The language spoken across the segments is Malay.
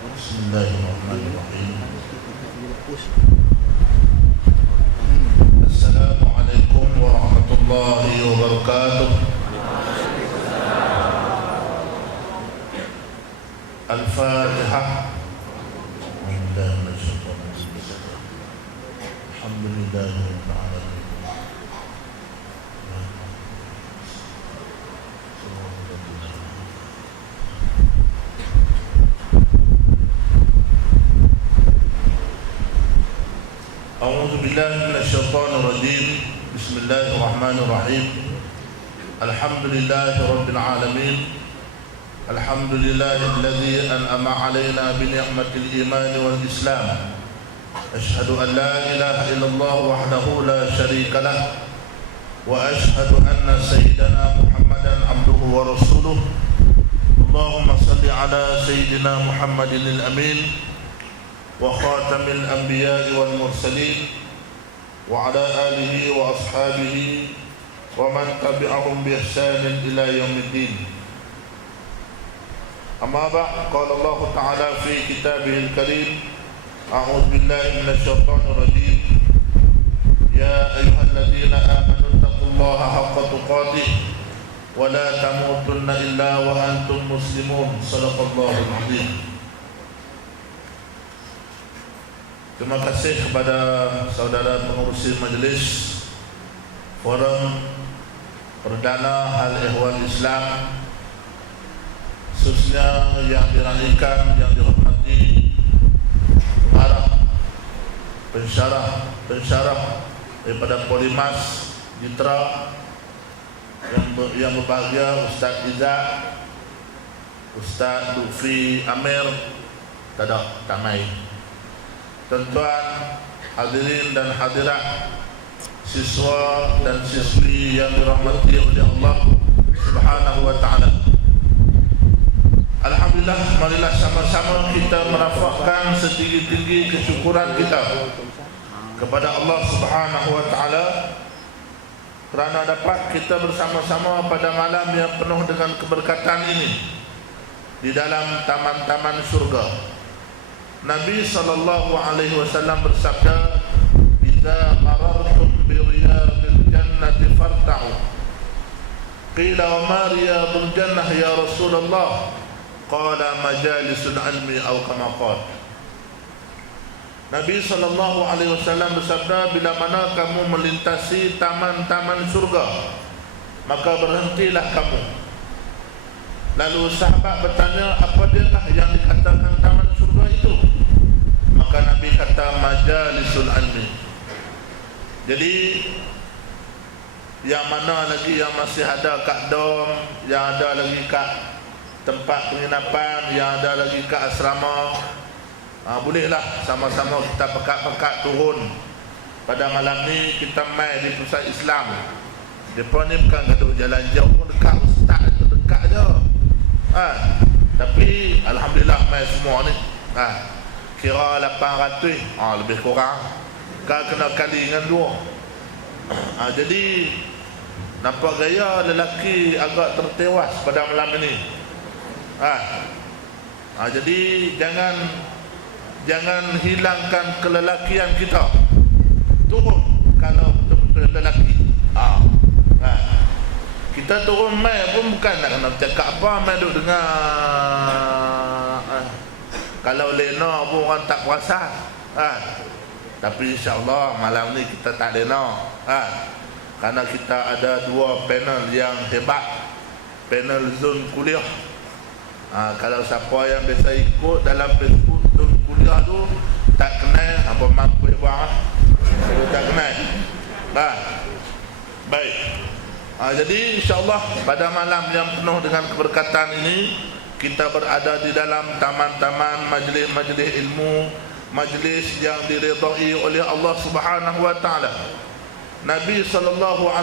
Bismillahirrahmanirrahim. Assalamualaikum warahmatullahi wabarakatuh. Al-Fatihah. Alhamdulillahirrahmanirrahim. A'udzu billahi minasyaitonir rajim. Bismillahirrahmanirrahim. Alhamdulillahirabbil alamin. Alhamdulillahilladzi an'ama 'alaina bi ni'matil iman wal islam. Asyhadu an la ilaha illallah wahdahu la syarika lah wa asyhadu anna sayyidana Muhammadan 'abduhu wa rasuluh. Allahumma shalli 'ala sayyidina Muhammadin al-amin وخاتم الأنبياء والمرسلين وعلى آله وأصحابه ومن تبعهم بإحسان إلى يوم الدين. أما بعد، قال الله تعالى في كتابه الكريم: أعوذ بالله من الشيطان الرجيم. يا أيها الذين آمنوا اتقوا الله حق تقاته ولا تموتن إلا وأنتم مسلمون. صدق الله العظيم. Terima kasih kepada saudara pengurusi majlis Forum Perdana Hal Ehwal Islam, khususnya yang diraihkan, yang dihormati pengarah, pensyarah daripada Polimas Jitra, yang berbahagia Ustaz Izzat, Ustaz Lutfi Amir, Tamai, tuan-tuan, hadirin dan hadirat, siswa dan siswi yang dirahmati oleh Allah Subhanahu wa ta'ala. Alhamdulillah, marilah sama-sama kita merafakkan setinggi-tinggi kesyukuran kita kepada Allah Subhanahu wa ta'ala kerana dapat kita bersama-sama pada malam yang penuh dengan keberkatan ini di dalam taman-taman surga. Nabi SAW bersabda, "Idza marartum bi riyadil jannati farta'u." Qila wa ma riyadul jannah ya Rasulullah? Qala majalisul ilmi aw kama qala. Nabi SAW bersabda, bila mana kamu melintasi taman-taman surga, maka berhentilah kamu. Lalu sahabat bertanya, apa diakah yang dikatakan taman surga itu? Maka Nabi kata, majalisul ilmi. Jadi yang mana lagi yang masih ada kat dom, yang ada lagi kat tempat penginapan, yang ada lagi kat asrama, bolehlah sama-sama kita pekat-pekat turun pada malam ni. Kita mai di pusat Islam. Depa ni bukan kata jalan jauh pun, dekat ustaz tu, dekat je. Tapi alhamdulillah mai semua ni. Kira 800, lebih kurang. Kau kena kali dengan 2. Jadi nampak gaya lelaki agak tertewas pada malam ini. Jadi jangan hilangkan kelelakian kita. Turun kalau betul-betul lelaki. Kita turun mai pun bukan nak kena cakap apa, mai duduk dengar. Kalau lena pun orang tak puasa. Tapi insya-Allah malam ni kita tak lena. Kerana kita ada 2 panel yang hebat. Panel zon kuliah. Kalau siapa yang biasa ikut dalam Facebook zon kuliah tu tak kenal apa mampu buat. Kalau tak kenal. Baik. Jadi insya-Allah pada malam yang penuh dengan keberkatan ini, kita berada di dalam taman-taman majlis-majlis ilmu, majlis yang diridai oleh Allah Subhanahu wa ta'ala. Nabi SAW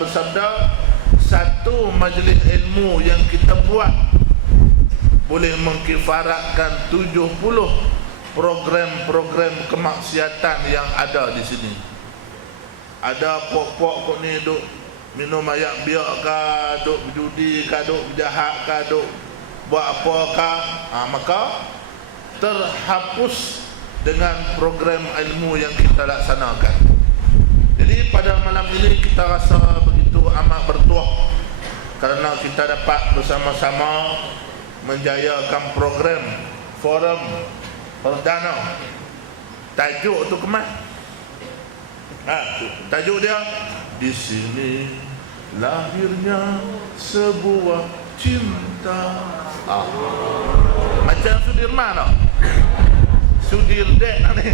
bersabda, satu majlis ilmu yang kita buat boleh mengkifaratkan 70 program-program kemaksiatan yang ada di sini. Ada pok-pok kok ni duk minum ayak biak ke, duk berjudi ke, duk berjahat ke, duk buat apa ke, maka terhapus dengan program ilmu yang kita laksanakan. Jadi pada malam ini kita rasa begitu amat bertuah kerana kita dapat bersama-sama menjayakan program forum perdana. Tajuk tu kemas. Tajuk dia, di sini lahirnya sebuah cinta. Macam Sudirman tau. Sudirdek ni.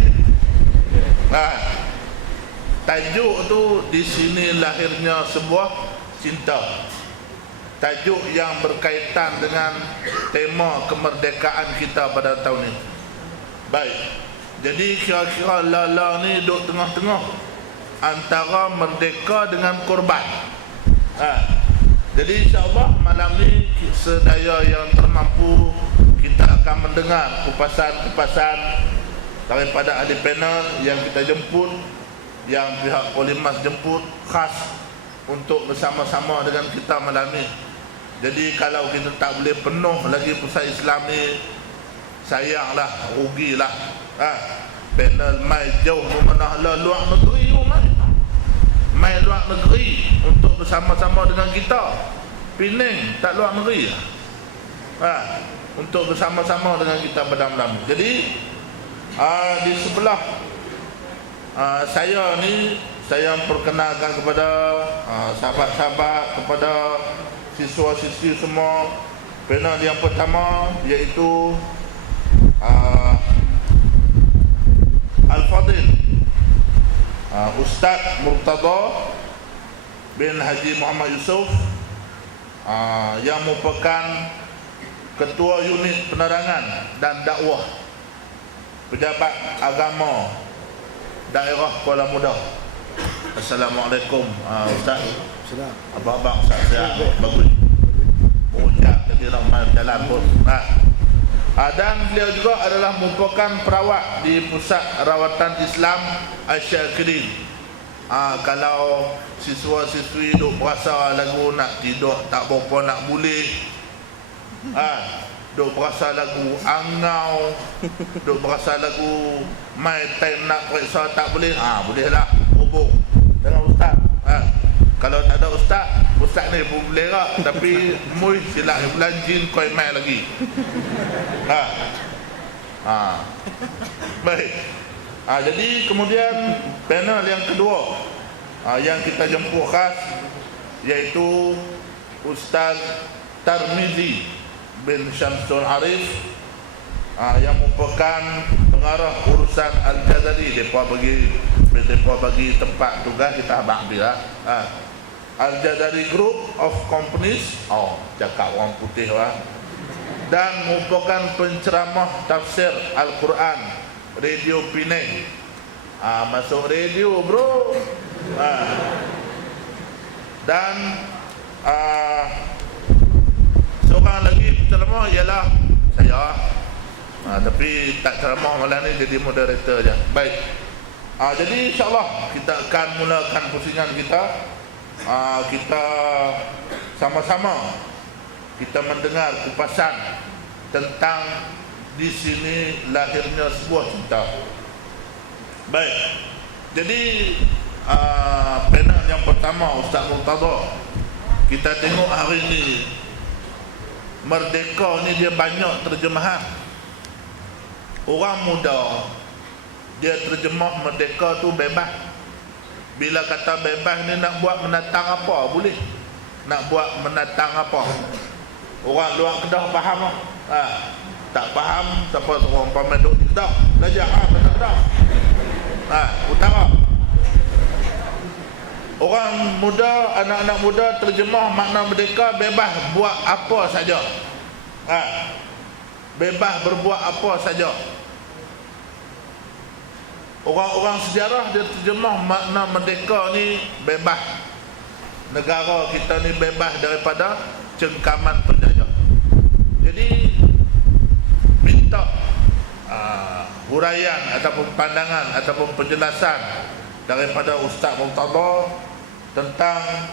Tajuk tu, di sini lahirnya sebuah cinta. Tajuk yang berkaitan dengan tema kemerdekaan kita pada tahun ini. Baik. Jadi kira-kira Lala ni duduk tengah-tengah antara merdeka dengan korban. Jadi insyaAllah malam ni sedaya yang termampu kita akan mendengar kupasan-kupasan daripada ahli panel yang kita jemput, yang pihak Polimas jemput khas untuk bersama-sama dengan kita malam ni. Jadi kalau kita tak boleh penuh lagi pusat Islam ni, sayanglah, rugilah. Panel mai jauh mana luar negeri mai luar negeri untuk bersama-sama dengan kita. Penang tak luar negeri untuk bersama-sama dengan kita pada malam. Jadi di sebelah saya ni, saya perkenalkan kepada sahabat-sahabat, kepada siswa-siswi semua. Panel yang pertama iaitu Al-Fadil Ustaz Murtada bin Haji Muhammad Yusof, yang merupakan Ketua Unit Penerangan dan Dakwah Pejabat Agama Daerah Kuala Muda. Assalamualaikum Ustaz. Abang-abang Ustaz sihat? Bagus. Ucap jadi ramai berjalan pun. Dan beliau juga adalah merupakan perawat di Pusat Rawatan Islam Asy-Syakirin. Kalau siswa-siswi duk berasa lagu nak tidur tak berapa nak boleh, duk berasa lagu angau, duk berasa lagu my time nak periksa tak boleh, bolehlah hubung dengan ustaz. Kalau tak ada ustaz ni pun boleh tak, tapi mui silap bulan jin kau mai lagi. Baik. Jadi kemudian panel yang kedua yang kita jemput khas iaitu Ustaz Tarmizi bin Syamsul Arif, yang merupakan pengarah urusan Al-Jazari. Mereka bagi tempat tugas kita ambil Al-Jazari Group of Companies, cakap orang putih dan merupakan penceramah tafsir Al-Quran Radio Penang. Masuk radio bro. Dan seorang lagi penceramah ialah saya, tapi tak ceramah malam ni, jadi moderator je. Baik. Jadi insyaAllah kita akan mulakan pusingan kita. Kita sama-sama kita mendengar kupasan tentang di sini lahirnya sebuah cinta. Baik. Jadi panel yang pertama Ustaz Murtada, kita tengok hari ni merdeka ni dia banyak terjemahan. Orang muda dia terjemah merdeka tu bebas. Bila kata bebas ni nak buat menatang apa boleh, nak buat menatang apa. Orang luar Kedah faham tak faham siapa suruh umpama duk di Kedah belajar kata Kedah utara. Orang muda, anak-anak muda terjemah makna merdeka bebas buat apa saja. Bebas berbuat apa saja. Orang-orang sejarah dia terjemah makna merdeka ni bebas. Negara kita ni bebas daripada cengkaman penjajah. Jadi minta huraian ataupun pandangan ataupun penjelasan daripada Ustaz Murtada tentang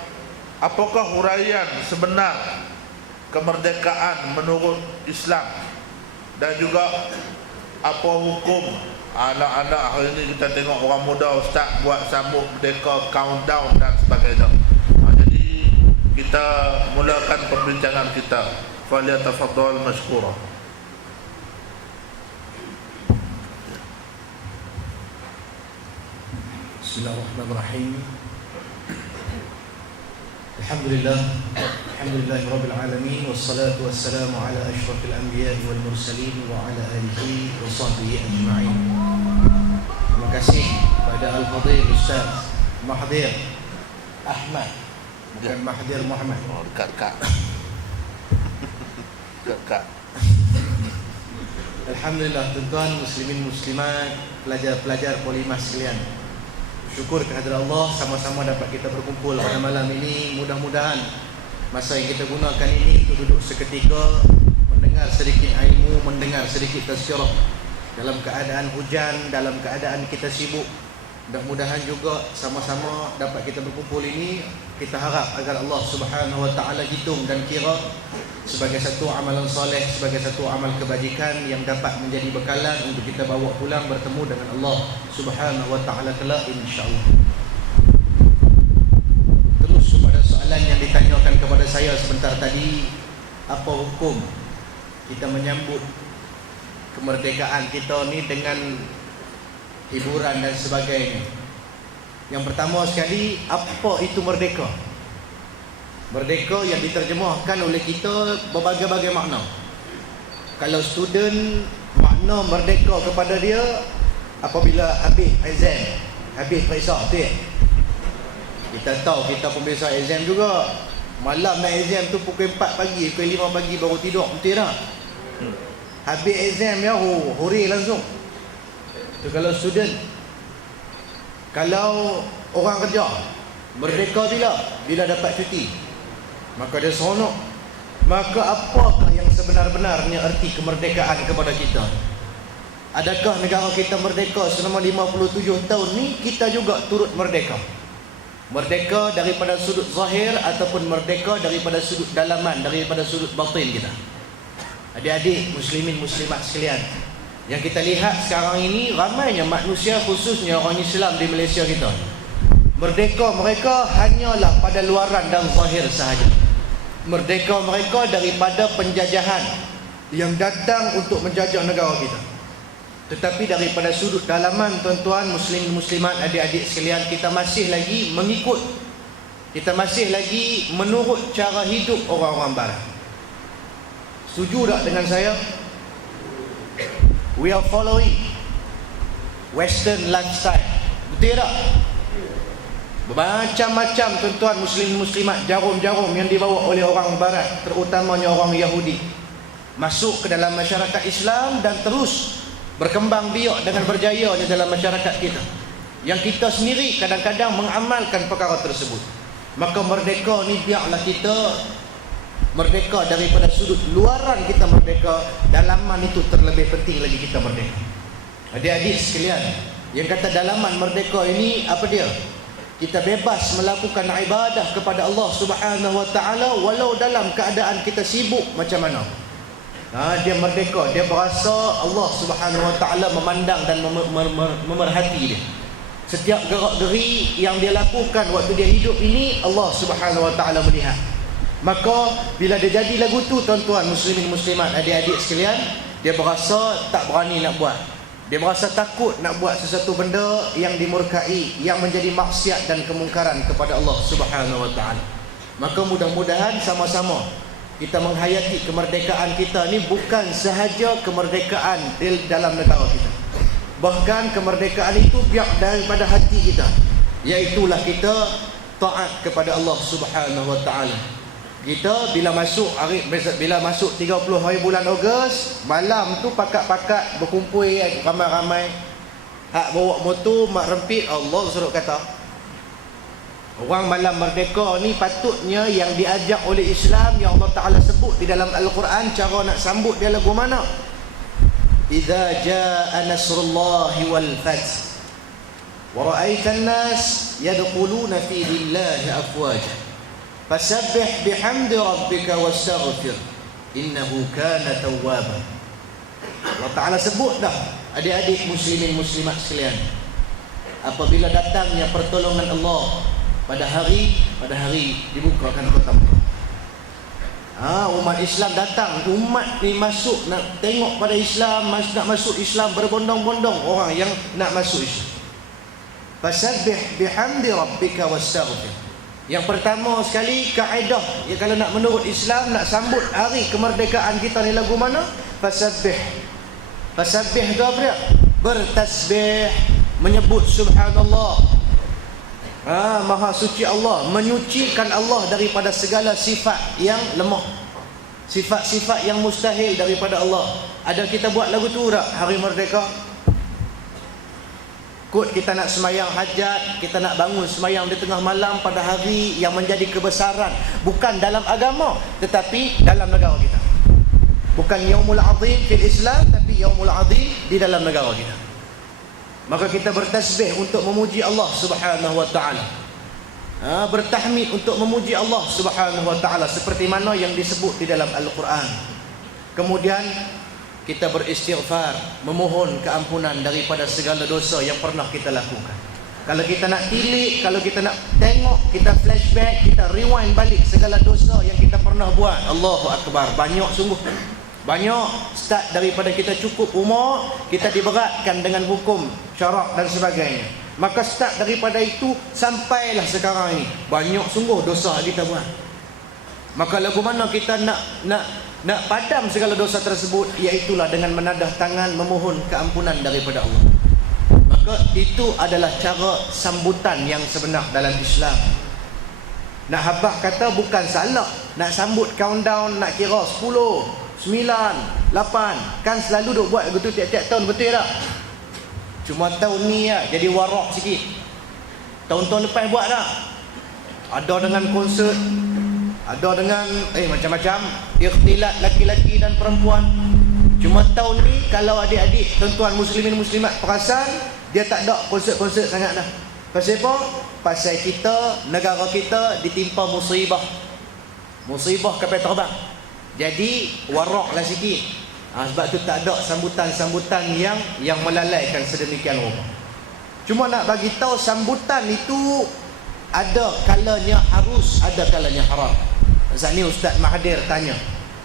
apakah huraian sebenar kemerdekaan menurut Islam, dan juga apa hukum anak-anak hari ini kita tengok orang muda ustaz buat sambut merdeka, countdown dan sebagainya. Jadi kita mulakan perbincangan kita. Falyatafaddal mashkura. Bismillahirrahmanirrahim. Alhamdulillah Rabbil alamin, wassalatu wassalamu ala asyrafil anbiya'i wal mursalin wa ala alihi wa sahbihi ajma'in. Terima kasih pada Al-Fadhil Ustaz Mahathir Ahmad, bukan Mahathir Muhammad. Oh, dekat Kak. Dekat. Alhamdulillah, tuan-tuan muslimin muslimat, pelajar-pelajar Polymas sekalian. Syukur kehadirat Allah, sama-sama dapat kita berkumpul pada malam ini. Mudah-mudahan masa yang kita gunakan ini untuk duduk seketika, mendengar sedikit ilmu, mendengar sedikit tazkirah dalam keadaan hujan, dalam keadaan kita sibuk. Mudah-mudahan juga sama-sama dapat kita berkumpul ini, kita harap agar Allah Subhanahu wa taala hitung dan kira sebagai satu amalan soleh, sebagai satu amal kebajikan yang dapat menjadi bekalan untuk kita bawa pulang bertemu dengan Allah Subhanahu wa taala kelak insya-Allah. Terus kepada soalan yang ditanyakan kepada saya sebentar tadi, apa hukum kita menyambut kemerdekaan kita ni dengan hiburan dan sebagainya? Yang pertama sekali, apa itu merdeka? Merdeka yang diterjemahkan oleh kita berbagai-bagai makna. Kalau student, makna merdeka kepada dia apabila habis exam, habis periksa tu. Kita tahu kita pembiasa exam juga. Malam nak exam tu pukul 4 pagi, pukul 5 pagi baru tidur, betul tak? Habis exam ya, hore langsung. Tu kalau student. Kalau orang kerja, merdeka bila dapat cuti, maka dia seronok. Maka apakah yang sebenar-benarnya erti kemerdekaan kepada kita? Adakah negara kita merdeka selama 57 tahun ni kita juga turut merdeka? Merdeka daripada sudut zahir ataupun merdeka daripada sudut dalaman, daripada sudut batin kita? Adik-adik muslimin muslimat sekalian, yang kita lihat sekarang ini ramainya manusia, khususnya orang Islam di Malaysia kita, merdeka mereka hanyalah pada luaran dan zahir sahaja. Merdeka mereka daripada penjajahan yang datang untuk menjajah negara kita. Tetapi daripada sudut dalaman, tuan-tuan muslim muslimat, adik-adik sekalian, kita masih lagi mengikut, kita masih lagi menurut cara hidup orang-orang barat. Setuju tak dengan saya? We are following Western lifestyle. Betul tak? Bermacam-macam tuan-tuan muslim muslimat, jarum-jarum yang dibawa oleh orang barat, terutamanya orang Yahudi, masuk ke dalam masyarakat Islam dan terus berkembang biak dengan berjaya di dalam masyarakat kita, yang kita sendiri kadang-kadang mengamalkan perkara tersebut. Maka merdeka ni biarlah kita merdeka daripada sudut luaran, kita merdeka, dalaman itu terlebih penting lagi kita merdeka. Adik-adik sekalian, yang kata dalaman merdeka ini apa dia? Kita bebas melakukan ibadah kepada Allah Subhanahu wa taala walau dalam keadaan kita sibuk macam mana. Dia merdeka, dia berasa Allah Subhanahu wa taala memandang dan memerhati dia. Setiap gerak-geri yang dia lakukan waktu dia hidup ini, Allah Subhanahu wa taala melihat. Maka bila dia jadi lagu tu, tuan-tuan muslimin muslimat, adik-adik sekalian, dia berasa tak berani nak buat. Dia merasa takut nak buat sesuatu benda yang dimurkai, yang menjadi maksiat dan kemungkaran kepada Allah Subhanahu wa taala. Maka mudah-mudahan sama-sama kita menghayati kemerdekaan kita ni bukan sahaja kemerdekaan di dalam negara kita. Bahkan kemerdekaan itu biak daripada hati kita, iaitulah kita taat kepada Allah Subhanahu wa taala. Kita bila masuk 30 hari bulan Ogos, malam tu pakat-pakat berkumpul ramai-ramai, hak bawa motor mak rempit, Allah suruh kata. Orang malam merdeka ni patutnya yang diajak oleh Islam, yang Allah Taala sebut di dalam Al-Quran, cara nak sambut dia lagu mana? Idza jaa nasrullahi wal fath wa ra'aitan nas yadkhuluna fi dillahi afwaja fasabbih bihamdi rabbika wastaghfir innahu kana tawwaba. Allah Ta'ala sebut dah, adik-adik muslimin muslimat sekalian, apabila datangnya pertolongan Allah pada hari dibukakan kota Mekah. Umat Islam datang, umat ni masuk nak tengok pada Islam, nak masuk Islam, berbondong-bondong orang yang nak masuk Islam. Fasabbih bihamdi rabbika wastaghfir. Yang pertama sekali kaedah, ya, kalau nak menurut Islam, nak sambut hari kemerdekaan kita ni lagu mana? Fasabbih. Fasabbih tu apa dia? Bertasbih, menyebut subhanallah. Maha suci Allah, menyucikan Allah daripada segala sifat yang lemah, sifat-sifat yang mustahil daripada Allah. Ada kita buat lagu tu tak hari merdeka? Kot kita nak semayang hajat, kita nak bangun semayang di tengah malam pada hari yang menjadi kebesaran, bukan dalam agama tetapi dalam negara kita. Bukan Yaumul Azim fil Islam, tapi Yaumul Azim di dalam negara kita. Maka kita bertasbih untuk memuji Allah Subhanahu wa taala. Bertahmid untuk memuji Allah Subhanahu wa taala seperti mana yang disebut di dalam Al-Quran. Kemudian kita beristighfar, memohon keampunan daripada segala dosa yang pernah kita lakukan. Kalau kita nak tilik, kalau kita nak tengok, kita flashback, kita rewind balik segala dosa yang kita pernah buat. Allahu Akbar, banyak sungguh. Banyak. Start daripada kita cukup umur, kita diberatkan dengan hukum syarak dan sebagainya. Maka start daripada itu sampailah sekarang ini, banyak sungguh dosa kita buat. Maka lagu mana kita nak padam segala dosa tersebut, iaitulah dengan menadah tangan memohon keampunan daripada Allah. Maka itu adalah cara sambutan yang sebenar dalam Islam. Nak habaq kata bukan salah, nak sambut countdown, nak kira 10, 9, 8, kan selalu duk buat begitu tiap-tiap tahun, betul tak? Cuma tahun ni ya, jadi warak sikit. Tahun-tahun lepas buat tak? Ada dengan konsert, ada dengan macam-macam, ikhtilat laki-laki dan perempuan. Cuma tahun ni kalau adik-adik tuan-tuan muslimin muslimat perasan, dia tak ada konsert-konsert sangat dah. Pasal apa? Pasal kita, negara kita ditimpa musibah. Musibah kapal terbang. Jadi waraklah sikit. Sebab tu tak ada sambutan-sambutan yang melalaikan sedemikian rupa. Cuma nak bagi tahu sambutan itu ada kalanya harus, ada kalanya haram. Saat ni Ustaz Mahathir tanya,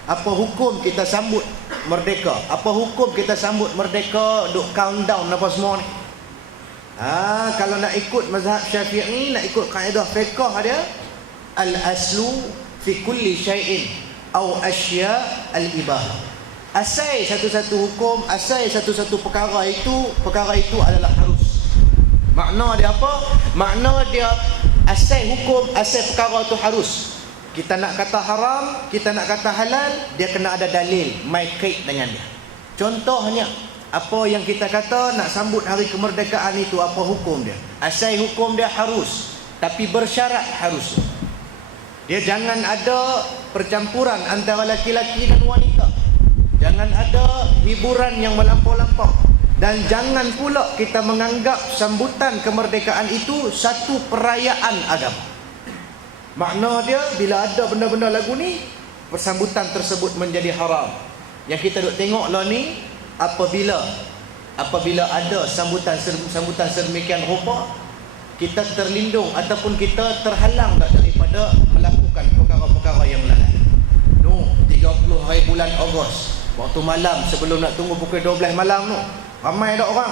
apa hukum kita sambut merdeka? Apa hukum kita sambut merdeka duk countdown apa semua ni? Kalau nak ikut mazhab Syafi'i, nak ikut kaedah fiqh dia, al-aslu fi kulli syai'in au asya al-ibah. Asal satu-satu hukum, asal satu-satu perkara itu adalah harus. Makna dia apa? Makna dia asal hukum, asal perkara itu harus. Kita nak kata haram, kita nak kata halal, dia kena ada dalil mai kait dengan dia. Contohnya, apa yang kita kata nak sambut hari kemerdekaan itu, apa hukum dia? Asal hukum dia harus, tapi bersyarat harus. Dia jangan ada percampuran antara laki-laki dan wanita. Jangan ada hiburan yang melampau-lampau. Dan jangan pula kita menganggap sambutan kemerdekaan itu satu perayaan agama. Makna dia, bila ada benda-benda lagu ni, persambutan tersebut menjadi haram. Yang kita duk tengok lah ni, apabila ada sambutan sedemikian rupa, kita terlindung ataupun kita terhalang daripada melakukan perkara-perkara yang lalai. 30 hari bulan Ogos, waktu malam sebelum nak tunggu pukul 12 malam tu, ramai ada orang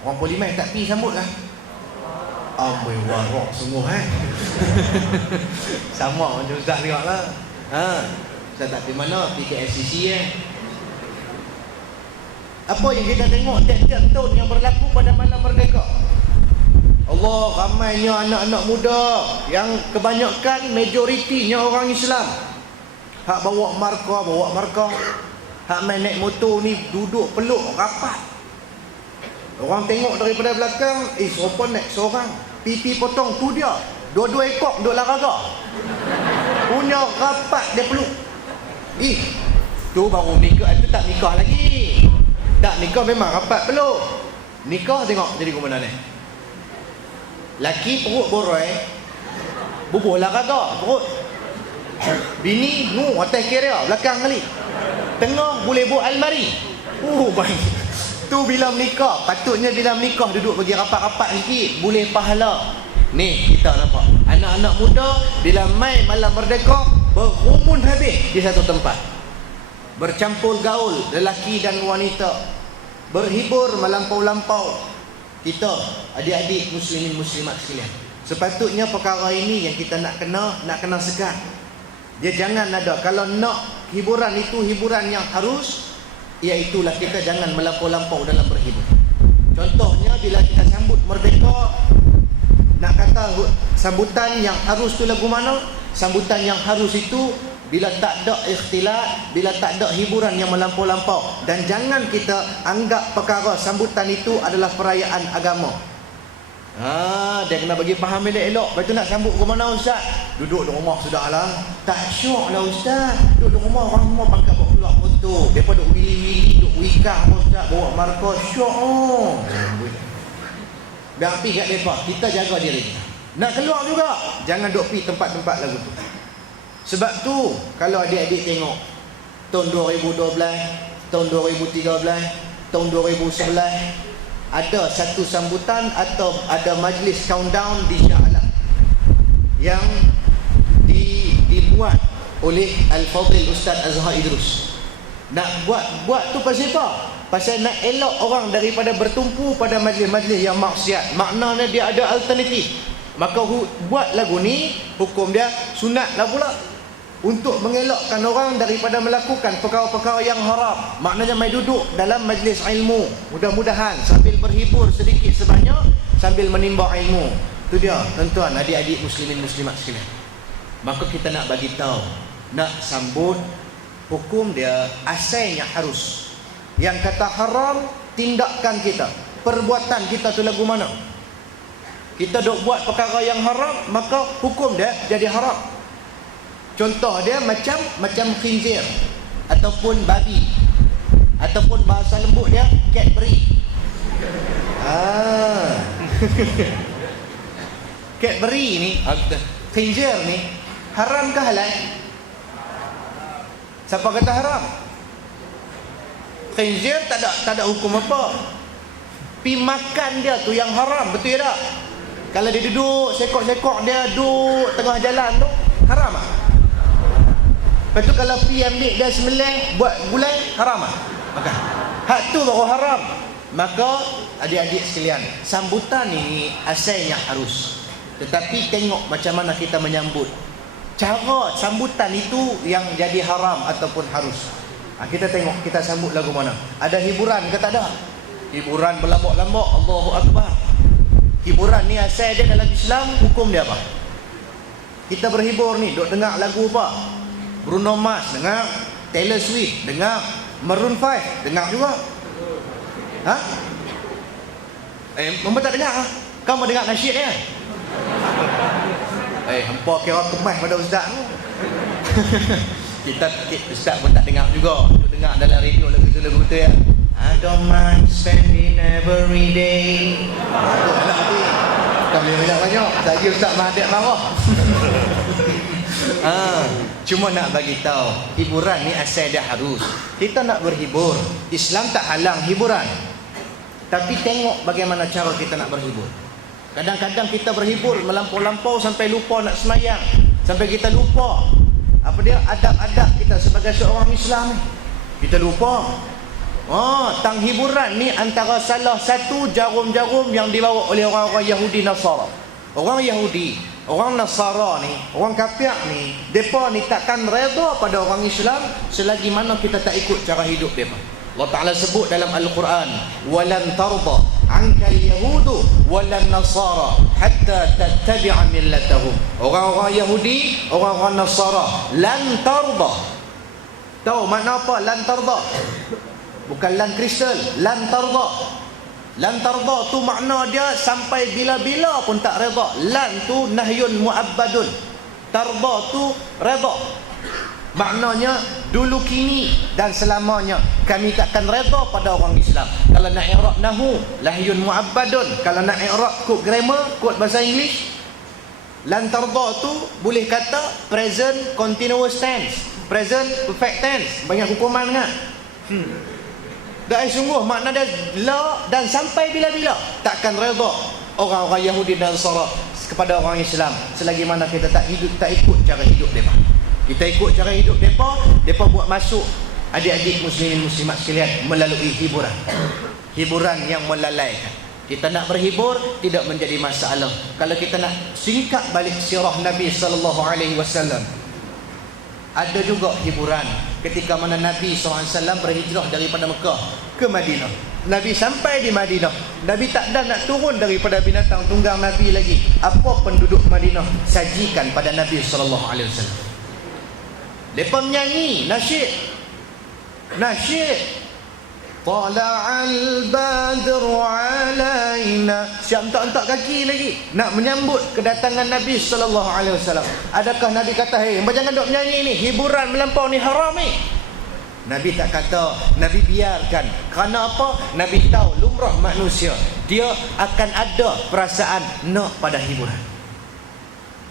Parlimen tak pergi sambut lah. Amboi warak sungguh sama macam Ustaz tengok lah. Ustaz tak pergi mana? Pergi ke SCC Apa yang kita tengok tiap-tiap tahun yang berlaku pada malam merdeka? Allah, ramainya anak-anak muda yang kebanyakan majoritinya orang Islam. Hak bawa markah. Hak main naik motor ni duduk peluk rapat. Orang tengok daripada belakang, serupa naik seorang. Pipi potong tu dia. Dua-dua ekor duduk laraga. Punya rapat dia peluk. Tu baru nikah, itu tak nikah lagi. Tak nikah memang rapat peluk. Nikah tengok jadi ke mana ni. Laki perut boroi, bubuh lah kagak perut. Bini atas kira belakang kali. tengah boleh buat almari. Baik. Tu bila menikah, patutnya bila menikah duduk bagi rapat-rapat sikit, boleh pahala. Ni kita nampak anak-anak muda bila mai malam merdeka berumun habis di satu tempat, bercampur gaul lelaki dan wanita, berhibur melampau-lampau. Kita adik-adik muslimin muslimat sekalian, sepatutnya perkara ini yang kita nak kena segar. Dia jangan ada, kalau nak hiburan itu hiburan yang harus, iaitulah kita jangan melampau-lampau dalam berhibur. Contohnya bila kita sambut merdeka, nak kata sambutan yang harus tu lagu mana? Sambutan yang harus itu bila tak ada ikhtilat, bila tak ada hiburan yang melampau-lampau. Dan jangan kita anggap perkara sambutan itu adalah perayaan agama. Dia kena bagi faham elok-elok. Lepas tu nak sambut ke mana ustaz? Duduk di rumah sudahlah. Tak syok lah ustaz. Duduk di rumah, orang rumah pangkat bawa keluar motor. Mereka duduk wili-wili, duduk wikah ustaz, bawa markah. Syok. Biar pergi kat mereka, kita jaga diri kita. Nak keluar juga, jangan duduk pergi tempat-tempat lagu tu. Sebab tu, kalau adik-adik tengok tahun 2012, tahun 2013, tahun 2011, ada satu sambutan atau ada majlis countdown di Shah Alam yang dibuat oleh Al-Fadhil Ustaz Azhar Idrus. Nak buat tu pasal apa? Pasal nak elok orang daripada bertumpu pada majlis-majlis yang maksiat. Maknanya dia ada alternatif. Maka buat lagu ni, hukum dia sunat lah pula, untuk mengelakkan orang daripada melakukan perkara-perkara yang haram. Maknanya mai duduk dalam majlis ilmu, mudah-mudahan sambil berhibur sedikit sebanyak, sambil menimba ilmu. Tu dia tuan-tuan, adik-adik muslimin muslimat sekalian. Maka kita nak bagi tahu, nak sambut, hukum dia asalnya harus. Yang kata haram, tindakan kita, perbuatan kita tu lagu mana? Kita dok buat perkara yang haram, maka hukum dia jadi haram. Contoh dia macam khinzir ataupun babi, ataupun bahasa lembut dia Cadbury. Cadbury ni, khinzir ni haram ke halal? Siapa kata haram? Khinzir tak ada hukum apa. Pi makan dia tu yang haram, betul tak? Kalau dia duduk sekok-sekok dia duduk tengah jalan tu, haram tak? Lepas tu kalau pi ambil dia sembelih buat gulai, haram tak? Maka hak tu baru haram. Maka adik-adik sekalian, sambutan ini asalnya harus, tetapi tengok macam mana kita menyambut. Cara sambutan itu yang jadi haram ataupun harus. Kita tengok kita sambut lagu mana. Ada hiburan ke tak ada? Hiburan berlambak-lambak, Allahu Akbar. Hiburan ni asal dia dalam Islam, hukum dia apa? Kita berhibur ni, duk dengar lagu apa? Bruno Mars, dengar. Taylor Swift, dengar. Maroon 5, dengar juga. Mama tak dengar? Kau mau dengar nasyid kan? Hampa kira kemas pada ustaz tu. Kita ustaz pun tak dengar juga. Duk dengar dalam radio lagu tu ya. I don't mind spending every day. Bukan banyak banyak. Lagi ustaz Mahathir marah. Cuma nak bagi tahu, hiburan ni asal dia harus. Kita nak berhibur. Islam tak halang hiburan. Tapi tengok bagaimana cara kita nak berhibur. Kadang-kadang kita berhibur melampau-lampau sampai lupa nak semayang. Sampai kita lupa apa dia adab-adab kita sebagai seorang Islam. Kita lupa. Tang hiburan ni antara salah satu jarum-jarum yang dibawa oleh orang-orang Yahudi Nasara. Orang Yahudi, orang Nasara ni, orang kafir ni, depa ni takkan redha pada orang Islam selagi mana kita tak ikut cara hidup depa. Allah Ta'ala sebut dalam Al-Quran, walan tarda anka al-yahudu walan nasara hatta tattabi'a millatahum. Orang-orang Yahudi, orang-orang Nasara, lan tarda. Tahu makna apa lan tarda? Bukan lan kristal, lan tarda. Lan tarda tu makna dia sampai bila-bila pun tak redha. Lan tu nahyun mu'abbadun. Tarda tu redha. Maknanya dulu kini dan selamanya kami takkan redha pada orang Islam. Kalau nak i'rab nahu, lahyun mu'abbadun. Kalau nak i'rab kod grammar, kod bahasa Inggeris, lan tarda tu boleh kata present continuous tense. present perfect tense, banyak hukuman kan. Dan sungguh makna dia la, dan sampai bila-bila takkan redha orang-orang Yahudi dan Nasara kepada orang Islam selagi mana kita tak ikut cara hidup mereka. Kita ikut cara hidup mereka buat masuk adik-adik muslimin muslimat sekalian melalui hiburan. Hiburan yang melalaikan. Kita nak berhibur tidak menjadi masalah. Kalau kita nak singkat balik sirah Nabi sallallahu alaihi wasallam, ada juga hiburan ketika mana Nabi SAW berhijrah daripada Mekah ke Madinah. Nabi sampai di Madinah, Nabi tak ada nak turun daripada binatang tunggang Nabi lagi. Apa penduduk Madinah sajikan pada Nabi SAW? Mereka menyanyi nasyid. Tala'al badru alaina. Siap entak-entak kaki lagi nak menyambut kedatangan Nabi SAW. Adakah Nabi kata, hei, jangan duk menyanyi ni, hiburan melampau ni haram ni? Nabi tak kata, Nabi biarkan. Kerana apa? Nabi tahu lumrah manusia, dia akan ada perasaan nak pada hiburan.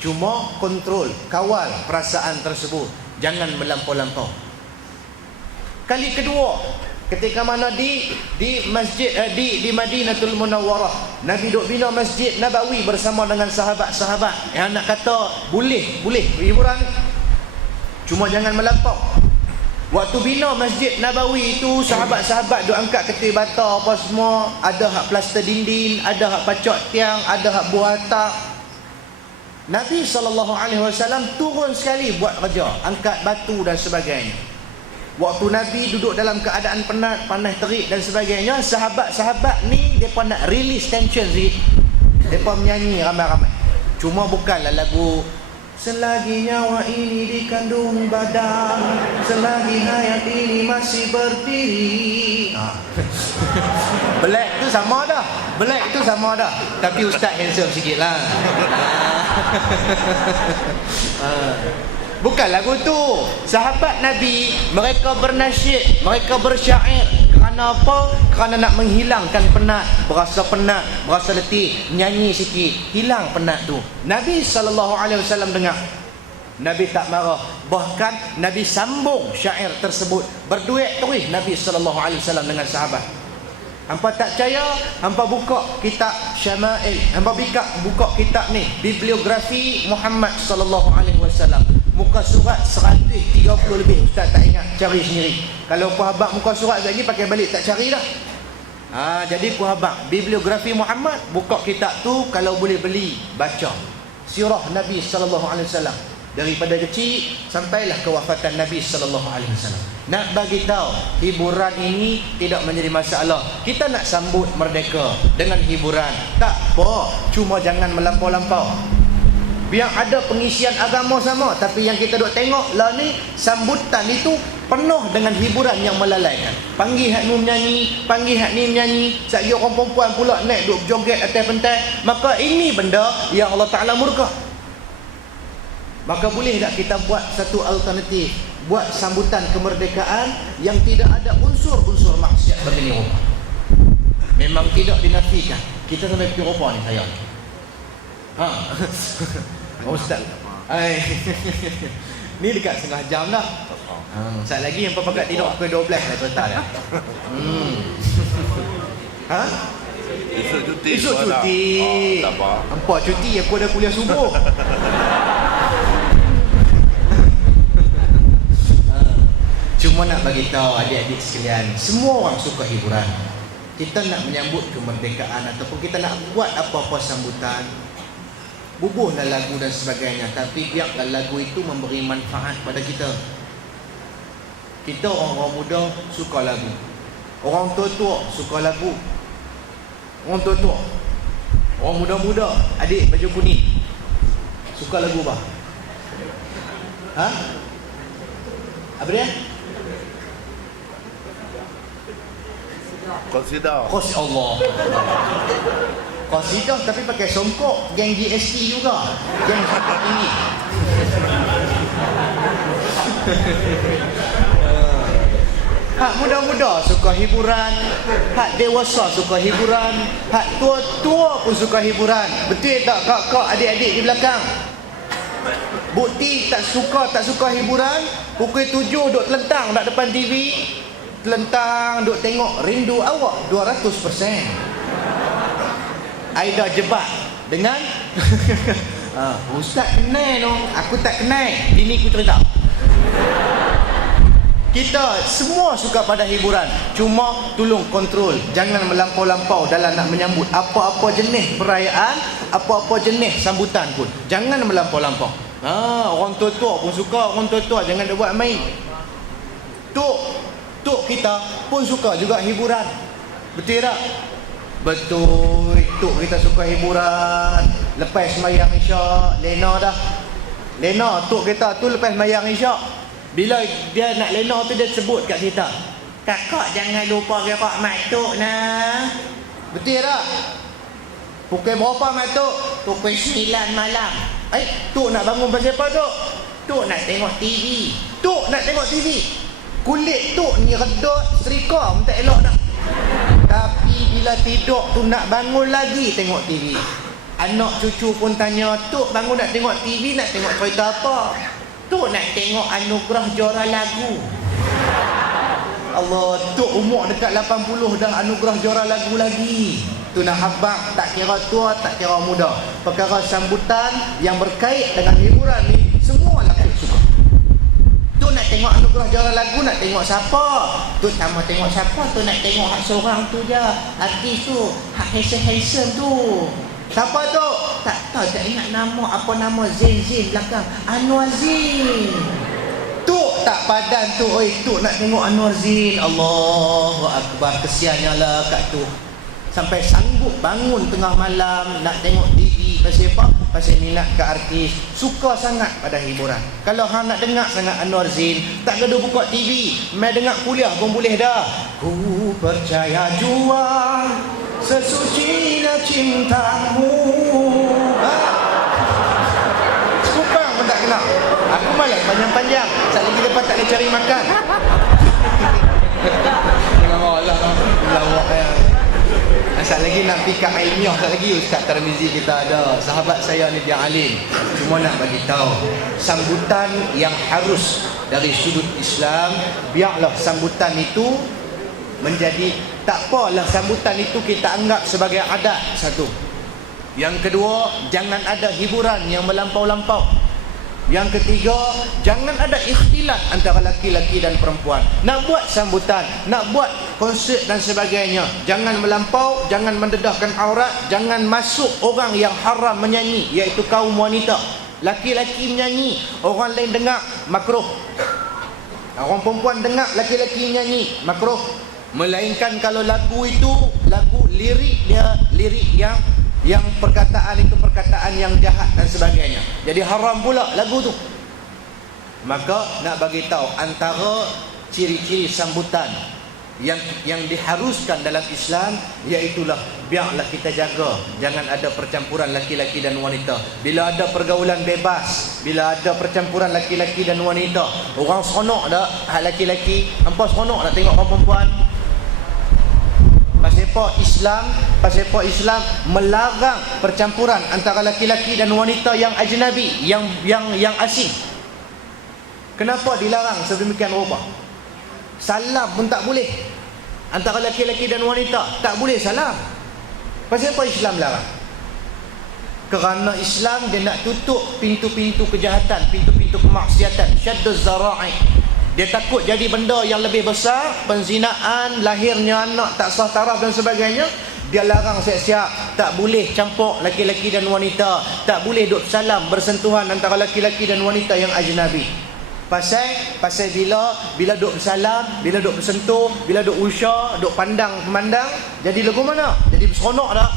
Cuma kontrol, kawal perasaan tersebut, jangan melampau-lampau. Kali kedua, ketika mana di masjid di Madinatul Munawwarah, Nabi duk bina Masjid Nabawi bersama dengan sahabat-sahabat yang nak kata boleh hiburan, cuma jangan melampau. Waktu bina Masjid Nabawi itu, sahabat-sahabat duk angkat ketir bata apa semua, ada hak plaster dinding, ada hak pacak tiang, ada hak buah atap. Nabi SAW turun sekali buat kerja, angkat batu dan sebagainya. Waktu Nabi duduk dalam keadaan penat, panas terik dan sebagainya, sahabat-sahabat ni mereka nak release tension sikit. Mereka menyanyi ramai-ramai. Cuma bukanlah lagu selagi nyawa ini dikandung badan, selagi hayat ini masih berdiri. Black tu sama dah. Tapi ustaz handsome sikit lah. Bukan lagu tu. Sahabat Nabi, mereka bernasyid, mereka bersyair. Kerana apa? Kerana nak menghilangkan penat, berasa letih, nyanyi sikit, hilang penat tu. Nabi SAW dengar. Nabi tak marah. Bahkan Nabi sambung syair tersebut. Berduet terus Nabi SAW dengan sahabat. Hampa tak percaya, hampa buka kitab Syama'il, hampa buka kitab ni, bibliografi Muhammad SAW. Muka surat 130 lebih. Ustaz tak ingat, cari sendiri. Kalau puhabak muka surat lagi pakai balik, tak cari dah. Jadi puhabak bibliografi Muhammad, buka kitab tu, kalau boleh beli, baca sirah Nabi SAW daripada kecil sampailah kewafatan Nabi SAW. Nak bagi tahu hiburan ini tidak menjadi masalah. Kita nak sambut merdeka dengan hiburan, tak apa, cuma jangan melampau-lampau. Biar ada pengisian agama sama, tapi yang kita duk tengok lah ni, sambutan itu penuh dengan hiburan yang melalaikan. Panggil hak ni menyanyi, panggil hak ni menyanyi, sekali orang perempuan pula naik duk joget atas pentas. Maka ini benda yang Allah Ta'ala murka. Maka boleh tak kita buat satu alternatif, buat sambutan kemerdekaan yang tidak ada unsur-unsur maksiat begini rupa. Memang tidak dinafikan. Kita sampai pergi rupa ni saya. Ustaz, ni dekat setengah jam dah. Saat lagi yang pakat tidur pukul 12 dah cerita dah. Esok cuti. Tak apa. Hampa cuti, aku ada kuliah subuh. Cuma nak bagi tahu adik-adik sekalian, semua orang suka hiburan. Kita nak menyambut kemerdekaan ataupun kita nak buat apa-apa sambutan, bubuhlah lagu dan sebagainya, tapi biarlah lagu itu memberi manfaat pada kita. Kita orang-orang muda suka lagu, orang tua-tua suka lagu. Orang tua-tua, orang muda-muda, adik baju kuning suka lagu apa? Apa dia? Qasidah. Allah. Qasidah tapi pakai songkok, geng GST juga. Geng songkok ini. Hak muda-muda suka hiburan, hak dewasa suka hiburan, hak tua-tua pun suka hiburan. Betul tak kak-kak, adik-adik di belakang? Bukti tak suka hiburan, pukul 7 duk telentang kat depan TV, telentang duk tengok Rindu Awak 200%. Aida jebak dengan Ustaz kenal no, aku tak kenal. Bini ku cerita. Kita semua suka pada hiburan, cuma tolong kontrol, jangan melampau-lampau dalam nak menyambut apa-apa jenis perayaan, apa-apa jenis sambutan pun. Jangan melampau-lampau. Orang tua-tua pun suka, orang tua-tua jangan dia buat main. Tok kita pun suka juga hiburan. Betul tak? Betul. Tok kita suka hiburan. Lepas sembahyang Isyak, lena dah. Lena tok kita tu lepas sembahyang Isyak, bila dia nak lena tu dia sebut kat kita, kakak jangan lupa gerak mak tok nah. Betul tak? Pukul berapa mak tok? Pukul 9 malam. Tok nak bangun pasal apa tok? Tok nak tengok TV. Tok nak tengok TV. Kulit tok ni redot serika minta elok dah. Tapi bila tidur tu nak bangun lagi tengok TV. Anak cucu pun tanya, tok bangun nak tengok TV, nak tengok cerita apa? Tok nak tengok anugerah juara lagu. Allah, tok umur dekat 80 dah anugerah juara lagu lagi. Tu nak habaq, tak kira tua, tak kira muda. Perkara sambutan yang berkait dengan hiburan ni, semua lelaki suka. Tu nak tengok anugerah juara lagu, nak tengok siapa? Tu tak mau tengok siapa, tu nak tengok hak seorang tu je. Artis tu, hak handsome tu. Siapa tu? Tak tahu, tak ingat nama. Apa nama? Zain belakang. Anwar Zain. Tuk tak padan tu. Oi, tuk nak tengok Anwar Zain. Allahu Akbar. Kesiannya lah kat tu. Sampai sanggup bangun tengah malam nak tengok TV. Pasal apa? Pasal minat ke artis. Suka sangat pada hiburan. Kalau hang nak dengar sangat Anwar Zain, tak kena buka TV. Mai dengar kuliah pun boleh dah. Ku percaya jua sesucinya cintamu. Sekupang pun tak kenal. Aku malas panjang-panjang. Sekali lagi lepas tak boleh cari makan. Jangan malah lawak ya. Asal lagi nak fikah ilmiah, asal lagi Ustaz Tarmizi kita ada. Sahabat saya ni dia alim. Cuma nak bagi tahu, sambutan yang harus dari sudut Islam, biarlah sambutan itu menjadi, tak apalah sambutan itu kita anggap sebagai adat satu. Yang kedua, jangan ada hiburan yang melampau-lampau. Yang ketiga, jangan ada ikhtilat antara laki-laki dan perempuan. Nak buat sambutan, nak buat konsert dan sebagainya, jangan melampau, jangan mendedahkan aurat, jangan masuk orang yang haram menyanyi, iaitu kaum wanita. Laki-laki menyanyi, orang lain dengar, makruh. Orang perempuan dengar laki-laki menyanyi, makruh. Melainkan kalau lagu itu lagu lirik, dia lirik yang perkataan itu perkataan yang jahat dan sebagainya, jadi haram pula lagu tu. Maka nak bagi tahu antara ciri-ciri sambutan yang diharuskan dalam Islam, iaitulah biarlah kita jaga jangan ada percampuran laki-laki dan wanita. Bila ada pergaulan bebas, bila ada percampuran laki-laki dan wanita, orang seronok dah hak laki-laki, hampa seronok nak tengok orang perempuan. Pasal apa Islam melarang percampuran antara laki-laki dan wanita yang ajnabi, yang asing. Kenapa dilarang sedemikian rupa? Salam pun tak boleh antara laki-laki dan wanita, tak boleh salam. Pasal apa Islam larang? Kerana Islam dia nak tutup pintu-pintu kejahatan, pintu-pintu kemaksiatan, syadduz zara'i. Dia takut jadi benda yang lebih besar, penzinaan, lahirnya anak tak sah taraf dan sebagainya. Dia larang siap-siap, tak boleh campur laki-laki dan wanita, tak boleh duk salam bersentuhan antara laki-laki dan wanita yang ajnabi. Pasal bila duk salam, bila duk bersentuh, bila duk usya, duk pandang memandang, jadi lagu mana? Jadi seronok dah.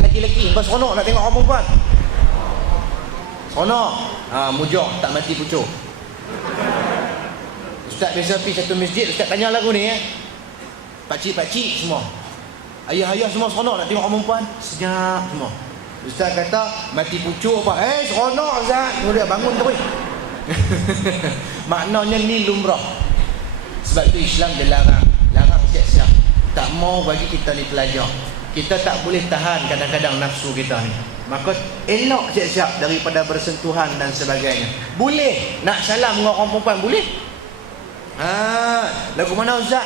Laki-laki pas seronok nak tengok orang perempuan. Seronok. Mujur tak mati pucuk. Ustaz biasa pergi satu masjid, Ustaz tanya lagu ni pakcik-pakcik semua, ayah-ayah semua seronok nak tengok orang perempuan, senyap semua. Ustaz kata mati pucuk apa? Seronok Ustaz. Dia bangun terus. Maknanya ni lumrah. Sebab itu Islam dia larang siap-siap. Tak mau bagi kita ni pelajar. Kita tak boleh tahan kadang-kadang nafsu kita ni. maka elok siap-siap daripada bersentuhan dan sebagainya. Boleh nak salam dengan orang perempuan, boleh. Lagu mana Ustaz?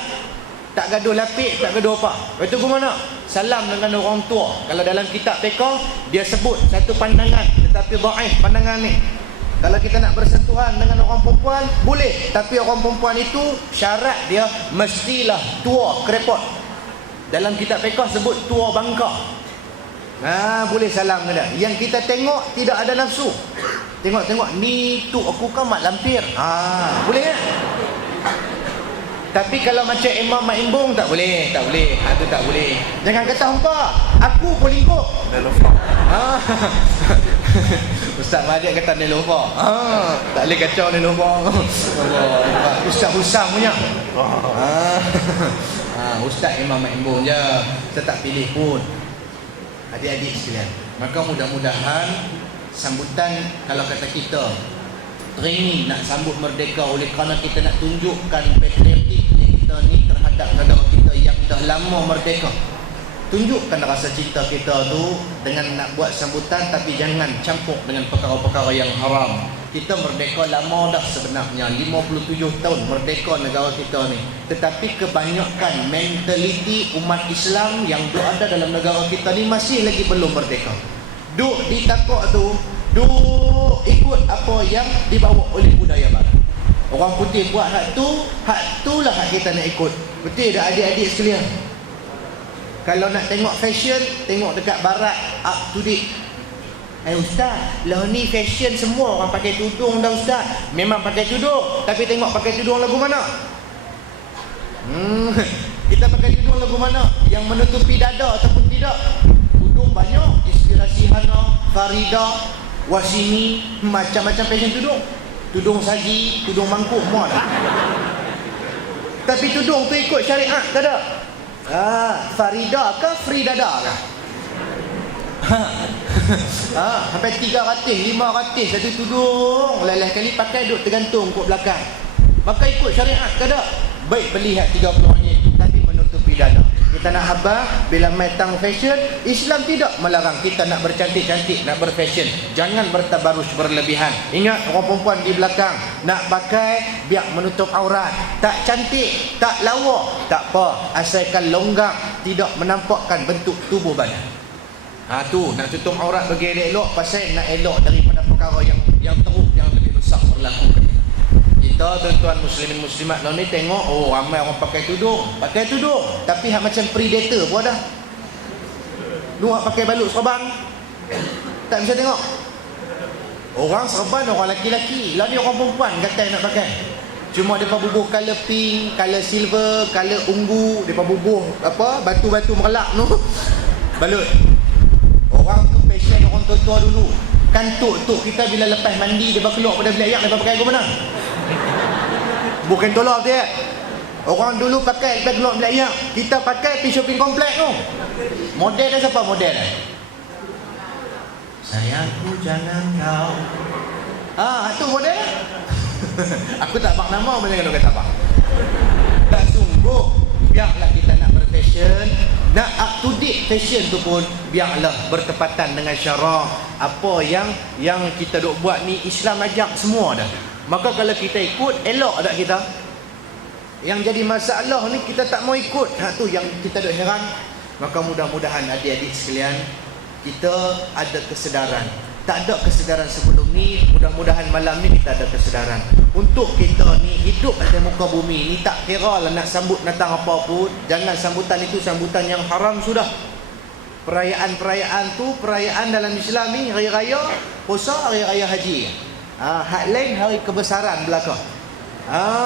Tak gaduh lapik, tak gaduh apa. Itu ke mana? Salam dengan orang tua. Kalau dalam kitab fiqh dia sebut satu pandangan, tetapi dhaif pandangan ni. Kalau kita nak bersentuhan dengan orang perempuan, boleh. Tapi orang perempuan itu syarat dia mestilah tua kerepot. Dalam kitab fiqh sebut tua bangka. Boleh salam ke tak? Yang kita tengok tidak ada nafsu. Tengok ni tu aku kan mak lampir. Boleh tak? Tapi kalau macam Imam Ma'imbung tak boleh. Itu tak boleh. Jangan kata hampa, aku polingkuk. Nelofa. Ustaz Mahdi kata Nelofa. Tak boleh kacau Nelofa. Ustaz Husam punya. Ustaz Imam Ma'imbung je. Saya tak pilih pun. Adik-adik sekalian, maka mudah-mudahan sambutan, kalau kata kita training nak sambut merdeka oleh kerana kita nak tunjukkan patriotik kita ni terhadap negara kita yang dah lama merdeka. Tunjukkan rasa cinta kita tu dengan nak buat sambutan, tapi jangan campur dengan perkara-perkara yang haram. Kita merdeka lama dah sebenarnya, 57 tahun merdeka negara kita ni. Tetapi kebanyakan mentaliti umat Islam yang ada dalam negara kita ni masih lagi belum merdeka. Duk ditakut tu, duk ikut apa yang dibawa oleh budaya barat. Orang putih buat hak tu lah hak kita nak ikut. Betul tak adik-adik sekalian? Kalau nak tengok fashion, tengok dekat barat, up to date. Ustaz, lah ni fashion semua orang pakai tudung dah Ustaz. Memang pakai tudung, tapi tengok pakai tudung lagu mana? Kita pakai tudung lagu mana? Yang menutupi dada ataupun tidak? Tudung banyak, Inspirasi Hana, Farida, Wasini, macam-macam fashion tudung. Tudung saji, tudung mangkuk, semua dah. Tapi tudung tu ikut syariat tak ada? Farida ke Fridada ke? Sampai 300, 500 satu tudung. Lain kali pakai duk tergantung kot belakang. Maka ikut syariat ke tak? Baik beli hak 30 ringgit tapi menutupi dada. Kita nak habang bila metang fashion, Islam tidak melarang kita nak bercantik-cantik, nak berfashion. Jangan bertabarus berlebihan. Ingat orang perempuan di belakang nak pakai biar menutup aurat. Tak cantik, tak lawak, tak apa, asalkan longgar, tidak menampakkan bentuk tubuh badan. Tu nak tutup aurat bagi elok, pasal nak elok daripada perkara yang teruk, yang lebih besar berlaku. Kita tuan-tuan muslimin muslimat lah ni tengok, ramai orang pakai tudung, tapi hak macam predator pun ada. Lu hak pakai balut serban, tak bisa tengok. Orang serban orang laki-laki, lah ni orang perempuan kata nak pakai. Cuma depa bubuh color pink, color silver, color ungu, depa bubuh apa batu-batu merlak tu balut. Orang tu fashion orang tua-tua dulu. Kantuk kita bila lepas mandi dia keluar pada bilik ayak dia pakai ke mana? Bukan tolak dia. Orang dulu pakai lepas keluar bilik ayak, kita pakai pergi shopping komplek tu. Model dia siapa model dia? Sayangku jangan kau. Tu model. Aku tak bak nama boleh kena kata apa. Tak sungguh biarlah kita nak berfashion, nak up to date fashion tu pun biarlah bertepatan dengan syarak. Apa yang kita duk buat ni Islam ajak semua dah. Maka kalau kita ikut, elok tak kita? Yang jadi masalah ni kita tak mau ikut. Tu yang kita duk heran. Maka mudah-mudahan adik-adik sekalian, kita ada kesedaran. Tak ada kesedaran sebelum ni, mudah-mudahan malam ni kita ada kesedaran. Untuk kita ni hidup atas muka bumi ni, tak kira lah nak sambut datang apa pun, jangan sambutan itu sambutan yang haram sudah. Perayaan-perayaan tu, perayaan dalam Islam ni, hari raya puasa, hari raya haji. Hak lain hari kebesaran belaka.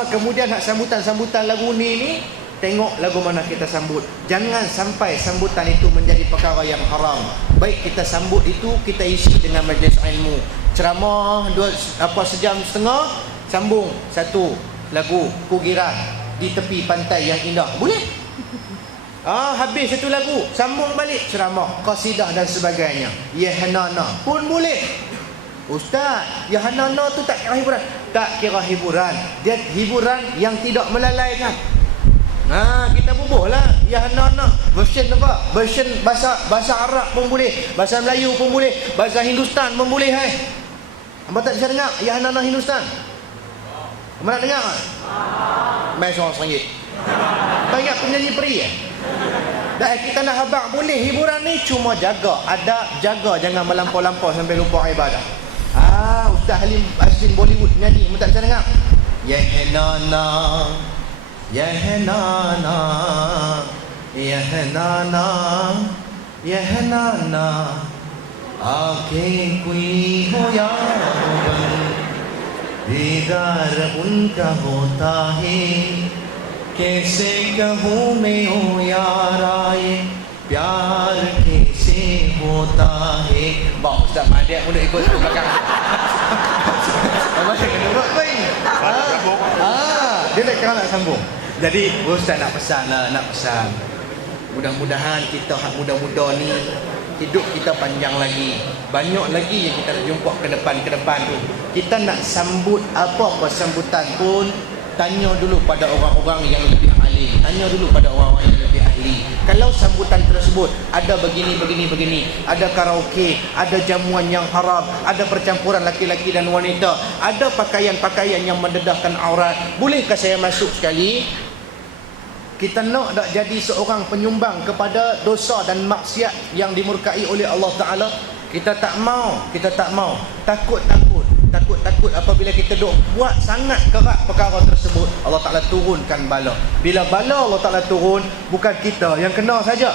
Kemudian hak sambutan-sambutan lagu ni tengok lagu mana kita sambut. Jangan sampai sambutan itu menjadi perkara yang haram. Baik kita sambut itu, kita isi dengan majlis ilmu, ceramah sejam setengah, sambung satu lagu Kugiran di tepi pantai yang indah, boleh? Habis satu lagu, sambung balik ceramah, qasidah dan sebagainya. Ya Hanana pun boleh. Ustaz, ya Hanana tu tak kira hiburan. Tak kira hiburan, dia hiburan yang tidak melalaikan. Kita bubuh lah ya Hanana. Version apa? Version bahasa Arab pun boleh, bahasa Melayu pun boleh, bahasa Hindustan pun boleh. Hamba tak bisa dengar Ya Hanana Hindustan? Hamba nak dengar kan? Main seorang RM1. Tak ingat penyanyi peri Dah kita nak habaq boleh. Hiburan ni cuma jaga jangan melampau-lampau sampai lupa ibadah. Ustaz Halim Asin Bollywood nyanyi, hamba tak bisa dengar. Ya Hanana, Ya Hanana, Ya Hanana, Ya Hanana, आंखें कोई हो या बन दीदार उनका होता है कैसे कहूँ मैं ओ यारा ये प्यार कैसे होता है. Bawa Ustaz Mahdiat pun ikut belakang. Macam kena buat baik. Dia nak sambung. Jadi Ustaz nak pesan. Mudah-mudahan kita hak muda-muda ni hidup kita panjang lagi. Banyak lagi yang kita nak jumpa ke depan tu. Kita nak sambut apa-apa sambutan pun, tanya dulu pada orang-orang yang lebih ahli. Tanya dulu pada orang-orang yang lebih ahli. Kalau sambutan tersebut ada begini, ada karaoke, ada jamuan yang haram, ada percampuran laki-laki dan wanita, ada pakaian-pakaian yang mendedahkan aurat, bolehkah saya masuk sekali? Kita nak tak jadi seorang penyumbang kepada dosa dan maksiat yang dimurkai oleh Allah Ta'ala? Kita tak mau. Takut apabila kita duk buat sangat kerat perkara tersebut, Allah Ta'ala turunkan bala. Bila bala Allah Ta'ala turun, bukan kita yang kena saja,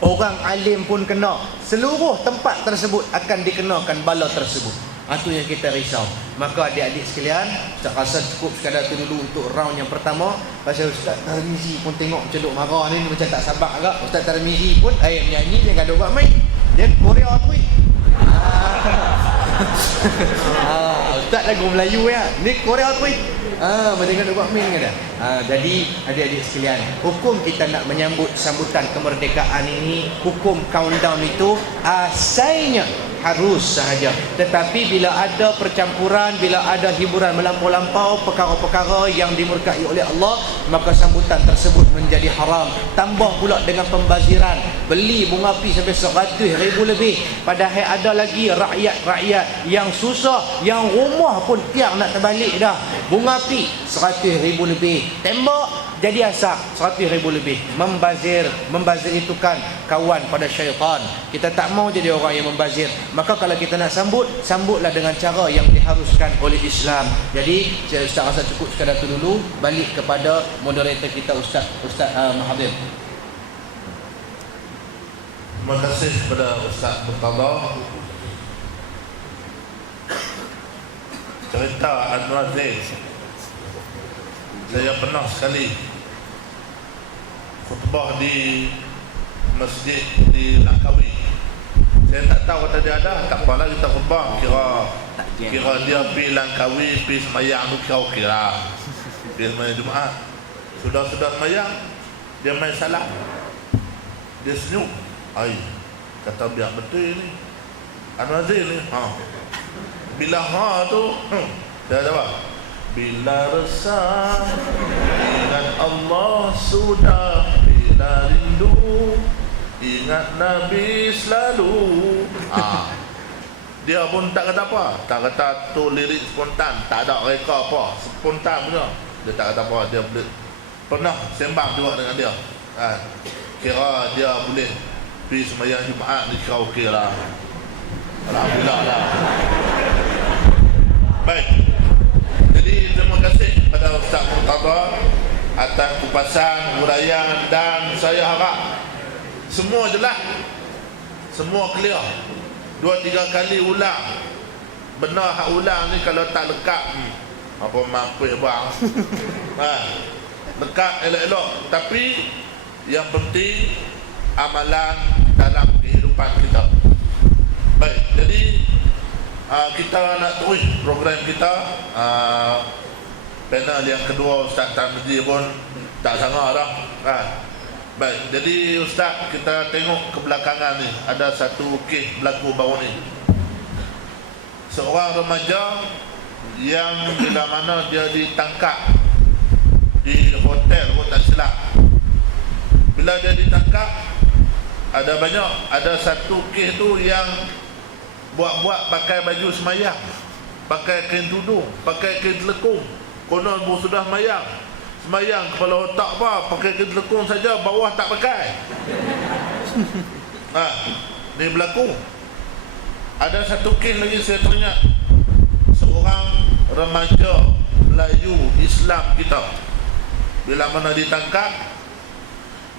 orang alim pun kena. Seluruh tempat tersebut akan dikenakan bala tersebut. Itu yang kita risau. Maka adik-adik sekalian, Ustaz rasa cukup sekadar itu dulu untuk round yang pertama. Pasal Ustaz Tarmizi pun tengok macam duk marah ni, macam tak sabar agak. Ustaz Tarmizi pun menyanyi, dia gaduh buat main. Dia Korea tu. Ustaz lagu Melayu ni Korea tu. Macam gaduh buat main kan. Jadi adik-adik sekalian, hukum kita nak menyambut sambutan kemerdekaan ini, hukum countdown itu asalnya harus sahaja. Tetapi bila ada percampuran, bila ada hiburan melampau-lampau, perkara-perkara yang dimurkai oleh Allah, maka sambutan tersebut menjadi haram. Tambah pula dengan pembaziran, beli bunga api sampai 100,000 lebih. Padahal ada lagi rakyat-rakyat yang susah, yang rumah pun tiang nak terbalik dah. Bunga api 100,000 lebih, tembak jadi asap 100,000 lebih. Membazir itu kan kawan pada syaitan. Kita tak mau jadi orang yang membazir. Maka kalau kita nak sambutlah dengan cara yang diharuskan oleh Islam. Jadi saya Ustaz rasa cukup sekadar itu dulu. Balik kepada moderator kita Ustaz Mahathir. Terima kasih kepada Ustaz Murtada. Cerita Anwar Zain, saya pernah sekali khutbah di masjid di Langkawi. Saya tak tahu kata dia ada, tak apalah kita khutbah. Kira dia pergi Langkawi, pergi semayang tu kira pergi semayang Jumaat. Sudah semayang, dia main salah, dia senyum. Kata biar betul ni Anwar Zain ni. Bila tu dia jawab, bila resah ingat Allah sudah, bila rindu ingat Nabi selalu. Dia pun tak kata apa, tak kata tu lirik spontan, tak ada reka apa, spontan punya. Dia tak kata apa, dia pernah sembang juga dengan dia. Kira dia boleh pergi sembahyang Jumaat di karaoke lah. Alhamdulillah lah. Baik. Jadi terima kasih kepada Ustaz Murtada atas kupasan, huraian, dan saya harap semua jelas, semua clear. 2-3 kali ulang. Benar hak ulang ni kalau tak lekat apa mampu bang. Lekat elok-elok, tapi yang penting amalan dalam kehidupan kita. Baik, jadi kita nak terus program kita. Panel yang kedua Ustaz Tarmizi pun tak sangat dah kan. Baik, jadi Ustaz, kita tengok ke belakangan ni ada satu kes berlaku baru ni. Seorang remaja yang bila mana dia ditangkap di hotel pun tak silap. Bila bila dia ditangkap, ada banyak. Ada satu kes tu yang buat-buat pakai baju semayang, pakai kain tudung, pakai kain telekung. Konon pun sudah semayang kepala otak apa, pakai kain telekung saja, bawah tak pakai. Ni berlaku. Ada satu kes lagi saya teringat, seorang remaja Melayu Islam kita, bila mana ditangkap,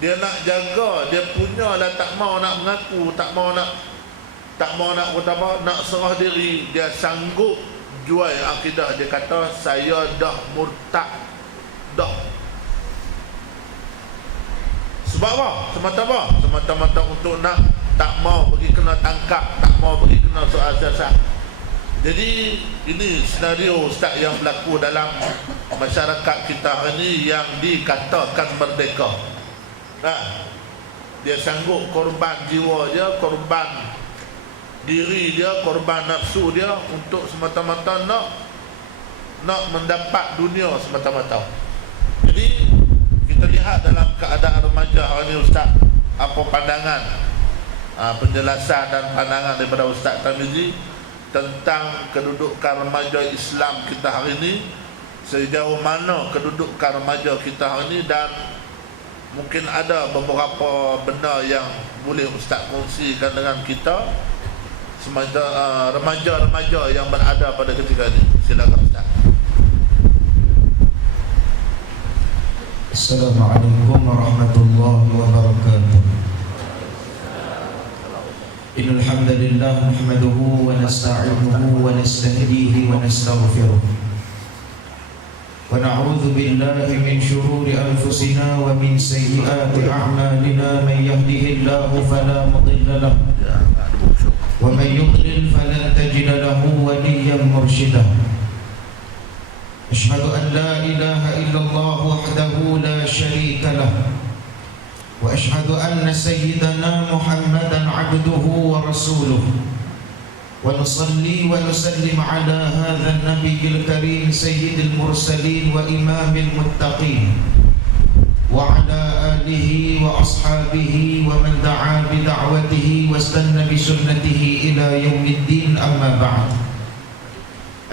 dia nak jaga, dia punya lah, tak mau nak mengaku, tak mau nak kata apa, nak serah diri. Dia sanggup jual akidah. Dia kata, saya dah murtad dah. Sebab apa? Semata-mata untuk nak tak mau pergi kena tangkap, tak mau pergi kena soal siasat. Jadi ini senario Ustaz yang berlaku dalam masyarakat kita hari ini yang dikatakan merdeka. Dia sanggup korban jiwa dia, korban diri dia, korban nafsu dia untuk semata-mata nak mendapat dunia semata-mata. Jadi kita lihat dalam keadaan remaja hari ini Ustaz, apa pandangan, penjelasan dan pandangan daripada Ustaz Tarmizi tentang kedudukan remaja Islam kita hari ini, sejauh mana kedudukan remaja kita hari ini, dan mungkin ada beberapa benda yang boleh Ustaz kongsikan dengan kita remaja-remaja yang berada pada ketika ini. Silakan Ustaz. Assalamualaikum warahmatullahi wabarakatuh. Innal hamdalillah nahmaduhu wa nasta'inuhu wa nastahdihi wa nastaghfiruh. Wa na'udzu billahi min shururi anfusina wa min sayyiati a'malina, man yahdihillahu fala mudilla lahu wa man yudlil falan tajida lahu waliyyan murshida. Ashhadu an la ilaha illallah wahdahu la syarika lah, wa ashhadu anna sayyidana Muhammadan abduhu wa rasuluh, wa nusalli wa nusallim ala hadha an-nabiyil karim sayyidil mursalin wa imamil muttaqin, wa ala alihi wa ashabihi wa man da'a bi da'watihi wa istanna bi sunnatihi ila yaumiddin, amma ba'd.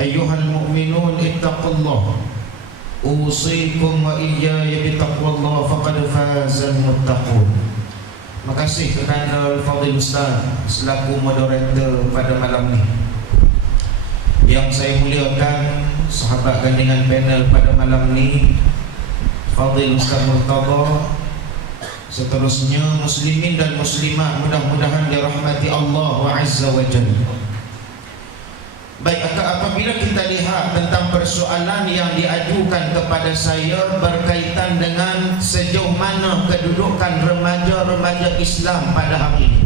Ayyuhal mu'minun ittaqullah, usikum wa iyaya bitaqwallah, faqad fazal muttaqun. Makasih kerana Al-Fadhil Ustaz selaku moderator pada malam ni. Yang saya muliakan sahabat gandingan panel pada malam ni, Fadhil Ustaz Murtada, seterusnya muslimin dan muslimat, mudah-mudahan dirahmati Allah wa azza wa jalla. Baik, apabila kita lihat tentang persoalan yang diajukan kepada saya berkaitan dengan sejauh mana kedudukan remaja-remaja Islam pada hari ini,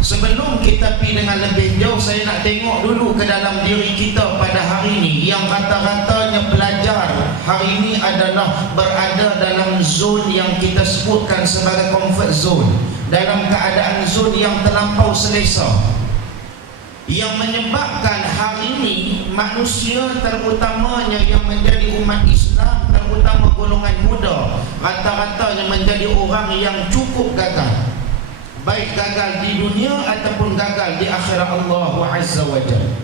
sebelum kita pergi dengan lebih jauh, saya nak tengok dulu ke dalam diri kita pada hari ini, yang rata-ratanya pelajar hari ini adalah berada dalam zon yang kita sebutkan sebagai comfort zone, dalam keadaan zon yang terlampau selesa, yang menyebabkan hari ini manusia, terutamanya yang menjadi umat Islam, terutama golongan muda, rata-ratanya menjadi orang yang cukup gagal, baik gagal di dunia ataupun gagal di akhirat Allah Azza wa Jalla.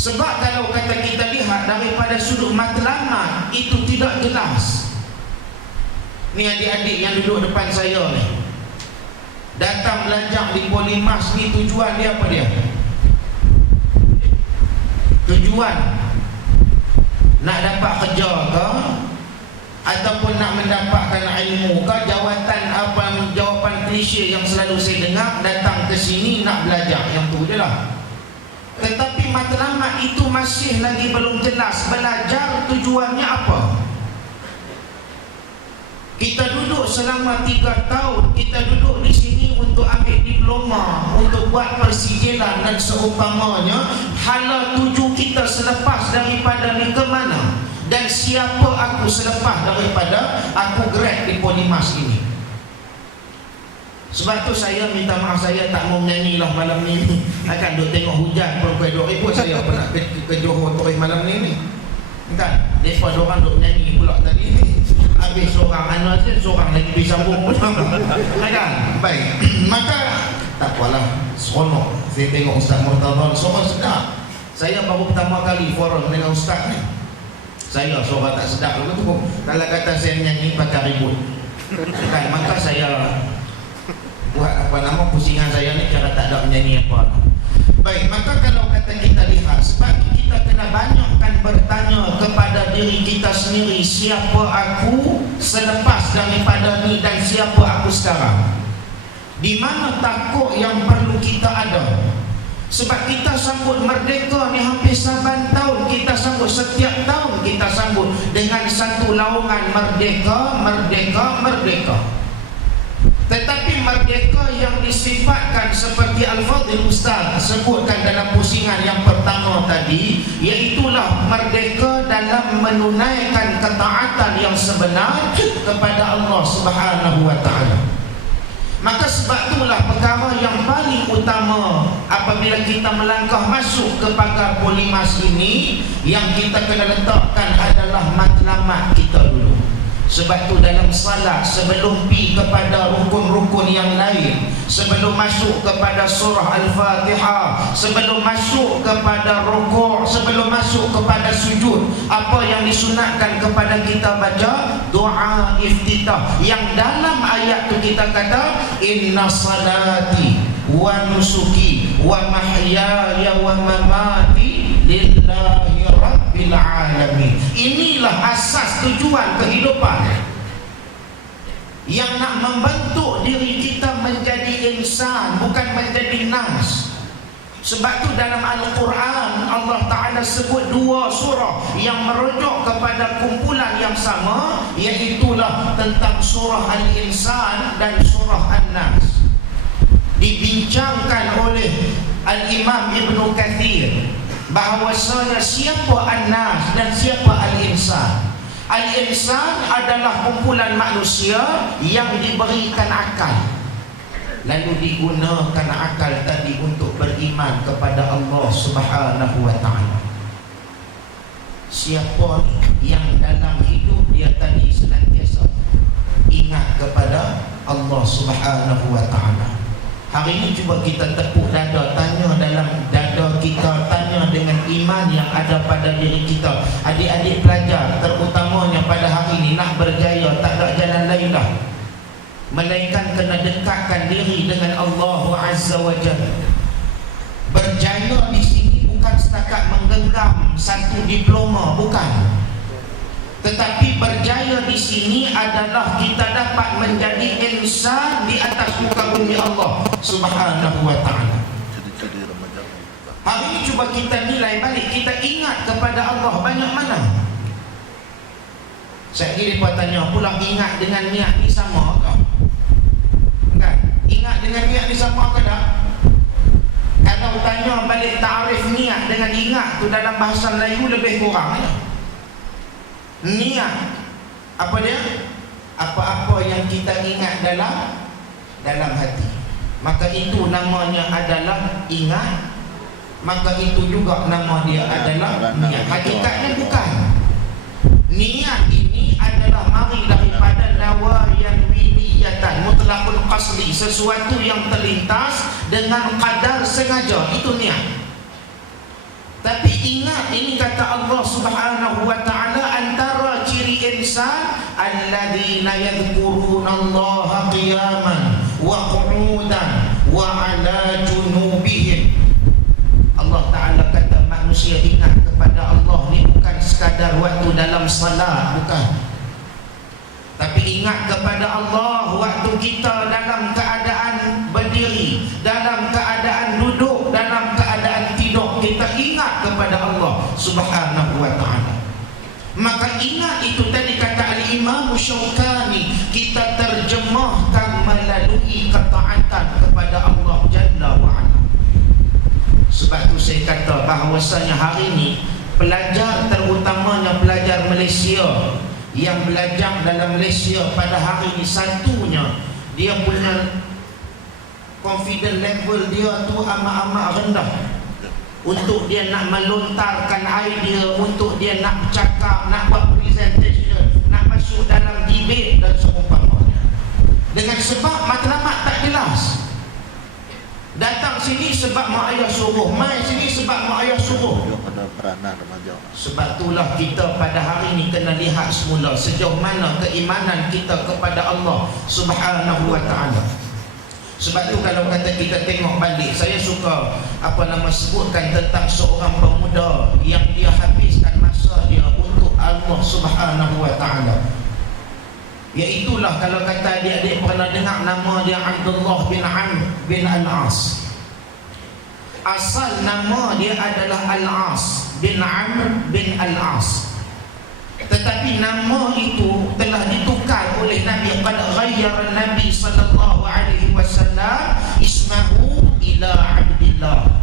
Sebab kalau kata kita lihat daripada sudut matlamat, itu tidak jelas. Ni adik-adik yang duduk depan saya ni, datang belajar di Polimas ni, tujuan dia apa dia? Tujuan nak dapat kerja ke, ataupun nak mendapatkan ilmu ke? Jawapan klise yang selalu saya dengar, datang ke sini nak belajar, yang tu je lah. Tetapi matlamat itu masih lagi belum jelas. Belajar tujuannya apa? Kita duduk selama 3 tahun, kita duduk di sini untuk ambil diploma, untuk buat persijilan dan seumpamanya. Hala tuju kita selepas daripada ni ke mana? Dan siapa aku selepas daripada aku grad di Polimas ini? Sebab tu saya minta maaf, saya tak mau menyanyi lah malam ni. Akan duk tengok hujan pun kau duk ribut saya pernah ke Johor Torres malam ni. Kan? Mereka orang duk nyanyi pula tadi. Habis seorang anak je, seorang lagi bersambung pula. Kan? Baik. Maka tak apalah, seronok. Saya tengok Ustaz Murtaza seorang sedap. Saya baru pertama kali forum dengan Ustaz ni. Saya suara tak sedap dulu tu. Kalau kata saya nyanyi pakai ribut. Kan? Maka saya buat apa nama pusingan saya ni cara tak ada menyanyi apa. Baik, maka kalau kata kita lihat, sebab kita kena banyakkan bertanya kepada diri kita sendiri, siapa aku selepas daripada ni dan siapa aku sekarang. Di mana takut yang perlu kita ada? Sebab kita sambut merdeka ni hampir 8 tahun. Kita sambut setiap tahun, kita sambut dengan satu laungan merdeka, merdeka, merdeka. Tetapi merdeka yang disifatkan seperti Al-Fadhil Ustaz sebutkan dalam pusingan yang pertama tadi, iaitulah merdeka dalam menunaikan ketaatan yang sebenar kepada Allah Subhanahu wa taala. Maka sebab itulah perkara yang paling utama apabila kita melangkah masuk ke pagar Polimas ini, yang kita kena letakkan adalah matlamat kita dulu. Sebab tu dalam salat, sebelum pi kepada rukun-rukun yang lain, sebelum masuk kepada surah Al-Fatihah, sebelum masuk kepada rukuk, sebelum masuk kepada sujud, apa yang disunatkan kepada kita baca? Doa iftitah. Yang dalam ayat tu kita kata, inna salati wa nusuki wa mahyaya wa mamati lillahi rabbil alamin. Inilah asas tujuan kehidupan yang nak membentuk diri kita menjadi insan, bukan menjadi nas. Sebab tu dalam Al-Quran Allah Ta'ala sebut 2 surah yang merujuk kepada kumpulan yang sama, iaitulah tentang surah Al-Insan dan surah An-Nas. Dibincangkan oleh Al-Imam Ibn Kathir bahawasanya siapa An-Nas dan siapa Al-Insan. Al-Insan adalah kumpulan manusia yang diberikan akal, lalu digunakan akal tadi untuk beriman kepada Allah Subhanahu wa ta'ala. Siapa yang dalam hidup dia tadi senantiasa ingat kepada Allah Subhanahu wa ta'ala. Hari ini cuba kita tepuk dada, tanya dalam dada kita, tanya dengan iman yang ada pada diri kita. Adik-adik pelajar, terutamanya pada hari ini, nak berjaya tak ada jalan lain dah melainkan kena dekatkan diri dengan Allah Azza wa Jalla. Berjaya di sini bukan setakat menggenggam satu diploma, bukan. Tetapi berjaya di sini adalah kita dapat menjadi insan di atas muka bumi Allah Subhanahu wa ta'ala. Hari ini cuba kita nilai balik, kita ingat kepada Allah banyak mana? Saya kira mereka tanya pula, ingat dengan niat ni sama ke? Kan? Ingat dengan niat ni sama ke tak? Kalau tanya balik ta'arif niat dengan ingat tu dalam bahasa Melayu lebih kurang ya? Niat apa dia? Apa-apa yang kita ingat dalam hati, maka itu namanya adalah ingat. Maka itu juga nama dia adalah niat. Hakikatnya bukan. Niat ini adalah mari daripada nawayan winiyatan mutlaqul qasdi, sesuatu yang terlintas dengan qadar sengaja, itu niat. Tapi ingat ini kata Allah Subhanahu wa ta'ala, antara ciri insan alladzina yadhkurunallaha qiyaman wa qu'udan wa 'ala junubihim. Allah Ta'ala kata manusia ingat kepada Allah ni bukan sekadar waktu dalam salat, bukan. Tapi ingat kepada Allah waktu kita dalam keadaan berdiri, dalam keadaan duduk, dalam keadaan tidur, kita ingat kepada Allah Subhanahu wa ta'ala. Maka ingat itu tadi kata Al-Imam Syaukani, kita terjemahkan melalui ketaatan kepada Allah Jalla wa'ala. Sebab tu saya kata bahawasanya hari ini pelajar, terutamanya pelajar Malaysia yang belajar dalam Malaysia pada hari ini, satunya dia punya confidence level dia tu amat-amat rendah. untuk dia nak melontarkan idea, untuk dia nak bercakap, nak buat presentation, nak masuk dalam debate dan seumpamanya. Dengan sebab matlamat tak jelas. Datang sini sebab mak ayah suruh, mai sini sebab mak ayah suruh. Ada peranan remaja. Sebab itulah kita pada hari ini kena lihat semula sejauh mana keimanan kita kepada Allah Subhanahu wa ta'ala. Sebab tu kalau kata kita tengok balik, saya suka sebutkan tentang seorang pemuda yang dia habiskan masa dia untuk Allah Subhanahu wa ta'ala. Iaitulah kalau kata adik-adik pernah dengar nama dia Abdullah bin Amr bin Al-As. Asal nama dia adalah Al-As bin Amr bin Al-As. Tetapi nama itu telah ditukar oleh Nabi. Qad ghayyara Nabi sallallahu alaihi wasallam ismahu ila Abdillah.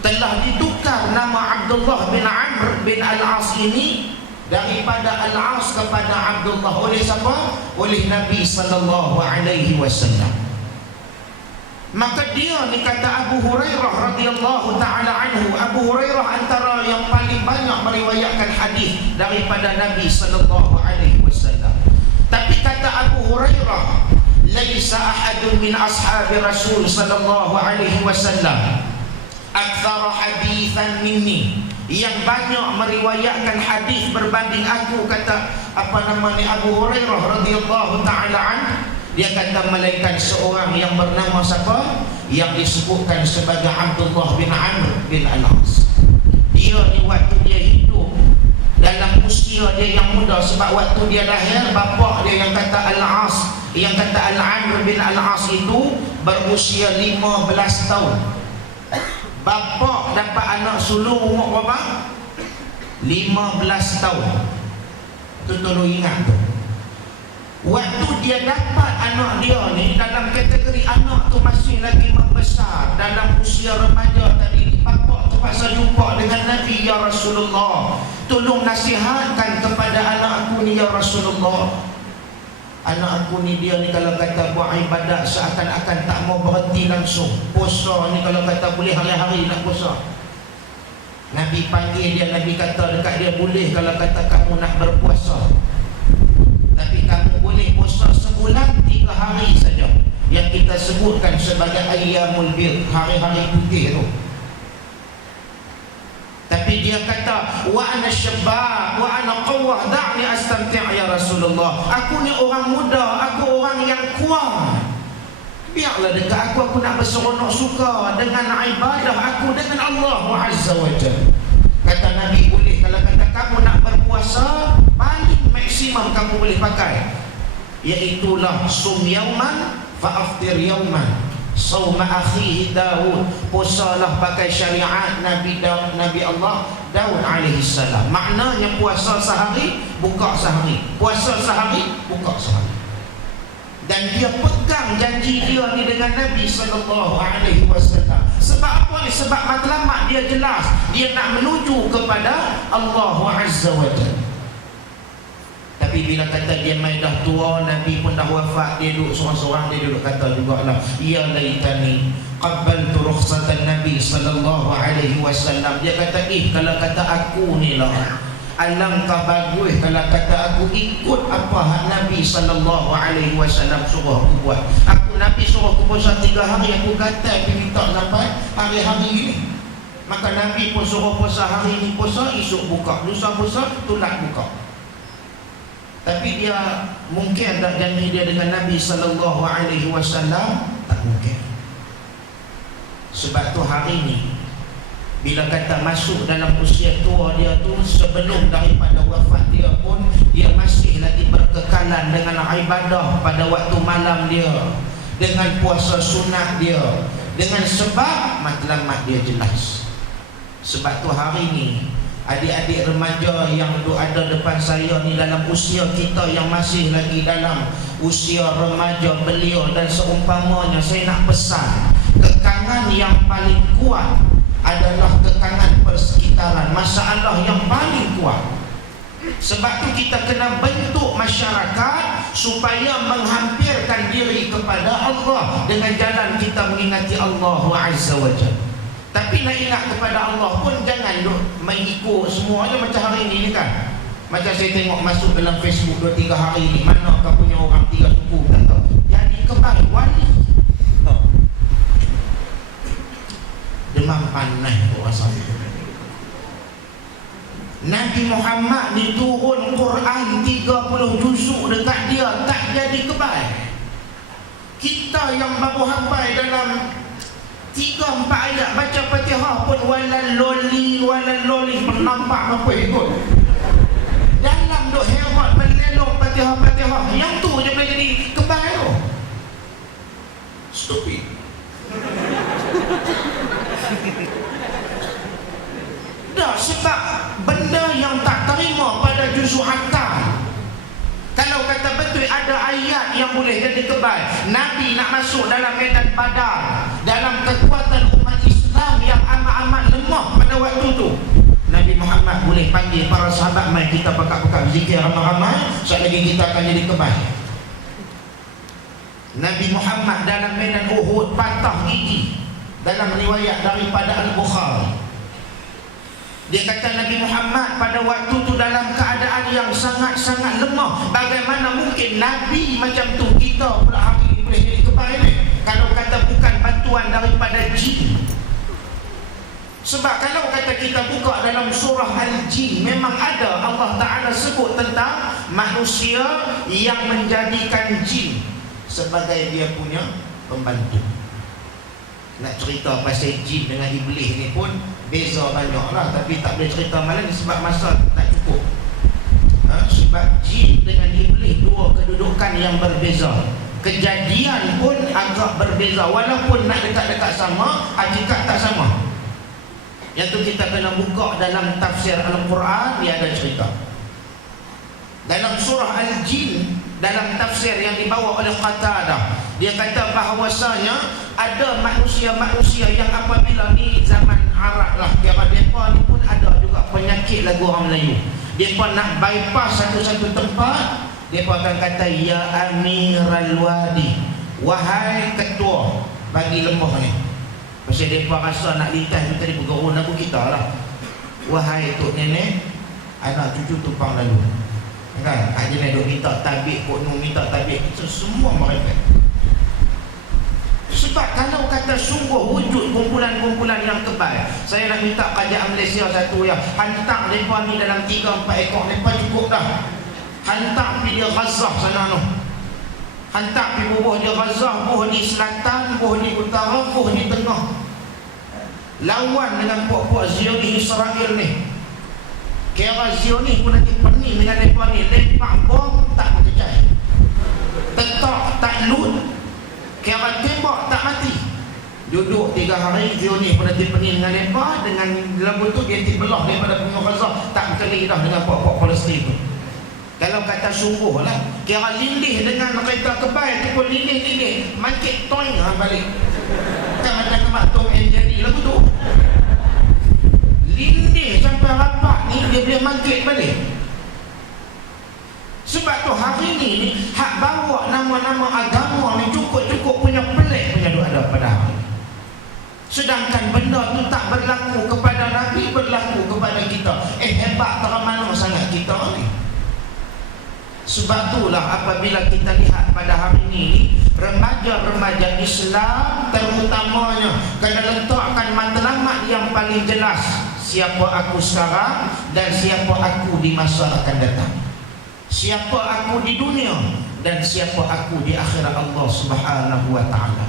Telah ditukar nama Abdullah bin Amr bin Al-As ini daripada Al-As kepada Abdullah oleh siapa? Oleh Nabi sallallahu alaihi wasallam. Maka dia ni kata Abu Hurairah radhiyallahu taala anhu. Abu Hurairah antara yang paling banyak meriwayatkan hadis daripada Nabi sallallahu alaihi wasallam. Tapi kata Abu Hurairah, "Laisa ahadun min ashabi Rasul sallallahu alaihi wasallam aktsara haditsan minni." Yang banyak meriwayatkan hadis berbanding aku, kata Abu Hurairah radhiyallahu taala anhu. Dia kata melainkan seorang yang bernama siapa? Yang disebutkan sebagai Abdullah bin Amr bin Al-As. Dia ni waktu dia hidup dalam usia dia yang muda, sebab waktu dia lahir bapa dia yang kata Al-As, yang kata Al-Amr bin Al-As itu berusia 15 tahun. Bapa dapat anak sulung umur berapa? 15 tahun. Tu tolong ingat tu. Waktu dia dapat anak dia ni, dalam kategori anak tu masih lagi membesar, dalam usia remaja tadi, bapa terpaksa jumpa dengan Nabi, "Ya Rasulullah, tolong nasihatkan kepada anak aku ni ya Rasulullah. Anak aku ni dia ni kalau kata buat ibadat seakan-akan tak mau berhenti langsung. Puasa ni kalau kata boleh hari-hari nak puasa." Nabi panggil dia, Nabi kata dekat dia, "Boleh kalau kata kamu nak berpuasa, tapi kamu boleh puasa sebulan 3 hari saja, yang kita sebutkan sebagai ayyamul bir, hari-hari putih tu." Tapi dia kata, "Wa ana syabab wa ana qawwah, da'ni astamti' ya Rasulullah. Aku ni orang muda, aku orang yang kuat. Biarlah dekat aku nak berseronok suka dengan ibadah aku dengan Allah Azza wa Jalla." Kata Nabi, "Boleh kalau kata kamu nak berpuasa, paling maksimum kamu boleh pakai, iaitulah sum yauman fa aftir yauman. Sauma akhihi Daud, puasalah pakai syariat Nabi Allah Daud alaihi salam." Maknanya puasa sehari, buka sehari, puasa sehari, buka sehari. Dan dia pegang janji dia ni dengan Nabi sallallahu alaihi wasallam. Sebab apa ni? Sebab matlamat dia jelas, dia nak menuju kepada Allah Azza wa Jalla. Tapi bila kata dia mai dah tua, Nabi pun dah wafat, dia duduk seorang-seorang, dia duduk kata jugalah, "Ya laitani qabbaltu rukhsatan Nabi sallallahu alaihi wasallam." Dia kata, kalau kata aku ni lah, alangkah bagus kalau kata aku ikut apa hak Nabi sallallahu alaihi wasallam suruh aku buat. Aku Nabi suruh aku puasa 3 hari, aku kata pergi tak sampai hari-hari ini. Maka Nabi pun suruh puasa hari ini puasa, esok buka, lusa puasa, tulat buka. Tapi dia mungkin tak janji dia dengan Nabi sallallahu alaihi wasallam? Tak mungkin. Sebab tu hari ni bila kata masuk dalam usia tua dia tu, sebelum daripada wafat dia pun, dia masih lagi berkekalan dengan ibadah pada waktu malam dia, dengan puasa sunat dia, dengan sebab matlamat dia jelas. Sebab tu hari ni adik-adik remaja yang ada depan saya ni, dalam usia kita yang masih lagi dalam usia remaja belia dan seumpamanya, saya nak pesan, kekangan yang paling kuat adalah kekangan persekitaran, masalah yang paling kuat. Sebab tu kita kena bentuk masyarakat supaya menghampirkan diri kepada Allah dengan jalan kita mengingati Allah Azza wa Jalla. Tapi nak ingat kepada Allah pun jangan duk main ikut semuanya macam hari ni kan. Macam saya tengok masuk dalam Facebook 2-3 hari ni, mana kau punya orang 3 suku kata jadi kebal wali. Demam panas tu rasa. Nabi Muhammad ni turun Quran 30 juzuk dekat dia, tak jadi kebal. Kita yang baru hafal dalam 3-4 ayat baca Fatihah pun walal loli bernampak apa ikut. Dalam duk hebat melelong Fatihah yang tu je boleh jadi kebal tu. Stupid. Dah, sebab benda yang tak terima pada juzuk akal. Kalau kata betul ada ayat yang boleh jadi kebal, Nabi nak masuk dalam medan Badar, dalam kekuatan umat Islam yang amat-amat lemah pada waktu tu, Nabi Muhammad boleh panggil para sahabat, mai kita pakak-pakak zikir ramai-ramai, sekali lagi kita akan jadi kebal. Nabi Muhammad dalam medan Uhud patah gigi, dalam riwayat daripada Al-Bukhari. Dia kata Nabi Muhammad pada waktu tu dalam keadaan yang sangat-sangat lemah. Bagaimana mungkin Nabi macam tu, kita pula hari ini boleh jadi kebal ni? Kalau kata bukan bantuan daripada jin. Sebab kalau kata kita buka dalam surah Al-Jin, memang ada Allah Ta'ala sebut tentang manusia yang menjadikan jin sebagai dia punya pembantu. Nak cerita pasal jin dengan iblis ni pun beza banyak lah, tapi tak boleh cerita malam ni sebab masa tak cukup. Sebab jin dengan iblis dua kedudukan yang berbeza, kejadian pun agak berbeza, walaupun nak dekat-dekat sama, hakikat tak sama. Yang tu kita kena buka dalam tafsir Al-Quran, dia ada cerita dalam surah Al-Jin, dalam tafsir yang dibawa oleh Qatadah. Dia kata bahawasanya ada manusia-manusia yang apabila ni zaman Arab lah, kira mereka ni pun ada juga penyakit lagu orang Melayu. Mereka nak bypass satu-satu tempat, mereka akan kata ya Amiral Wadi, wahai ketua bagi lembah ni. Pasal mereka rasa nak lintas tu tadi bergurau lagu kita lah, wahai tok nenek, anak cucu tumpang lalu kan, jenis duk minta tabik, kok minta tabik, semua mereka. Sebab kalau kata sungguh wujud kumpulan-kumpulan yang kebal, saya nak minta kerajaan Malaysia satu ya, hantar mereka ni dalam 3-4 ekor, mereka cukup dah. Hantar pergi dia Gaza sana tu, hantar pergi bubuh dia Gaza, bubuh di selatan, bubuh di utara, bubuh di tengah, lawan dengan puak-puak Zionis Israel ni. Kira Zionis pun nanti pening dengan mereka ni, lempak bom tak berkecai, tetak tak lut, kira tembak tak mati. Duduk 3 hari, Zionis pun nanti pening dengan mereka, dengan lagu tu dia belah daripada punya Gaza, tak berkeli dah dengan puak-puak Palestin tu. Kalau kata sungguh lah, kira lindih dengan kereta kebal tu pun lindih, mancik toing balik. Bukan macam kemak Tom and Jerry lagu tu, lindih sampai rapat ni dia boleh mangkit balik. Sebab tu hari ni hak bawa nama-nama agama ni cukup-cukup punya pelik punya ada pada hari. Sedangkan benda tu tak berlaku kepada Nabi, berlaku kepada kita. Hebat tak mana sangat kita ni. Sebab itulah apabila kita lihat pada hari ini, remaja-remaja Islam terutamanya kena letakkan matlamat yang paling jelas, siapa aku sekarang dan siapa aku di masa akan datang, siapa aku di dunia dan siapa aku di akhirat Allah Subhanahu wa ta'ala.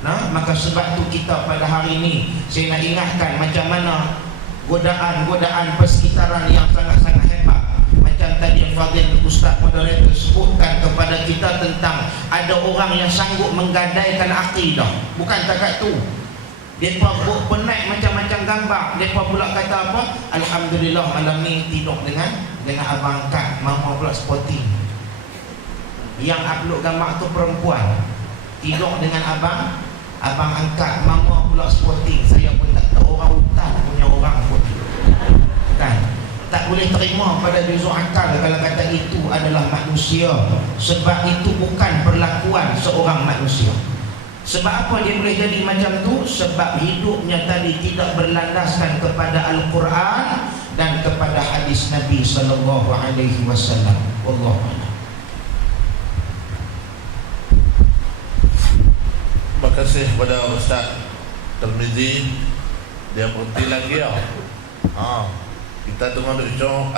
Nah, maka sebab tu kita pada hari ini saya nak ingatkan macam mana godaan-godaan persekitaran yang sangat-sangat hebat. Macam tadi Fadil Ustaz moderator sebutkan kepada kita tentang ada orang yang sanggup menggadaikan akidah. Bukan takat tu, mereka buat penaik macam-macam gambar. Mereka pula kata apa? Alhamdulillah malam ni tidur dengan abang angkat, mama pula sporting. Yang upload gambar tu perempuan, tidur dengan abang angkat, mama pula sporting. Saya pun tak tahu, orang hutan punya orang pun kan tak boleh terima pada juzuk akal kalau kata itu adalah manusia. Sebab itu bukan perlakuan seorang manusia. Sebab apa dia boleh jadi macam tu? Sebab hidupnya tadi tidak berlandaskan kepada Al-Quran dan kepada hadis Nabi sallallahu alaihi wasallam. Wallahu a'lam. Terima kasih kepada Ustaz Tirmizi. Dia berhenti lagi ya. Kita tengah duduk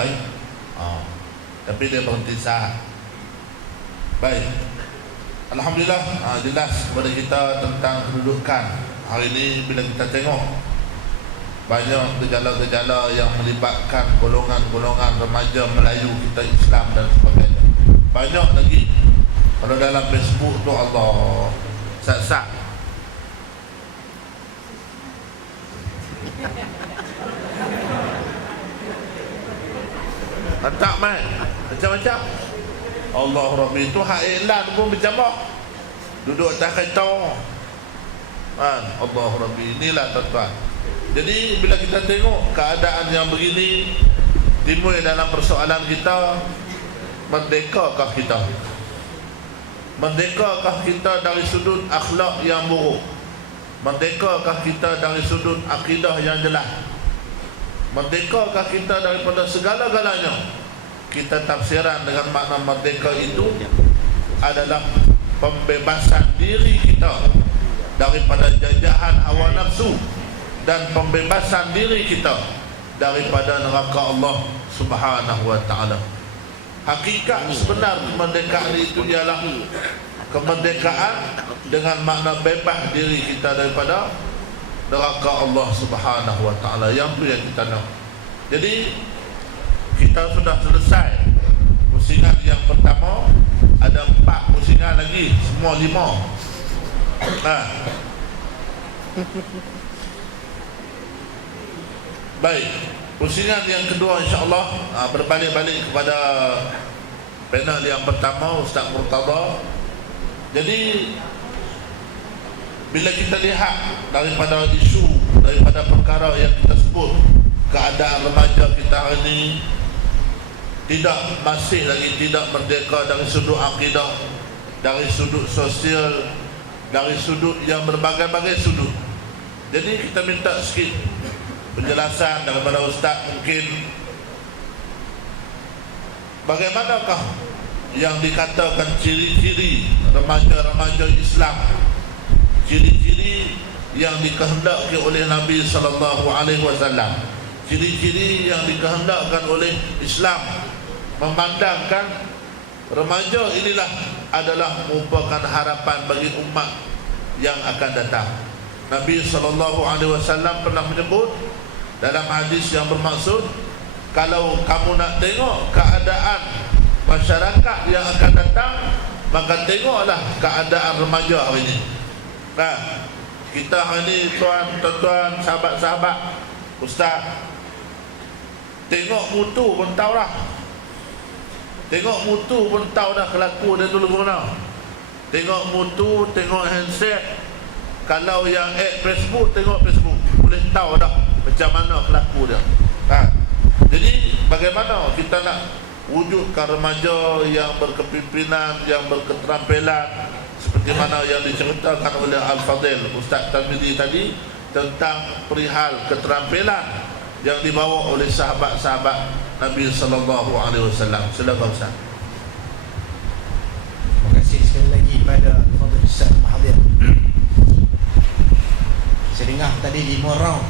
tapi dia berhenti sah. Baik. Alhamdulillah, jelas kepada kita tentang kedudukan. Hari ini bila kita tengok banyak gejala-gejala yang melibatkan golongan-golongan remaja Melayu kita, Islam dan sebagainya. Banyak lagi. Kalau dalam Facebook tu Allah sak-sak. Hantar mai macam-macam. Allah Rabbi tu hak iklan pun berjamaah. Duduk atas kereta. Allah Rabbi, inilah tuan-tuan. Jadi bila kita tengok keadaan yang begini, timbul dalam persoalan kita, merdekakah kita? Merdekakah kita dari sudut akhlak yang buruk? Merdekakah kita dari sudut akidah yang jelas? Merdekakah kita daripada segala-galanya? Kita tafsiran dengan makna merdeka itu adalah pembebasan diri kita daripada jajahan hawa nafsu dan pembebasan diri kita daripada neraka Allah Subhanahu wa taala. Hakikat sebenar kemerdekaan itu ialah kemerdekaan dengan makna bebas diri kita daripada neraka Allah Subhanahu wa taala. Yang tu yang kita nak. Jadi kita sudah selesai pusingan yang pertama. Ada 4 pusingan lagi, semua 5. Baik, pusingan yang kedua insya-Allah berbalik-balik kepada panel yang pertama, Ustaz Murtada. Jadi bila kita lihat daripada isu, daripada perkara yang kita sebut, keadaan remaja kita hari ini masih lagi tidak merdeka dari sudut akidah, dari sudut sosial, dari sudut yang berbagai-bagai sudut. Jadi kita minta sikit penjelasan daripada Ustaz, mungkin bagaimanakah yang dikatakan ciri-ciri remaja-remaja Islam, ciri-ciri yang dikehendaki oleh Nabi sallallahu alaihi wasallam, ciri-ciri yang dikehendakkan oleh Islam, memandangkan remaja inilah adalah merupakan harapan bagi umat yang akan datang. Nabi SAW pernah menyebut dalam hadis yang bermaksud, kalau kamu nak tengok keadaan masyarakat yang akan datang, maka tengoklah keadaan remaja hari ini. Nah, kita hari ini tuan-tuan, sahabat-sahabat, Ustaz, tengok mutu pun tahu lah. Tengok mutu pun tahu dah kelaku dia dulu mana. Tengok mutu, tengok handset. Kalau yang Facebook, tengok Facebook, boleh tahu dah macam mana kelaku dia. Jadi bagaimana kita nak wujudkan remaja yang berkepimpinan, yang berketerampilan, seperti mana yang diceritakan oleh Al-Fadhil Ustaz Tirmizi tadi tentang perihal keterampilan yang dibawa oleh sahabat-sahabat Nabi sallallahu alaihi wasallam. Silakan Ustaz. Terima kasih sekali lagi pada Fadhil Ustaz Mahathir. Saya dengar tadi 5 round.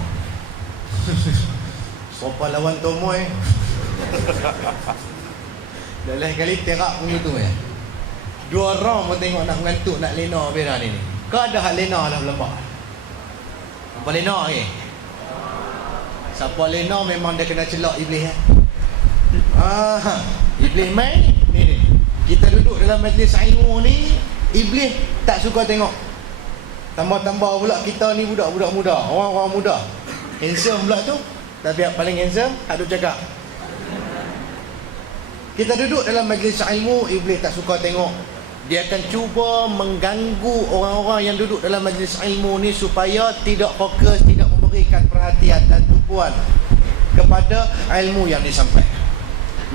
Sopa lawan Tomoy. Dah lain kali terak punya tu 2 round pun tengok nak mengantuk, nak lena bera ni. Kau ada hak lena dah berlembak. Apa lena ke? Siapa lena memang dia kena celak iblis Iblis main ni. Kita duduk dalam majlis ilmu ni, iblis tak suka tengok. Tambah-tambah pula kita ni budak-budak muda, orang-orang muda. Handsome pula tu. Tapi yang paling handsome ada cakap. Kita duduk dalam majlis ilmu, iblis tak suka tengok. Dia akan cuba mengganggu orang-orang yang duduk dalam majlis ilmu ni supaya tidak fokus, tidak memberikan perhatian dan tumpuan kepada ilmu yang disampaikan.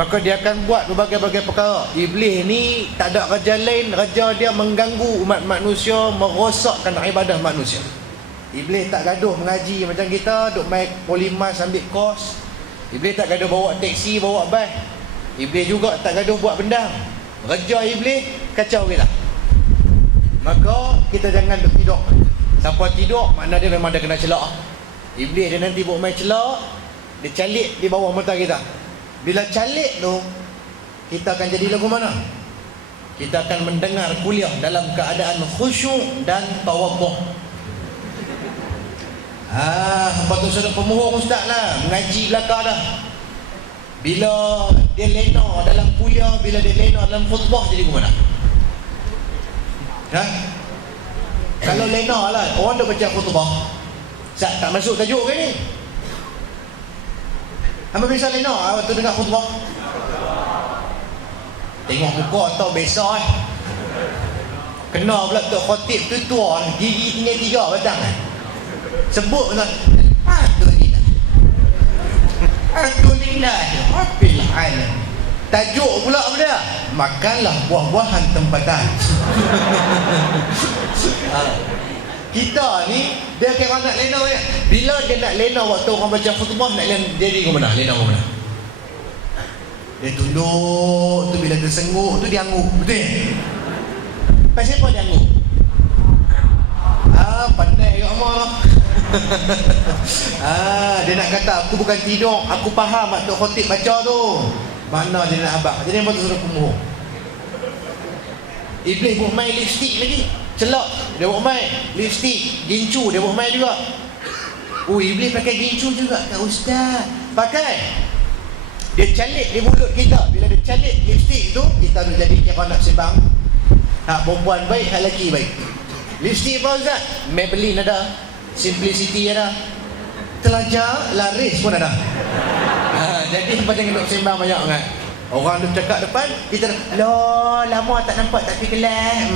maka dia akan buat berbagai-bagai perkara. Iblis ni tak ada kerja lain, kerja dia mengganggu umat manusia, merosakkan ibadah manusia. Iblis tak gaduh mengaji macam kita, duk main polimas ambil kos. Iblis tak gaduh bawa teksi, bawa bas. Iblis juga tak gaduh buat benda. Kerja iblis kacau kita. Maka kita jangan tidur. Siapa tidur makna dia memang dah kena celak. Iblis dia nanti buat main celak, dia calik di bawah mata kita. Bila calik tu, kita akan jadi lagu mana? Kita akan mendengar kuliah dalam keadaan khusyuk dan tawadhuh. Hamba tu sudah pemohong ustaz lah, mengaji belakang dah. Bila dia lena dalam kuliah, bila dia lena dalam khutbah, jadi ke mana? Kalau lena lah, orang dah baca khutbah, tak masuk tajuk ke ni? Hamba biasa lena waktu dengar khutbah. Tengok muka atau biasa kena pula tu khatib tu tua, gigi tinggal 3 batang. Sebut betul. Alhamdulillah Rabbil alamin. Tajuk pula apa dia? Makanlah buah-buahan tempatan. Kita ni dia kira nak lena ya. Bila dia nak lena waktu orang baca khutbah, nak lena jadi ke mana? Lena ke mana? Dia tunduk tu, bila tersengguk tu dia angguk. Betul? Pasal apa dia angguk? Pandai kat amal. Dia nak kata aku bukan tidur, aku faham waktu khatib baca tu. Mana dia nak abang. Jadi apa tu suruh pemohong. Iblis buat main lipstick lagi. Celak dia buat main lipstick, gincu dia buat main juga. Iblis pakai gincu juga Kak Ustaz. Pakai. Dia calik di mulut kita. Bila dia calik lipstick tu, kita dah jadi kira nak sembang. Hak perempuan baik, hak lelaki baik. Lipstick apa Ustaz? Maybelline ada, Simplicity ada, Telajar, Laris pun ada. Jadi pada nak sembang banyak kan. Orang tu cakap depan, kita loh lama tak nampak tapi kelas.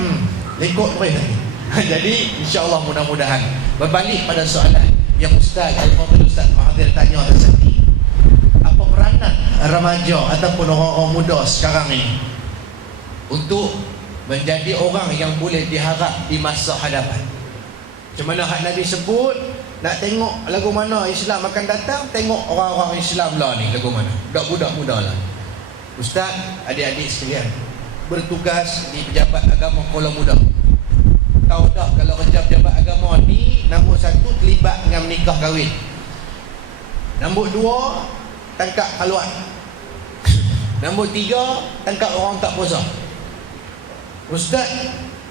Lekuk terus. Jadi insya-Allah mudah-mudahan berbalik pada soalan yang Ustaz Al-Fadhil Ustaz Mahathir tanya tadi. Apa peranan remaja ataupun orang-orang muda sekarang ini untuk menjadi orang yang boleh diharap di masa hadapan? Macam mana hak Nabi sebut, nak tengok lagu mana Islam akan datang, tengok orang-orang Islam lah ni lagu mana. Budak-budak muda lah. Ustaz, adik-adik sekalian, bertugas di pejabat agama Kuala Muda. Tahu dah kalau kerja pejabat agama ni, nombor 1 terlibat dengan menikah kahwin. Nombor 2 tangkap haluan. Nombor 3 tangkap orang tak puasa. Ustaz,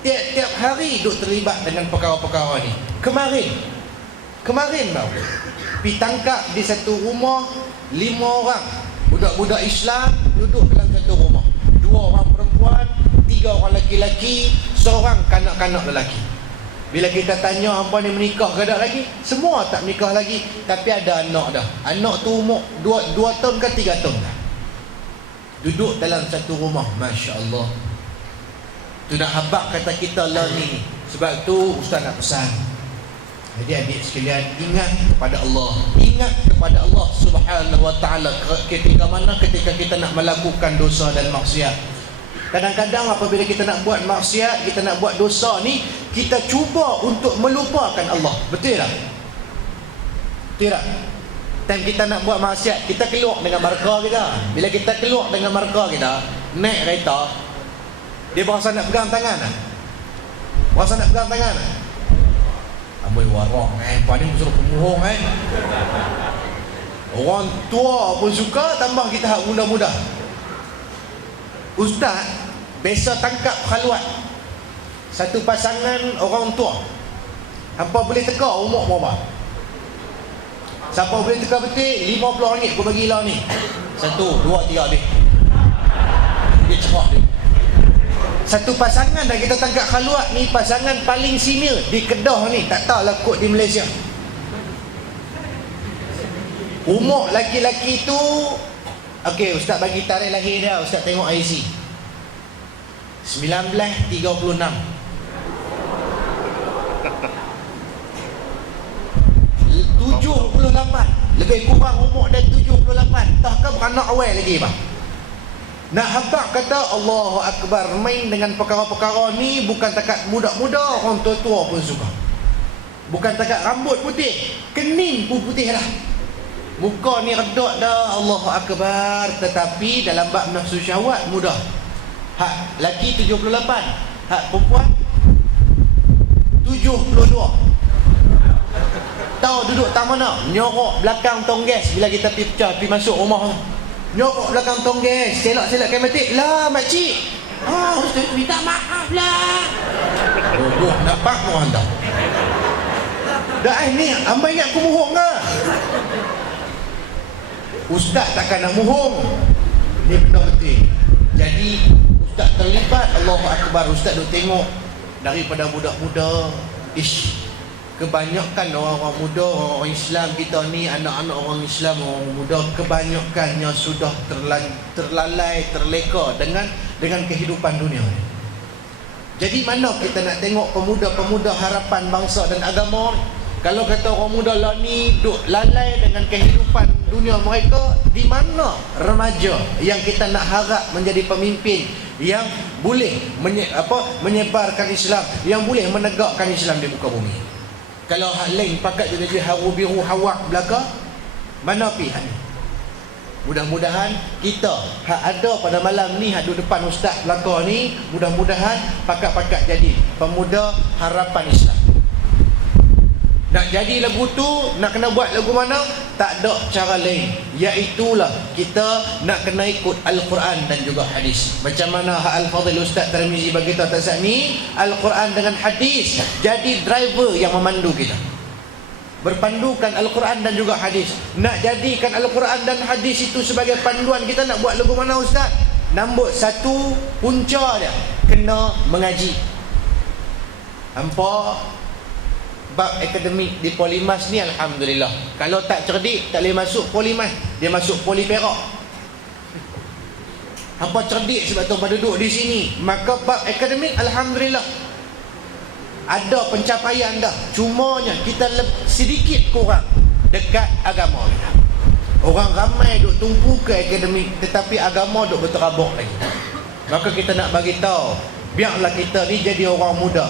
tiap-tiap hari duk terlibat dengan perkara-perkara ni. Kemarin bang, pergi tangkap di satu rumah 5 orang budak-budak Islam duduk dalam satu rumah. 2 orang perempuan, 3 orang lelaki-lelaki, 1 kanak-kanak lelaki. Bila kita tanya apa ni menikah ke tak lagi, semua tak menikah lagi, tapi ada anak dah. Anak tu umur 2 tahun ke 3 tahun dah. Duduk dalam satu rumah, masya-Allah. Tu nak habaq kata kita lah ni. Sebab tu Ustaz nak pesan, adik-adik sekalian, ingat kepada Allah. Ingat kepada Allah Subhanahu wa ta'ala ketika mana? Ketika kita nak melakukan dosa dan maksiat. Kadang-kadang apabila kita nak buat maksiat, kita nak buat dosa ni, kita cuba untuk melupakan Allah. Betul tak? Betul tak? Time kita nak buat maksiat, kita keluar dengan markah kita. Bila kita keluar dengan markah kita, naik kereta, dia berasa nak pegang tangan lah. Berasa nak pegang tangan lah. Amboi warok Pak ni suruh pemohong Orang tua pun suka, tambah kita hak muda-muda. Ustaz biasa tangkap khaluat satu pasangan orang tua. Hampa boleh teka umur berapa? Siapa boleh teka betul? RM50 aku bagi lah ni. 1, 2, 3 habis. Dia cerah dia. Satu pasangan dah kita tangkap khaluat ni, pasangan paling senior di Kedah ni, tak tahulah kot di Malaysia. Umur laki-laki tu, okey, Ustaz bagi tarikh lahir dia, Ustaz tengok IC 1936. 78, lebih kurang umur dia 78. Tahkah beranak awal lagi bang. Nak habaq kata Allahu Akbar, main dengan perkara-perkara ni bukan takat muda-muda, orang tua-tua pun suka. Bukan takat rambut putih, kening pun putih dah. Muka ni redok dah, Allahu Akbar. Tetapi dalam bab nafsu syahwat mudah. Hak laki 78, hak perempuan 72. Tahu duduk tak mana, nyorok belakang tongges bila kita pergi masuk rumah. Nyorok belakang tongges, selak-selak kematik. Lah makcik, ustaz minta maaf lah. Oh, nampak orang tak? Dah ni, hamba ingat aku muhung ke? Ustaz takkan nak muhung. Ni benda betul. Jadi ustaz terlibat, Allahu Akbar. Ustaz duk tengok daripada budak-budak. Kebanyakan orang-orang muda, orang Islam kita ni, anak-anak orang Islam, orang muda, kebanyakannya sudah terlalai, terleka dengan kehidupan dunia. Jadi mana kita nak tengok pemuda-pemuda harapan bangsa dan agama? Kalau kata orang muda lah ni duk lalai dengan kehidupan dunia mereka, di mana remaja yang kita nak harap menjadi pemimpin yang boleh menyebarkan Islam, yang boleh menegakkan Islam di muka bumi? Kalau hak lain pakat jadi haru biru hawak belaka, mana pihak ni? Mudah-mudahan kita hak ada pada malam ni, hak duduk depan ustaz belaka ni, mudah-mudahan pakat-pakat jadi pemuda harapan Islam. Nak jadi lagu tu, nak kena buat lagu mana? Tak ada cara lain, iaitulah kita nak kena ikut Al-Quran dan juga hadis. Macam mana Al-Fadhil Ustaz Tirmizi bagi tahu tak saat ni, Al-Quran dengan hadis jadi driver yang memandu kita. Berpandukan Al-Quran dan juga hadis. Nak jadikan Al-Quran dan hadis itu sebagai panduan kita nak buat lagu mana Ustaz? Nombor satu, punca dia kena mengaji. Hampa bab akademik di Polimas ni alhamdulillah. Kalau tak cerdik tak boleh masuk Polimas, dia masuk Poli Perak. Hampa cerdik sebab tu duduk di sini, maka bab akademik alhamdulillah ada pencapaian dah. Cumanya kita sedikit kurang dekat agama kita. Orang ramai duk tumpu ke akademik, tetapi agama duk berterabuk lagi. Maka kita nak bagi tahu, biarlah kita ni jadi orang muda.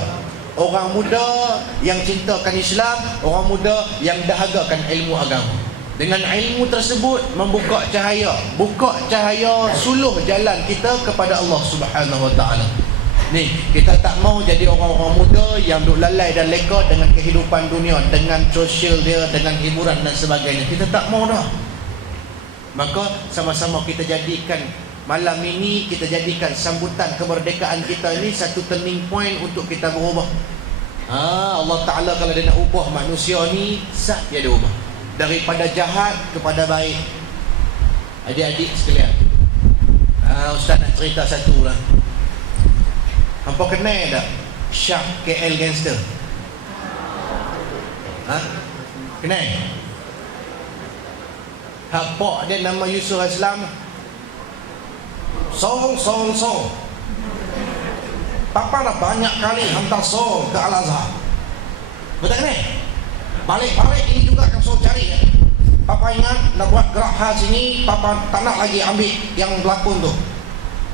Orang muda yang cintakan Islam, orang muda yang dahagakan ilmu agama. Dengan ilmu tersebut membuka cahaya, buka cahaya suluh jalan kita kepada Allah Subhanahu Wa Taala. Ni, kita tak mau jadi orang-orang muda yang duk lalai dan leka dengan kehidupan dunia, dengan sosial dia, dengan hiburan dan sebagainya. Kita tak mau dah. Maka sama-sama kita jadikan malam ini, kita jadikan sambutan kemerdekaan kita ini satu turning point untuk kita berubah. Allah Ta'ala kalau dia nak ubah manusia ni, sah dia ubah daripada jahat kepada baik. Adik-adik sekalian, Ustaz nak cerita satu lah. Hampa kenal tak Syak KL Gangster? Kenal? Hak pak dia nama Yusuf Aslam. Song. Papa dah banyak kali hantar song ke Al-Azhar. Betul kan? Balik-balik ini juga yang song cari. Papa ingat nak buat gerak khas ini, Papa tak nak lagi ambil yang berlakon tu.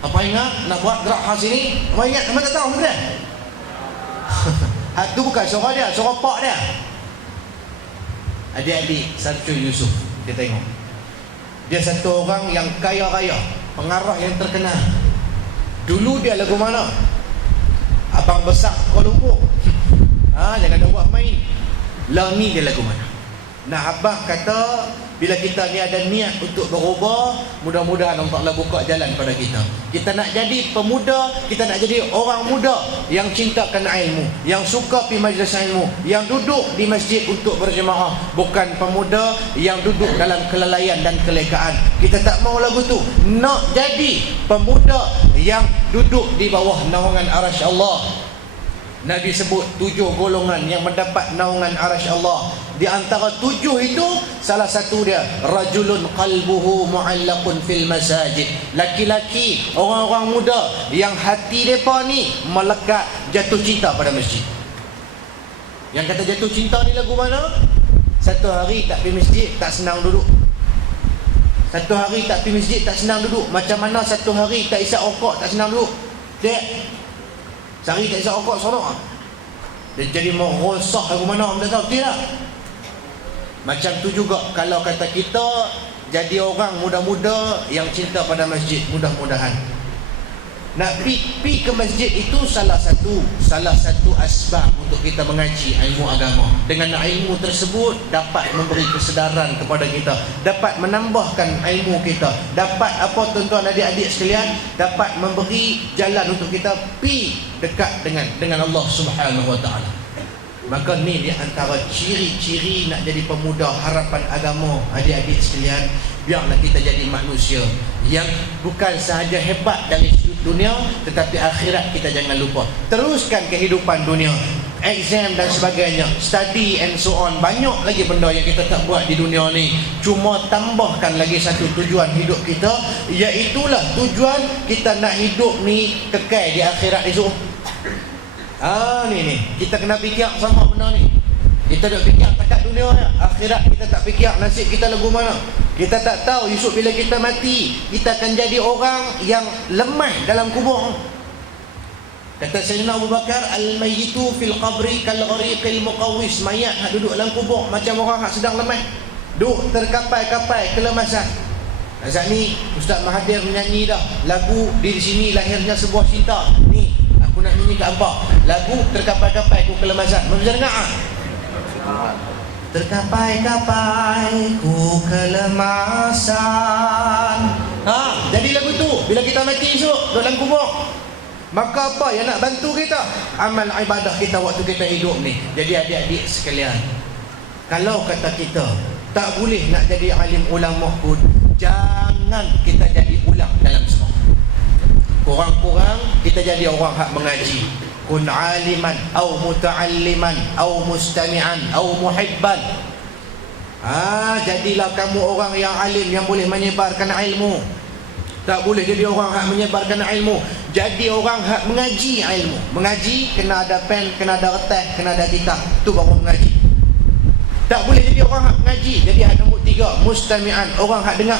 Papa ingat nak buat gerak khas ini, Papa ingat, Papa tak tahu betul? Itu bukan suara dia, suara pak dia. Adik-adik Sarcu Yusuf, dia tengok, dia satu orang yang kaya raya, pengarah yang terkenal. Dulu dia lagu mana? Abang Besar Kuala Lumpur. Jangan buat main. Lah ni dia lagu mana? Nah, abang kata bila kita ni ada niat untuk berubah, mudah-mudahan Allah Ta'ala buka jalan pada kita. Kita nak jadi pemuda, kita nak jadi orang muda yang cintakan ilmu, yang suka pergi majlis ilmu, yang duduk di masjid untuk berjemaah, bukan pemuda yang duduk dalam kelalaian dan kelekaan. Kita tak mau lagu tu. Nak jadi pemuda yang duduk di bawah naungan arasy Allah. Nabi sebut 7 golongan yang mendapat naungan arasy Allah. Di antara 7 itu, salah satu dia rajulun qalbuhu mu'allaqun fil masajid. Laki-laki, orang-orang muda yang hati depa ni melekat jatuh cinta pada masjid. Yang kata jatuh cinta ni lagu mana? Satu hari tak pergi masjid, tak senang duduk. Satu hari tak pergi masjid tak senang duduk. Macam mana satu hari tak isap rokok tak senang duduk? Dek, sehari tak isap rokok seronok. Dia jadi merosak lagu mana orang tak tahu. Tidak. Macam tu juga kalau kata kita jadi orang muda-muda yang cinta pada masjid, mudah-mudahan nak pergi ke masjid itu salah satu asbab untuk kita mengaji ilmu agama. Dengan ilmu tersebut dapat memberi kesedaran kepada kita, dapat menambahkan ilmu kita, dapat apa tuan-tuan adik-adik sekalian, dapat memberi jalan untuk kita pergi dekat dengan Allah Subhanahu wa taala. Maka ni di antara ciri-ciri nak jadi pemuda harapan agama adik-adik sekalian. Biarlah kita jadi manusia yang bukan sahaja hebat dari sudut dunia, tetapi akhirat kita jangan lupa. Teruskan kehidupan dunia, exam dan sebagainya, study and so on. Banyak lagi benda yang kita tak buat di dunia ni. Cuma tambahkan lagi satu tujuan hidup kita, iaitulah tujuan kita nak hidup ni kekal di akhirat esok. Ni kita kena fikir sama benda ni. Kita duk fikir dekat dunia ni, akhirat kita tak fikir nasib kita lagu mana. Kita tak tahu esok bila kita mati kita akan jadi orang yang lemah dalam kubur. Kata Sayyidina Abu Bakar, al-mayyitu fil qabri kal ghariqil muqawwis. Mayat hak duduk dalam kubur macam orang hak sedang lemah, duk terkapai-kapai kelemasan. Saat ni Ustaz Mahathir menyanyi dah lagu di sini lahirnya sebuah cinta. Ni aku nak nyanyi kat abang lagu terkapai-kapai ku kelemasan. Mana dengar ah? Terkapai-kapai ku kelemasan. Jadi lagu tu bila kita mati esok dalam kubur, maka apa yang nak bantu kita? Amal ibadah kita waktu kita hidup ni. Jadi adik-adik sekalian, kalau kata kita tak boleh nak jadi alim ulama pun, jangan kita jadi ulang dalam semua. Kurang-kurang kita jadi orang hak mengaji. Kun aliman au muta'alliman au mustami'an au muhibban. Jadilah kamu orang yang alim yang boleh menyebarkan ilmu. Tak boleh jadi orang hak menyebarkan ilmu. Jadi orang hak mengaji ilmu. Mengaji kena ada pen, kena ada kertas, kena ada kitab. Tu baru mengaji. Tak boleh jadi orang hak mengaji. Jadi hak nombor 3, mustami'an, orang hak dengar.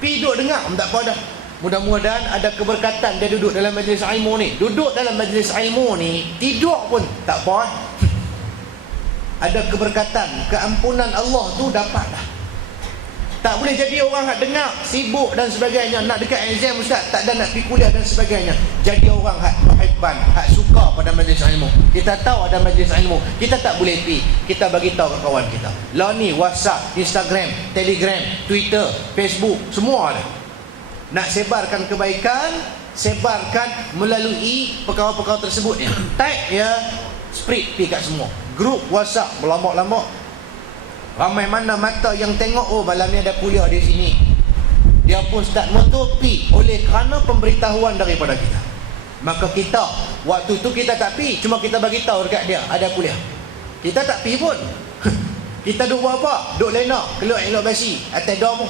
Pi duduk dengar tak apa dah. Mudah-mudahan ada keberkatan dia duduk dalam majlis ilmu ni. Duduk dalam majlis ilmu ni, tidur pun tak apa. Ada keberkatan, keampunan Allah tu dapat dah. Tak boleh jadi orang hak dengar, sibuk dan sebagainya. Nak dekat exam ustaz, tak ada nak pergi kuliah dan sebagainya. Jadi orang hak muhibban, hak suka pada majlis ilmu. Kita tahu ada majlis ilmu, kita tak boleh pergi. Kita bagi tahu ke kawan kita. Lah ni WhatsApp, Instagram, Telegram, Twitter, Facebook, semua ada. Nak sebarkan kebaikan, sebarkan melalui perkara-perkara tersebut ya. Tag ya, spread pergi kat semua. Grup WhatsApp berlambak-lambak. Ramai mana mata yang tengok, oh malam ni ada kuliah di sini. Dia pun start motopi oleh kerana pemberitahuan daripada kita. Maka kita waktu tu kita tak pi, cuma kita bagi tahu dekat dia ada kuliah. Kita tak pi pun. Kita duk buat apa? Duk lenak, keluar elok basi atas dom.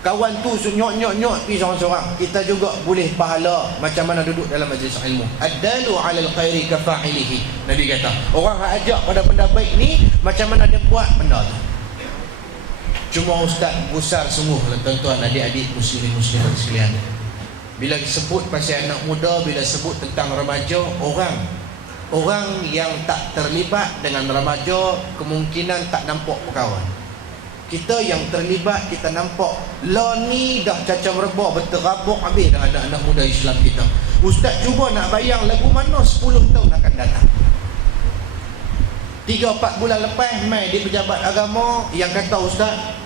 Kawan tu nyok-nyok pergi seorang-seorang. Kita juga boleh pahala macam mana duduk dalam majlis ilmu. Ad-dalu 'alal khairi ka fa'ilihi. Nabi kata, orang yang ajak pada benda baik ni macam mana dia buat benda tu. Cuma ustaz besar sungguh tuan-tuan adik-adik muslimin sekalian. Bila sebut pasal anak muda, bila sebut tentang remaja, orang yang tak terlibat dengan remaja kemungkinan tak nampak perkara. Kita yang terlibat, kita nampak lah ni dah cacam rebah berterabuk habis dengan anak-anak muda Islam kita. Ustaz cuba nak bayang lagu mana 10 tahun akan datang. 3-4 bulan lepas mai di pejabat agama yang kata ustaz,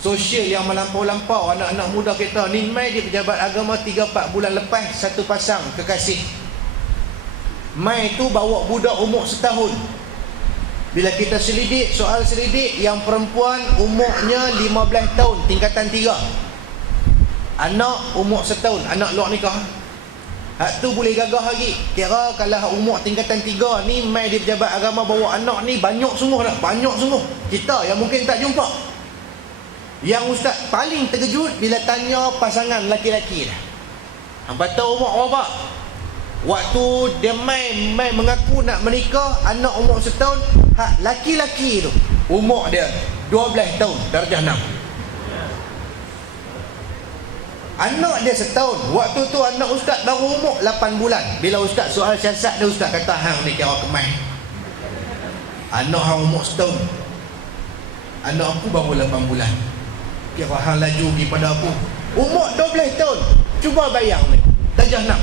sosial yang melampau-lampau anak-anak muda kita ni mai di pejabat agama 3-4 bulan lepas satu pasang kekasih. Mai tu bawa budak umur setahun. Bila kita selidik, soal selidik, yang perempuan umurnya 15 tahun, tingkatan 3. Anak umur setahun, anak luar nikah. Hak tu boleh gagah lagi. Kira kalau umur tingkatan 3 ni mai di pejabat agama bawa anak ni banyak sungguh dah, banyak sungguh. Kita yang mungkin tak jumpa. Yang ustaz paling terkejut bila tanya pasangan laki-laki dah. Hang tahu umur berapa? Waktu dia mai mengaku nak menikah, anak umur setahun, hak laki-laki tu umur dia 12 tahun, darjah 6. Anak dia setahun. Waktu tu anak ustaz baru umur 8 bulan. Bila ustaz soal siasat dia, ustaz kata hang ni kira kemai. Anak hang umur setahun. Anak aku baru 8 bulan. Kira hang laju pergi pada aku. Umur 12 tahun. Cuba bayang ni. Tajah nak.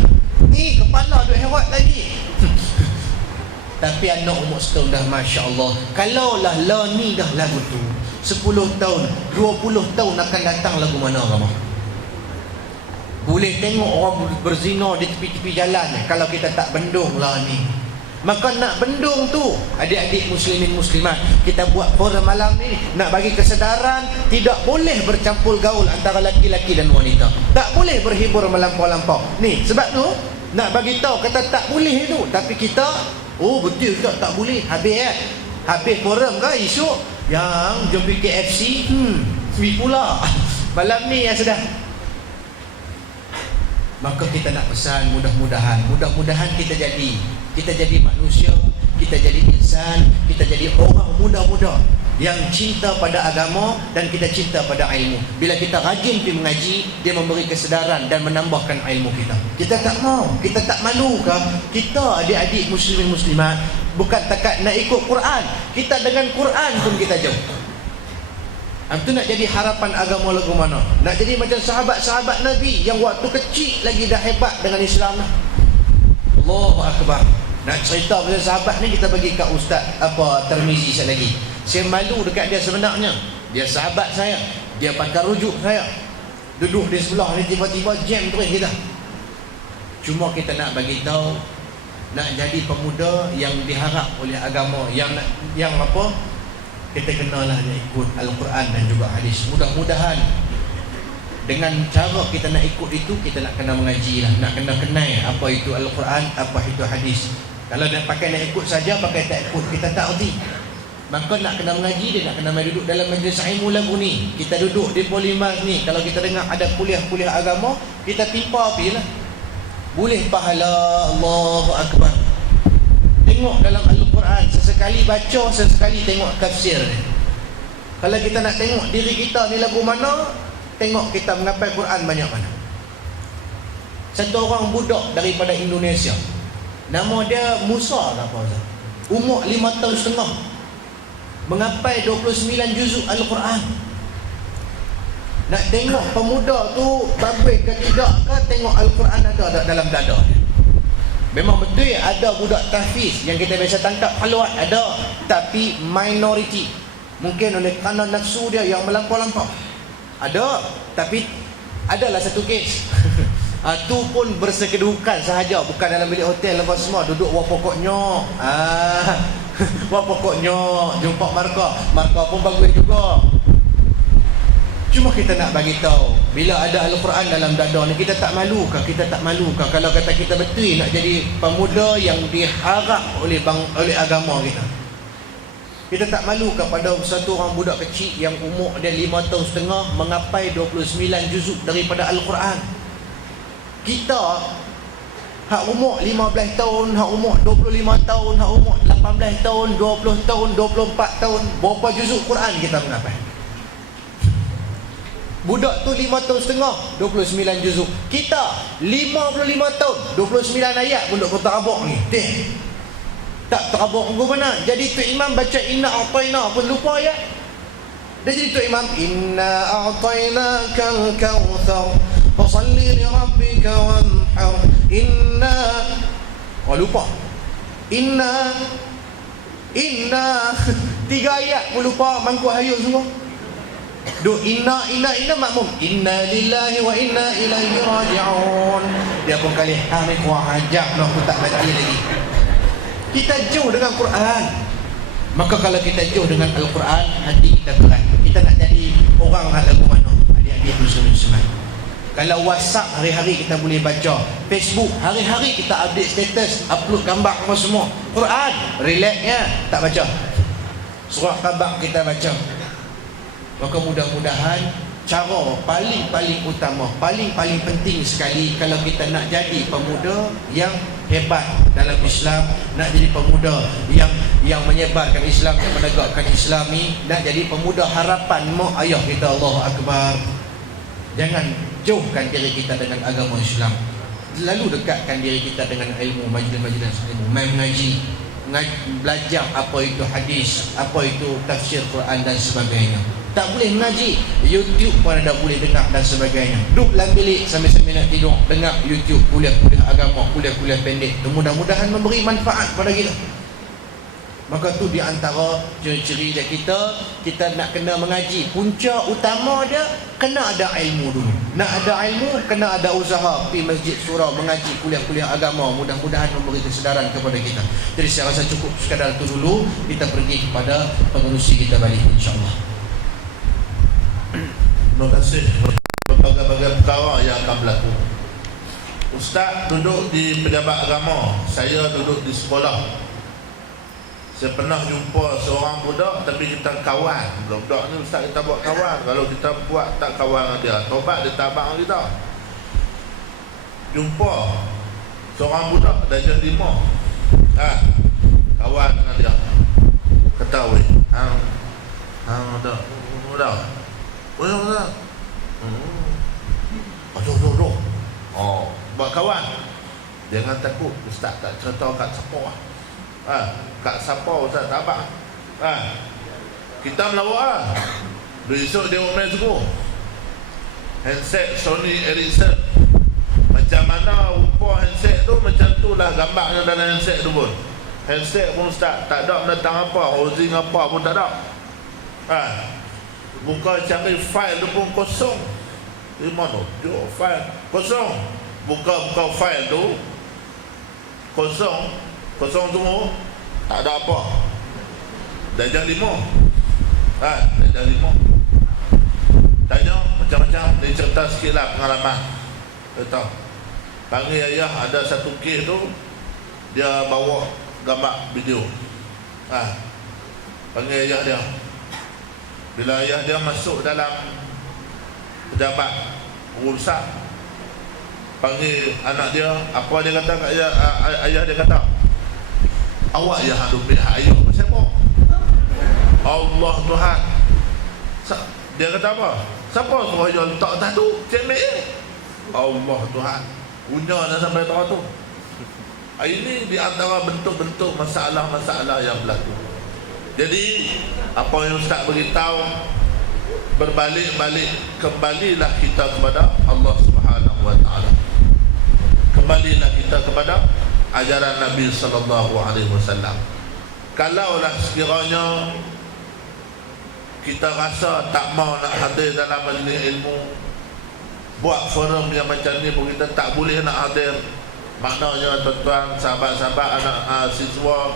Ni kepala duk heret lagi. Tapi anak umur setahun dah, Masya Allah. Kalaulah lah ni dah lagu tu 10 tahun, 20 tahun akan datang lagu mana Ramah? Boleh tengok orang berzina di tepi-tepi jalan kalau kita tak bendung lah ni. Maka nak bendung tu, adik-adik muslimin muslimat, kita buat forum malam ni nak bagi kesedaran tidak boleh bercampur gaul antara laki-laki dan wanita. Tak boleh berhibur melampau-lampau. Ni sebab tu nak bagi tahu kata tak boleh tu, tapi kita betul ke tak boleh. Habis forum ke isu yang jom pergi KFC pergi pula malam ni yang sedang. Maka kita nak pesan mudah-mudahan kita jadi manusia, kita jadi insan, kita jadi orang muda-muda yang cinta pada agama dan kita cinta pada ilmu. Bila kita rajin pergi mengaji, dia memberi kesedaran dan menambahkan ilmu kita. Kita tak mau, kita tak malu ke? Kita adik-adik muslimin muslimat bukan takat nak ikut Quran, kita dengan Quran pun kita jauh. Itu nak jadi harapan agama lagu mana? Nak jadi macam sahabat-sahabat Nabi yang waktu kecil lagi dah hebat dengan Islam. Allahu Akbar. Nak cerita pasal sahabat ni kita bagi kat Ustaz Termizi sekali lagi. Saya malu dekat dia sebenarnya. Dia sahabat saya, dia pakai rujuk saya. Duduk di sebelah ni tiba-tiba jam terus kita. Cuma kita nak bagi tahu, nak jadi pemuda yang diharap oleh agama, yang kita kenalah dia ikut Al-Quran dan juga hadis. Mudah-mudahan dengan cara kita nak ikut itu, kita nak kena mengaji lah, nak kena kenal apa itu Al-Quran, apa itu hadis. Kalau nak pakai nak ikut saja, pakai tak ikut, kita tak erti. Maka nak kena mengaji, dia nak kena duduk dalam majlis ilmu lagu ni. Kita duduk di Polimas ni, kalau kita dengar ada kuliah-kuliah agama, kita timpa api lah. Boleh pahala. Allahu Akbar. Tengok dalam Al-Quran, sesekali baca, sesekali tengok tafsir dia. Kalau kita nak tengok diri kita ni lagu mana, tengok kita menghafal Quran banyak mana. Satu orang budak daripada Indonesia, nama dia Musa apa Ustaz? Umur 5 tahun setengah, menghafal 29 juzuk Al-Quran. Nak tengok pemuda tu bagus ke tidak ke, tengok Al-Quran ada dalam dada dia. Memang betul ada budak tahfiz yang kita biasa tangkap halwat, ada, tapi minority. Mungkin oleh kerana nafsu dia yang melampau-lampau. Ada, tapi adalah satu kes. Tu pun bersekedudukan sahaja, bukan dalam bilik hotel lepas semua duduk wah pokoknya. Wah pokoknya jumpa markah pun bagus juga. Cuma kita nak bagi tahu, bila ada Al-Quran dalam dada ni, kita tak malu ke? Kita tak malu ke kalau kata kita betul nak jadi pemuda yang diharap oleh agama kita? Kita tak malu ke pada satu orang budak kecil yang umur dia 5 tahun setengah menghafal 29 juzuk daripada Al-Quran? Kita hak umur 15 tahun, hak umur 25 tahun, hak umur 18 tahun, 20 tahun, 24 tahun, berapa juzuk Quran kita menghafal? Budak tu 5 tahun setengah, 29 juzuk. Kita 55 tahun, 29 ayat pun duk terabuk ni. Tak terabuk ke mana? Jadi tu imam baca inna a'tayna pun lupa ya. Dia jadi tu imam inna a'tainakal kautsar fasalli li rabbika wanhar. Inna lupa. Inna 3 ayat pun lupa, mangkuk hayul semua. Inna makmum inna lillahi wa inna ilaihi raji'un. Dia pun kali hari kuah hajab nak aku tak baca lagi. Kita jauh dengan Quran. Maka kalau kita jauh dengan Al-Quran, hati kita keras. Kita nak jadi orang lagu mana? Adik-adik muslim-muslimat. Kalau WhatsApp hari-hari kita boleh baca, Facebook hari-hari kita update status, upload gambar apa semua. Quran relaxnya tak baca. Surah khabar kita baca. Maka mudah-mudahan cara paling utama, paling penting sekali kalau kita nak jadi pemuda yang hebat dalam Islam, nak jadi pemuda yang menyebarkan Islam, yang menegakkan Islam ni, nak jadi pemuda harapan mak ayah kita. Allahu Akbar. Jangan jauhkan diri kita dengan agama Islam. Lalu dekatkan diri kita dengan ilmu, majlis-majlis ilmu, mengaji, belajar apa itu hadis, apa itu tafsir Quran dan sebagainya. Tak boleh mengaji, YouTube pun ada boleh dengar dan sebagainya. Duduk dalam bilik sambil-sambil nak tidur, dengar YouTube, kuliah-kuliah agama, kuliah-kuliah pendek. Mudah-mudahan memberi manfaat pada kita. Maka tu di antara ciri-ciri dia kita nak kena mengaji. Punca utama dia kena ada ilmu dulu. Nak ada ilmu kena ada usaha pergi masjid surau mengaji kuliah-kuliah agama. Mudah-mudahan memberi kesedaran kepada kita. Jadi saya rasa cukup sekadar itu dulu. Kita pergi kepada pengerusi kita balik, insya-Allah. Terima kasih. Berbagai-bagai perkara yang akan berlaku. Ustaz duduk di pejabat agama, saya duduk di sekolah. Saya pernah jumpa seorang budak tapi kita kawan. Budak ni ustaz kita buat kawan. Kalau kita buat tak kawan dengan dia, tobat dia tak abang kita. Jumpa seorang budak darjah 5. Kawan dengan dia. Kata weh, dah. Dah. Aduh. Buat kawan. Jangan takut, ustaz tak cerita kat siapa lah. Kat siapa ustaz tak abang. Kita melawak lah. Besok dia main suku. Handset Sony Ericsson. Macam mana rupa handset tu, macam tu lah gambarnya dalam handset tu pun. Handset pun ustaz tak ada menentang apa, housing apa pun tak ada. Buka cari file tu pun kosong. Di mana? Jom file kosong. Buka file tu kosong semua. Tak ada apa. Darjah 5. Darjah 5. Tanya macam-macam. Dia cerita sikit lah pengalaman. Dia tahu panggil ayah, ada satu kes tu dia bawa gambar video. Panggil ayah dia. Bila ayah dia masuk dalam pejabat urusan, panggil anak dia. Apa dia kata kat ayah dia kata, awak yang ada pihak ayah siapa? Allah Tuhan. Dia kata apa? Siapa suruh ayah letak atas tu? Cemik Allah Tuhan. Punya dah sampai tahu tu. Ini di antara bentuk-bentuk masalah-masalah yang berlaku. Jadi apa yang Ustaz beritahu, berbalik-balik, kembalilah kita kepada Allah Subhanahu wa taala. Kembalilah kita kepada ajaran Nabi sallallahu alaihi wasallam. Kalaulah sekiranya kita rasa tak mau nak hadir dalam majlis ilmu, buat forum yang macam ni pun kita tak boleh nak hadir. Maknanya tuan-tuan, sahabat-sahabat, anak siswa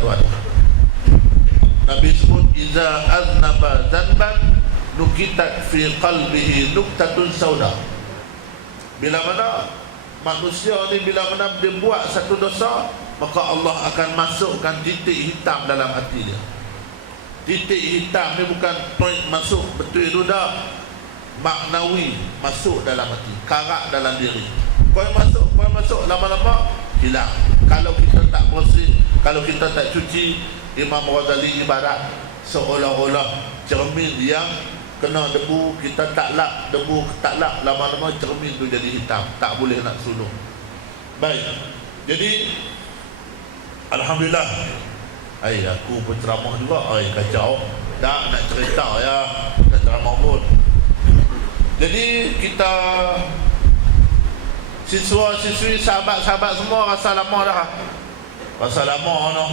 tuan, Nabi sebut iza aznaba zanban nukitat fi qalbihi nuktatun sauda. Bila mana manusia ni, bila mana dia buat satu dosa, maka Allah akan masukkan titik hitam dalam hati dia. Titik hitam ni bukan point masuk betul itu dah, maknawi masuk dalam hati, karat dalam diri. Point masuk lama-lama hilang. Kalau kita tak bersih, kalau kita tak cuci, Imam Ghazali ibarat seolah-olah cermin yang kena debu, kita tak lap, debu tak lap, lama-lama cermin tu jadi hitam, tak boleh nak sulung. Baik, jadi alhamdulillah, aku penceramah juga, kacau. Tak nak cerita ya, nak ceramah pun. Jadi kita siswa-siswi, sahabat-sahabat semua rasa lama dah. Rasa lama no.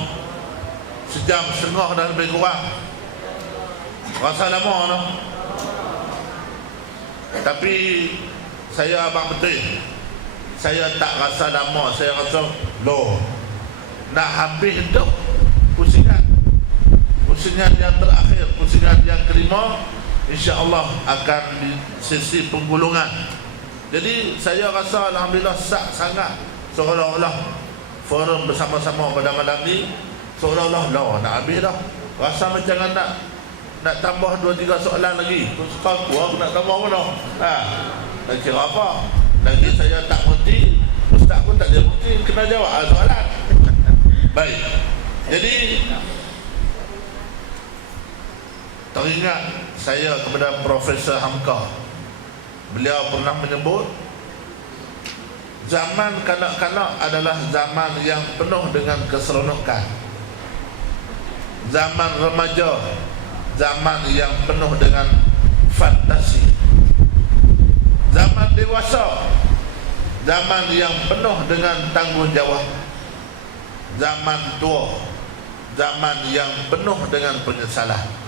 Sejam setengah dah lebih kurang. Rasa lama no. Tapi saya abang betul, saya tak rasa lama. Saya rasa loh, nak habis dah pusingan. Pusingan yang terakhir, pusingan yang kelima, insya-Allah akan di sesi penggulungan. Jadi saya rasa alhamdulillah sah sangat, seolah-olah forum bersama-sama pada malam ni seolah-olah nak habis dah. Rasa macam nak tambah 2-3 soalan lagi. Suka aku nak tambah mana? Nak kira apa? Lagi saya tak mengerti, ustaz pun tak ada mengerti, kena jawab soalan. Baik. Jadi teringat saya kepada Profesor Hamka. Beliau pernah menyebut zaman kanak-kanak adalah zaman yang penuh dengan keseronokan. Zaman remaja, zaman yang penuh dengan fantasi. Zaman dewasa, zaman yang penuh dengan tanggungjawab. Zaman tua, zaman yang penuh dengan penyesalan.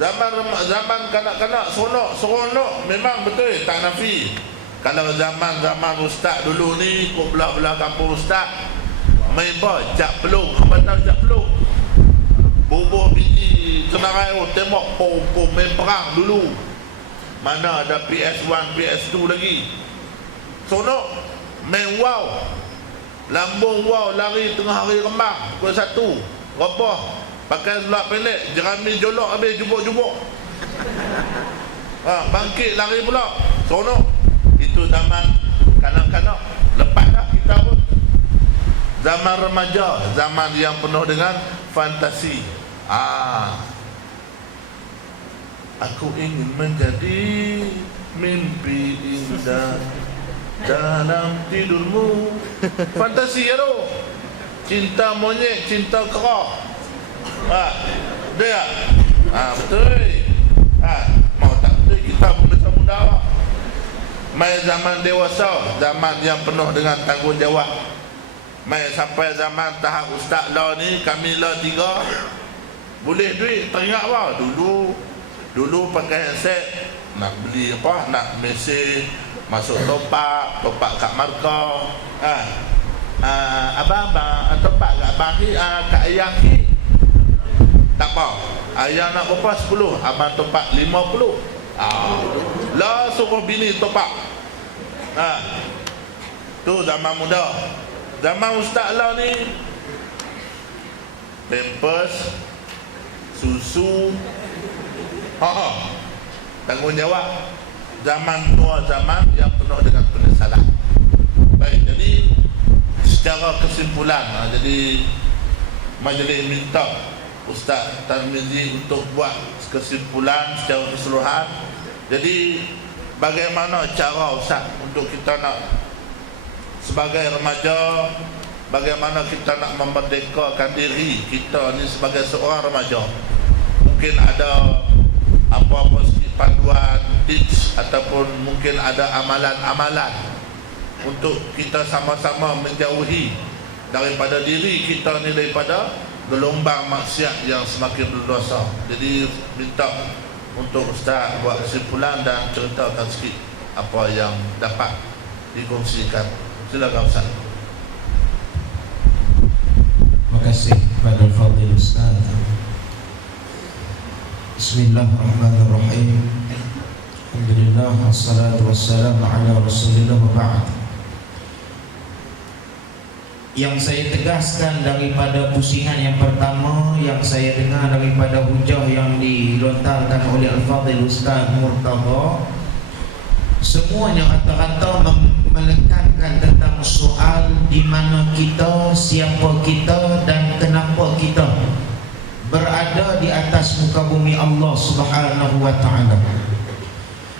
Zaman kanak-kanak seronok memang betul, tak nafi. Kalau zaman ustaz dulu ni, kok belah-belah kampung ustaz main bol, jak peluk, apa tahu jak peluk. Bubuh biji kenarai, tembak pom main perang dulu. Mana ada PS1, PS2 lagi. Seronok, main wow. Lambung wow, lari tengah hari rembang, pukul 1, roboh, pakai seluar pendek, jerami jolok habis jubuk-jubuk. Bangkit lari pula, seronok. Itu zaman kanak-kanak. Lepas dah kita pun zaman remaja, zaman yang penuh dengan fantasi. Aku ingin menjadi mimpi indah dalam tidurmu. Fantasi ya tu. Cinta monyet, cinta kera. Dia. Betul. Mau tak betul kita muda-muda. Mai zaman dewasa, zaman yang penuh dengan tanggungjawab. Mai sampai zaman tahap ustaz lah ni, kami lah 3 boleh duit, teringat apa? Dulu pakai handset, nak beli apa, nak mesej, masuk topak kat markah. Abang-abang topak kat abang ni, kat ayah ni tak apa, ayah nak berapa 10, abang topak 50. Lah suruh bini topak. Tu zaman muda. Zaman ustaz lah ni, pampers, susu, tanggungjawab. Zaman tua, zaman yang penuh dengan penyesalan. Baik, jadi secara kesimpulan, jadi majlis minta Ustaz Tarmizi untuk buat kesimpulan secara keseluruhan. Jadi bagaimana cara Ustaz untuk kita nak sebagai remaja, bagaimana kita nak memerdekakan diri kita ni sebagai seorang remaja? Mungkin ada apa-apa sikit panduan, tips, ataupun mungkin ada amalan-amalan untuk kita sama-sama menjauhi daripada diri kita ni, daripada gelombang maksiat yang semakin berdosa. Jadi minta untuk Ustaz buat kesimpulan dan ceritakan sikit apa yang dapat dikongsikan. Silakan Ustaz. Terima kasih kepada Al-Fadhil Ustaz. Bismillahirrahmanirrahim. Alhamdulillah, wassalatu wassalamu ala Rasulillah wa ba'd. Yang saya tegaskan daripada pusingan yang pertama, yang saya dengar daripada hujah yang dilontarkan oleh Al-Fadhil Ustaz Murtada, semuanya rata-rata menekankan tentang soal di mana kita, siapa kita dan kenapa kita berada di atas muka bumi Allah Subhanahu wa ta'ala.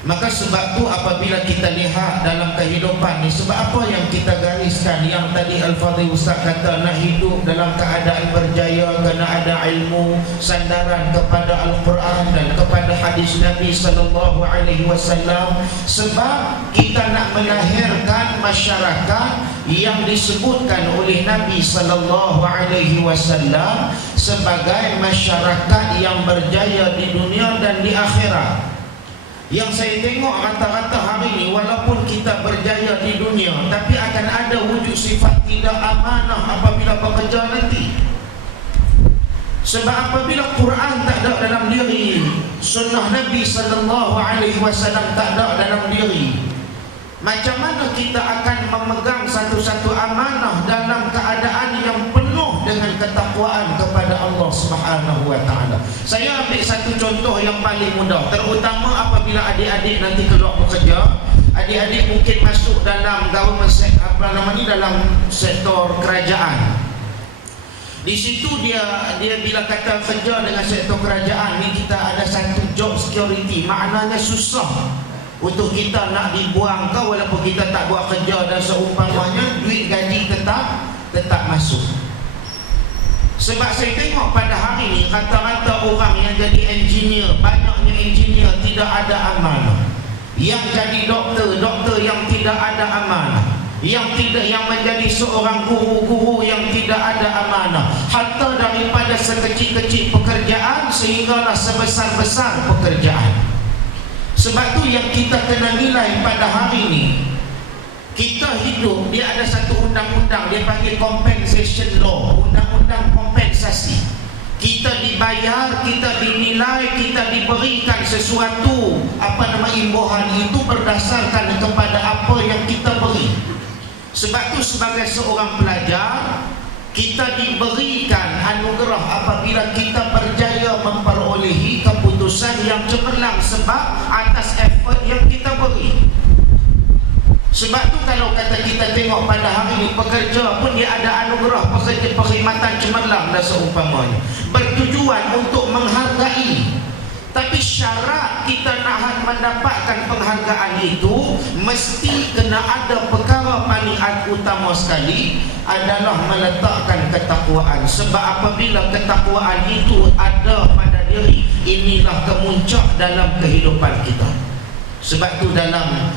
Maka sebab tu apabila kita lihat dalam kehidupan ni, sebab apa yang kita gariskan, yang tadi Al-Fadhil Ustaz kata nak hidup dalam keadaan berjaya, kena ada ilmu, sandaran kepada Al-Quran dan kepada hadis Nabi sallallahu alaihi wasallam. Sebab kita nak melahirkan masyarakat yang disebutkan oleh Nabi sallallahu alaihi wasallam sebagai masyarakat yang berjaya di dunia dan di akhirat. Yang saya tengok rata-rata hari ini, walaupun kita berjaya di dunia, tapi akan ada wujud sifat tidak amanah apabila bekerja nanti. Sebab apabila Quran tak ada dalam diri, sunnah Nabi sallallahu alaihi wasallam tak ada dalam diri, macam mana kita akan memegang satu-satu amanah dalam keadaan yang penuh dengan ketakwaan kepada Allah Subhanahu wa ta'ala? Saya ambil satu contoh yang paling mudah, terutama apabila adik-adik nanti keluar bekerja. Adik-adik mungkin masuk dalam government dalam sektor kerajaan. Di situ dia bila kata kerja dengan sektor kerajaan ni, kita ada satu job security, maknanya susah untuk kita nak dibuang ke walaupun kita tak buat kerja, dan seumpamanya duit gaji tetap masuk. Sebab saya tengok pada hari ni rata-rata orang yang jadi engineer, banyaknya engineer tidak ada amanah. Yang jadi doktor yang tidak ada amanah. Yang menjadi seorang guru yang tidak ada amanah. Hatta daripada sekecil-kecil pekerjaan sehinggalah sebesar-besar pekerjaan. Sebab tu yang kita kena nilai pada hari ini, kita hidup, dia ada satu undang-undang, dia panggil compensation law, undang-undang kompensasi. Kita dibayar, kita dinilai, kita diberikan sesuatu, imbuhan itu berdasarkan kepada apa yang kita beri. Sebab tu sebagai seorang pelajar, kita diberikan anugerah apabila kita berjaya memperolehi keputusan yang cemerlang sebab atas effort yang kita beri. Sebab tu kalau kata kita tengok pada hari ini, pekerja pun dia ada anugerah pekerja perkhidmatan cemerlang dan seumpamanya, bertujuan untuk menghargai. Tapi syarat kita nak mendapatkan penghargaan itu, mesti kena ada perkara paling utama sekali, adalah meletakkan ketakwaan. Sebab apabila ketakwaan itu ada pada diri, inilah kemuncak dalam kehidupan kita. Sebab tu dalam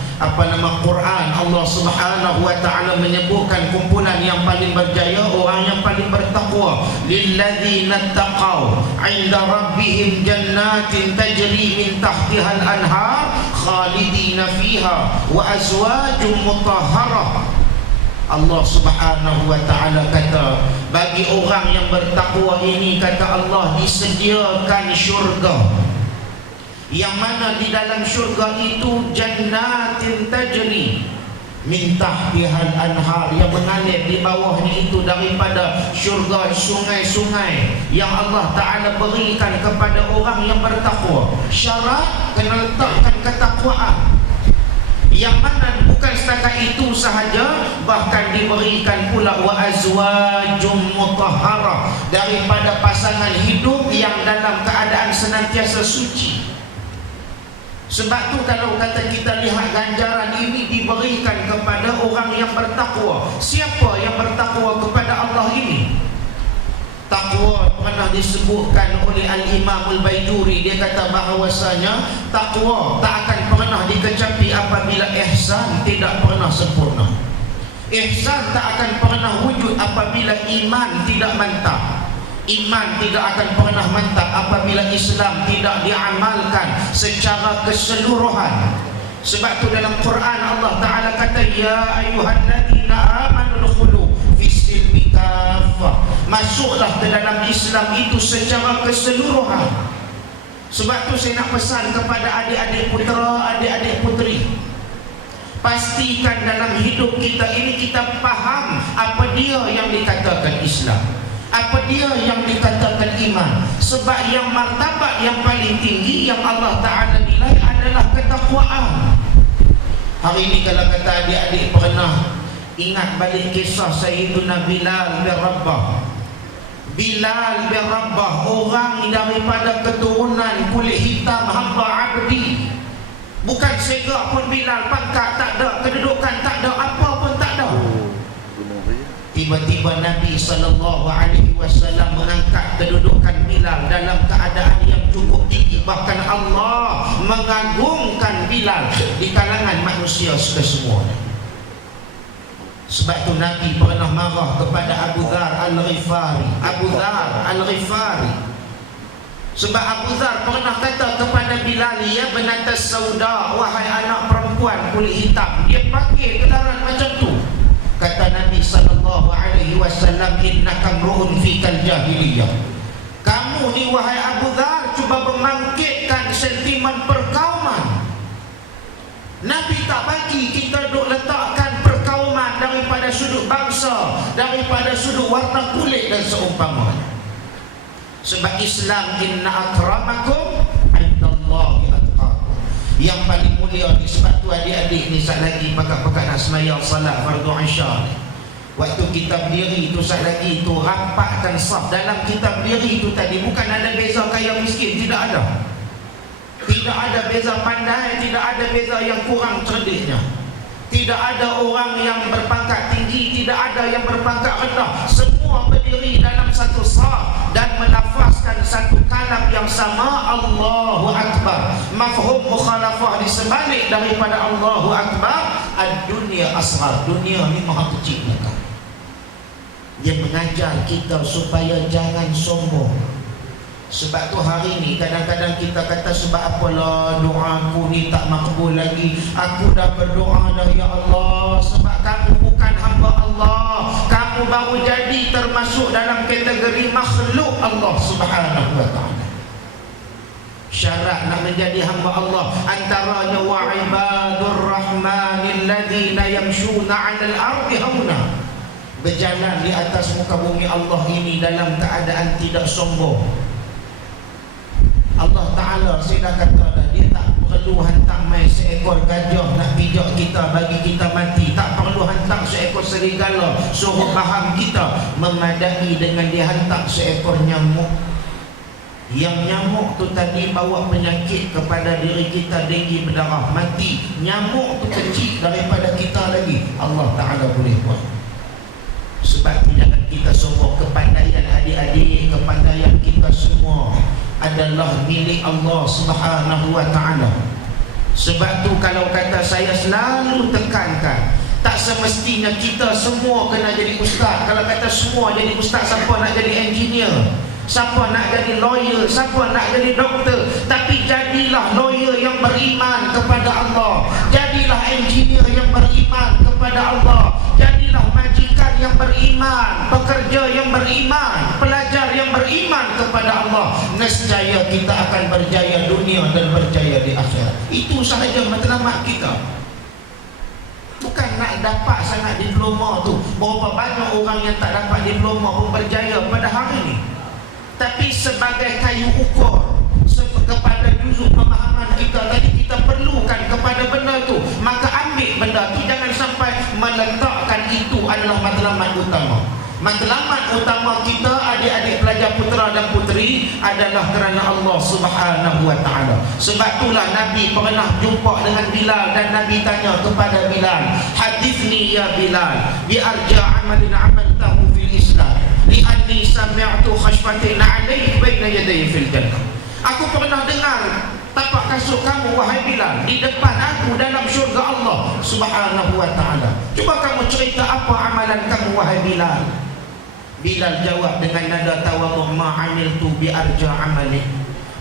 Quran, Allah Subhanahu wa taala menyebutkan kumpulan yang paling berjaya, orang yang paling bertakwa. Lilladzina taqaw 'inda rabbihim jannatin tajri min tahtiha al-anhar khalidina fiha wa azwajun mutahharah. Allah Subhanahu wa taala kata, bagi orang yang bertakwa ini, kata Allah, disediakan syurga, yang mana di dalam syurga itu jannatin tajri min tahtihal anhar, yang mengalir di bawahnya itu daripada syurga sungai-sungai yang Allah Ta'ala berikan kepada orang yang bertakwa. Syarat kena letakkan ketakwaan, yang mana bukan setakat itu sahaja, bahkan diberikan pula wa azwajum mutahharah, daripada pasangan hidup yang dalam keadaan senantiasa suci. Sebab tu kalau kata kita lihat ganjaran ini diberikan kepada orang yang bertakwa. Siapa yang bertakwa kepada Allah ini? Takwa pernah disebutkan oleh Al-Imam Al-Baiduri. Dia kata bahawasanya takwa tak akan pernah dikecapi apabila ihsan tidak pernah sempurna. Ihsan tak akan pernah wujud apabila iman tidak mantap. Iman tidak akan pernah mantap apabila Islam tidak diamalkan secara keseluruhan. Sebab tu dalam Quran Allah Ta'ala kata, ya ayyuhalladzina amanu dukhulu fis-silmi kaffah, masuklah ke dalam Islam itu secara keseluruhan. Sebab tu saya nak pesan kepada adik-adik putera, adik-adik puteri, pastikan dalam hidup kita ini kita faham apa dia yang dikatakan Islam, apa dia yang dikatakan iman. Sebab yang martabat yang paling tinggi yang Allah Ta'ala nilai adalah ketakwaan. Hari ini kalau kata adik-adik pernah ingat balik kisah Sayyiduna Bilal bin Rabah. Bilal bin Rabah, orang daripada keturunan kulit hitam, hamba abdi. Bukan segak pun Bilal, pangkat tak ada, kedudukan tak ada, apa pun tak ada. Tiba-tiba Nabi SAW mengangkat kedudukan Bilal dalam keadaan yang cukup tinggi. Bahkan Allah mengagungkan Bilal di kalangan manusia sekesemuanya. Sebab tu Nabi pernah marah kepada Abu Dhar Al-Ghifari. Sebab Abu Dhar pernah kata kepada Bilal, ya benatas sauda, wahai anak perempuan kulit hitam. Dia pakai gelaran macam tu. Kata Nabi SAW, innaka mru'un fikal jahiliyah. Kamu ni wahai Abu Dhar cuba membangkitkan sentimen perkauman. Nabi tak bagi kita duk letakkan perkauman daripada sudut bangsa, daripada sudut warna kulit dan seumpamanya. Sebab Islam, inna akramakum indallahi atqakum, yang paling mulia ni. Sebab tu adik-adik ni saat lagi pakat-pakat nak semayang salat fardu isya, Waktu kita berdiri itu lagi itu rapatkan saf. Dalam kita berdiri itu tadi bukan ada beza kaya miskin, tidak ada. Tidak ada beza pandai, tidak ada beza yang kurang cerdiknya. Tidak ada orang yang berpangkat tinggi, tidak ada yang berpangkat rendah. Semua berdiri dalam satu saf dan melafazkan satu kalam yang sama, Allahu Akbar. Mafhum mukhalafah di sebalik daripada Allahu Akbar, ad-dunya asghar. Dunia ni maha kecil. Dia mengajar kita supaya jangan sombong. Sebab tu hari ni kadang-kadang kita kata sebab apalah doa aku ni tak makbul lagi. Aku dah berdoa dah ya Allah, sebab kamu bukan hamba Allah. Kamu baru jadi termasuk dalam kategori makhluk Allah Subhanahu wa ta'ala. Syarat nak menjadi hamba Allah antaranya wa ibadur rahmanil ladzina yamshuna 'alal ardi hauna. Berjalan di atas muka bumi Allah ini dalam keadaan tidak sombong. Allah Ta'ala saya dah kata dah, dia tak perlu hantar mai seekor gajah nak pijak kita bagi kita mati. Tak perlu hantar seekor serigala suruh faham kita. Memadai dengan dia hantar seekor nyamuk. Yang nyamuk tu tadi bawa penyakit kepada diri kita, denggi berdarah, mati. Nyamuk tu kecil daripada kita lagi. Allah Ta'ala boleh buat. Sebab jangan kita sombong. Kepandaian adik-adik, kepandaian kita semua adalah milik Allah Subhanahu wa ta'ala. Sebab tu kalau kata saya selalu tekankan, tak semestinya kita semua kena jadi ustaz. Kalau kata semua jadi ustaz, siapa nak jadi engineer? Siapa nak jadi lawyer? Siapa nak jadi doktor? Tapi jadilah lawyer yang beriman kepada Allah. Jadilah engineer yang beriman kepada Allah. Jadilah majikan yang beriman, pekerja yang beriman, pelajar yang beriman kepada Allah. Nescaya kita akan berjaya dunia dan berjaya di akhirat. Itu sahaja matlamat kita. Bukan nak dapat sangat diploma tu. Berapa banyak orang yang tak dapat diploma pun berjaya pada hari ini. Tapi sebagai kayu ukur kepada juzuk pemahaman kita tadi, kita perlukan kepada benda tu, maka ambil benda tu. Jangan sampai meletakkan itu adalah matlamat utama. Matlamat utama kita adik-adik pelajar putera dan puteri adalah kerana Allah Subhanahu wa ta'ala. Sebab itulah Nabi pernah jumpa dengan Bilal dan Nabi tanya kepada Bilal, hadithni ya Bilal bi arja amalin amaltahu fil Islam li'anni sami'tu khashfatin 'alaik baina yaday fil jannah. Aku pernah dengar tapak kasut kamu wahai Bilal di depan aku dalam syurga Allah Subhanahu wa ta'ala. Cuba kamu cerita apa amalan kamu wahai Bilal. Bilal jawab dengan nada tawadhu, ma amiltu bi arja amali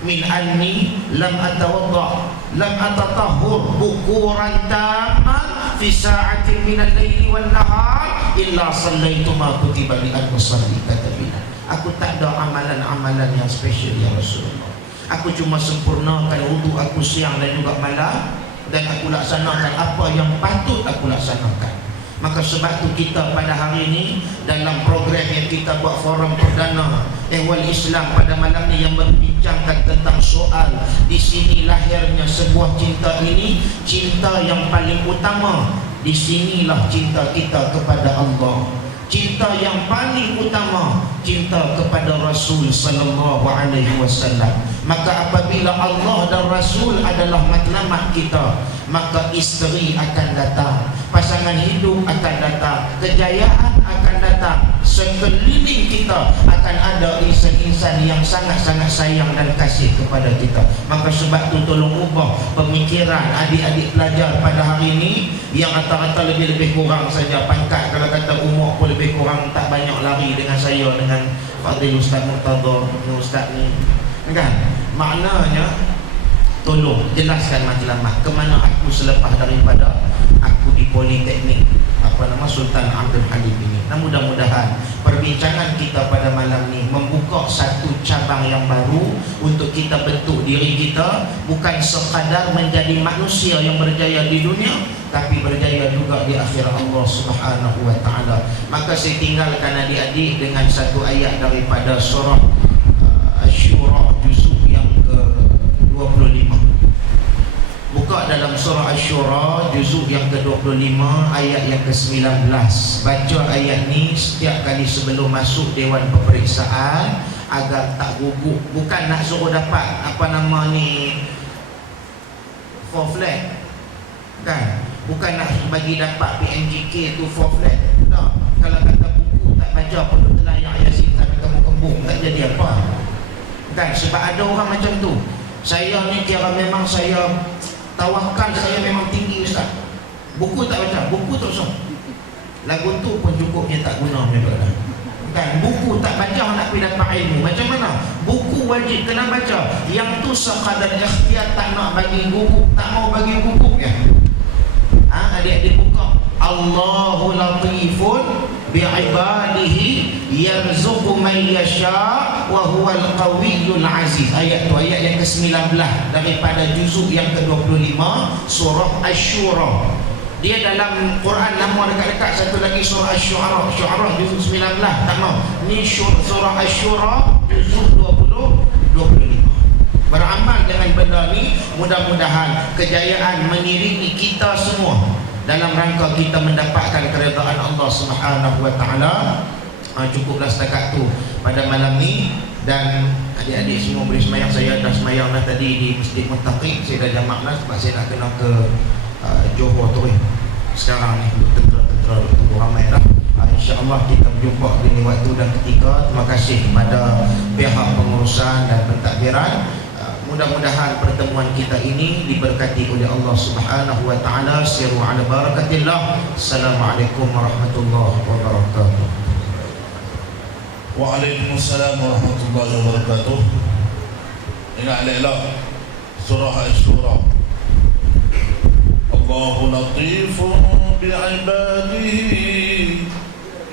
min anni lam atawadda lam atatahhur bukuran taman fi sa'atin min al-laili wan nahar illa sallaitu ma kutiba li an usalli, kata Bilal. Aku tak ada amalan-amalan yang spesial ya Rasulullah. Aku cuma sempurnakan wudu aku siang dan juga malam, dan aku laksanakan apa yang patut aku laksanakan. Maka sebab tu kita pada hari ini dalam program yang kita buat forum perdana Ehwal Islam pada malam ni yang membincangkan tentang soal di sini lahirnya sebuah cinta ini, cinta yang paling utama. Di sinilah cinta kita kepada Allah. Cinta yang paling utama, cinta kepada Rasul sallallahu alaihi wasallam. Maka apabila Allah dan Rasul adalah matlamat kita, maka isteri akan datang, pasangan hidup akan datang, kejayaan akan datang, sekeliling kita akan ada insan-insan yang sangat-sangat sayang dan kasih kepada kita. Maka sebab tu tolong ubah pemikiran adik-adik pelajar pada hari ini yang rata-rata lebih kurang saja pangkat. Kalau kata umur pun lebih kurang tak banyak lari dengan saya, dengan Fadil Ustaz Murtada, Ustaz ni kan. Maknanya tolong jelaskan matlamat kemana aku selepas daripada aku di Politeknik Sultan Abdul Halim ini. Dan mudah-mudahan perbincangan kita pada malam ni membuka satu cabang yang baru untuk kita bentuk diri kita, bukan sekadar menjadi manusia yang berjaya di dunia, tapi berjaya juga di akhirat Allah Subhanahu wa ta'ala. Maka saya tinggalkan adik-adik dengan satu ayat daripada surah Asy-Syura juzuk yang ke-25. Buka buka dalam surah Asy-Syura juzuk yang ke-25 ayat yang ke-19. Baca ayat ni setiap kali sebelum masuk dewan peperiksaan agar tak gugup. Bukan nak suruh dapat apa nama ni for flat, kan? Bukan nak bagi dapat PMGK tu for flat. Tak. Kalau kata buku tak baca perlu telayak Yasin sampai kembung-kembung, tak jadi apa, kan? Sebab ada orang macam tu. Saya ni kira memang saya tawakal, saya memang tinggi ustaz. Buku tak baca, buku tak usah. Lagu tu pun cukupnya tak guna memang dah. Kan, buku tak baca nak pergi dapat ilmu. Macam mana? Buku wajib kena baca. Yang tu sekadar ikhtiar, tak nak bagi guguk, tak mau bagi guguk ya. Adik-adik buka. Allahu latifun bi'ibadihi yarzuqu man yasha wa huwal qawiyyul aziz. Ayat tu ayat yang ke-19 daripada juzuk yang ke-25 surah Asy-Syura. Dia dalam Quran nama dekat-dekat satu lagi surah Asy-Syu'ara. Syu'ara juzuk 19 tak mau. Ni surah Asy-Syura juzuk 25. Beramal dengan benda ni, mudah-mudahan kejayaan mengiringi kita semua dalam rangka kita mendapatkan keredaan Allah Subhanahu wa taala. Cukuplah setakat tu pada malam ni. Dan adik-adik semua boleh semayang. Saya dah semayang dah tadi di Masjid Muttaqin. Saya dah jamak dah sebab saya nak kena ke Johor tu sekarang ni. Tentera tunggu ramai dah. InsyaAllah kita berjumpa di waktu dan ketika. Terima kasih kepada pihak pengurusan dan pentadbiran. Mudah-mudahan pertemuan kita ini diberkati oleh Allah Subhanahu wa taala. Siru ala barakatillah. Assalamualaikum warahmatullahi wabarakatuh. Waalaikumsalam warahmatullahi wabarakatuh. Ingat elok surah Asy-Syura. Allahu latifun bi'ibadihi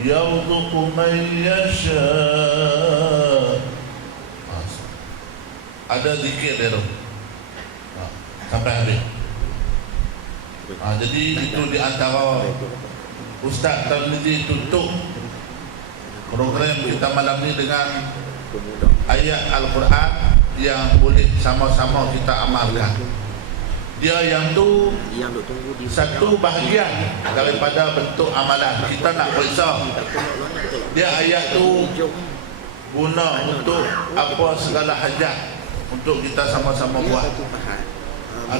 yarzuqu man yasha. Ada zikir dia tu sampai habis. Jadi itu di antara Ustaz Tarmizi tutup program kita malam ni dengan ayat Al-Quran yang boleh sama-sama kita amalkan. Dia yang tu satu bahagian daripada bentuk amalan. Kita nak periksa dia ayat tu guna untuk apa segala hajat untuk kita sama-sama buat.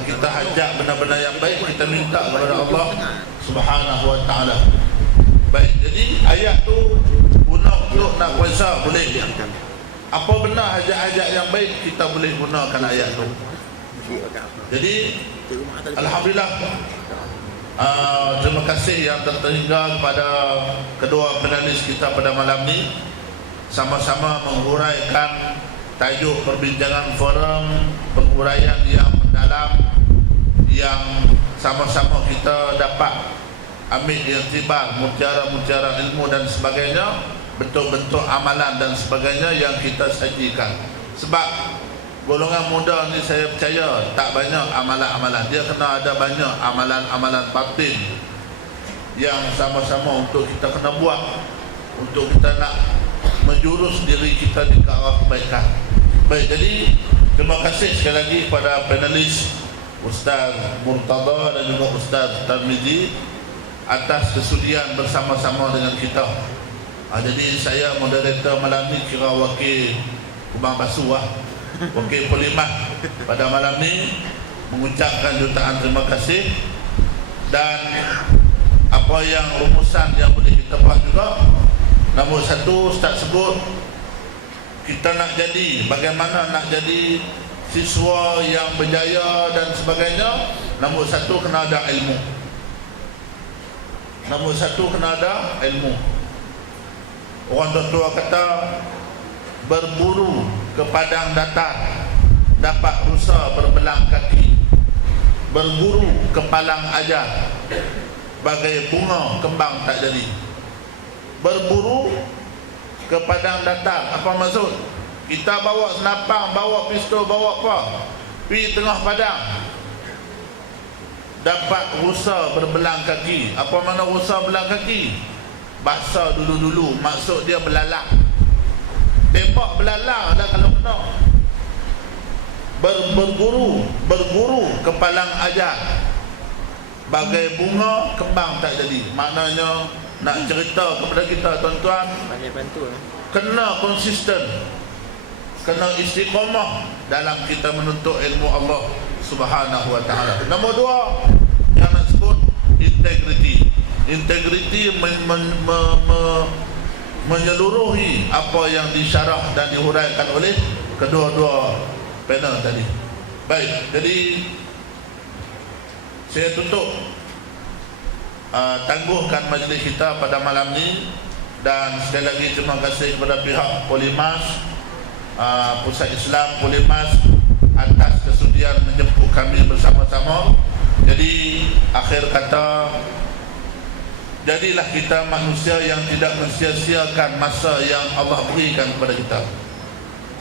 Kita hajat benar-benar yang baik, kita minta kepada Allah Subhanahu wa taala. Baik, jadi ayat tu guna untuk nak puasa boleh. Apa benar hajat-hajat yang baik, kita boleh gunakan ayat tu. Jadi alhamdulillah, terima kasih yang terhingga kepada kedua penalis kita pada malam ni, sama-sama menghuraikan tajuk perbincangan forum, penguraian yang mendalam yang sama-sama kita dapat ambil iktibar mutiara-mutiara ilmu dan sebagainya, bentuk-bentuk amalan dan sebagainya yang kita sajikan. Sebab golongan muda ni saya percaya tak banyak amalan-amalan. Dia kena ada banyak amalan-amalan batin yang sama-sama untuk kita kena buat, untuk kita nak menjurus diri kita di ke arah kebaikan. Baik, jadi terima kasih sekali lagi kepada panelis Ustaz Murtada dan juga Ustaz Tarmizi atas kesudian bersama-sama dengan kita. Jadi saya moderator malam ni kira wakil Kubang Basuh, wakil Polimat pada malam ni, mengucapkan jutaan terima kasih. Dan apa yang rumusan yang boleh kita buat juga, nombor satu Ustaz sebut, kita nak jadi, bagaimana nak jadi siswa yang berjaya dan sebagainya. Nombor satu kena ada ilmu. Nombor satu kena ada ilmu. Orang tua kata berburu ke padang datar dapat rusa berbelang kaki, berburu ke palang ajar bagai bunga kembang tak jadi. Berburu ke padang datar, apa maksud? Kita bawa senapang, bawa pistol, bawa apa, pergi tengah padang, dapat rusa berbelang kaki. Apa makna rusa belang kaki? Bahasa dulu-dulu maksud dia belalang. Tembak belalang dah kalau kena. berguru kepalang ajar. Bagai bunga kembang tak jadi. Maknanya nak cerita kepada kita tuan-tuan, banyak bantu kena konsisten, kena istiqamah dalam kita menuntut ilmu Allah Subhanahu wa taala. Nombor dua yang nak sebut integriti. Integriti menyeluruhi apa yang disyarah dan dihuraikan oleh kedua-dua panel tadi. Baik, jadi saya tutup tangguhkan majlis kita pada malam ni, dan sekali lagi terima kasih kepada pihak Polimas, Pusat Islam Polimas atas kesudian menjemput kami bersama-sama. Jadi akhir kata, jadilah kita manusia yang tidak mensia-siakan masa yang Allah berikan kepada kita.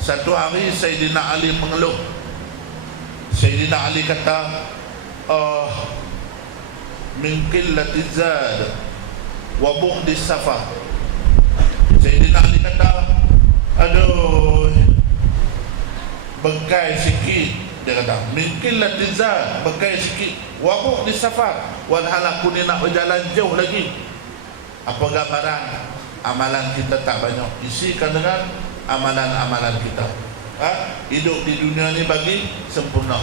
Satu hari Sayyidina Ali mengeluh. Sayyidina Ali kata, min qillati zad wa bu'di safar. Sayyidina Ali kata, aduh, bekai sikit. Dia kata, min qillati zad, bekai sikit, wa bu'di safar, walhal aku ni nak berjalan jauh lagi. Apa gambaran? Amalan kita tak banyak. Isikan dengan amalan-amalan kita. Hidup di dunia ni bagi sempurna.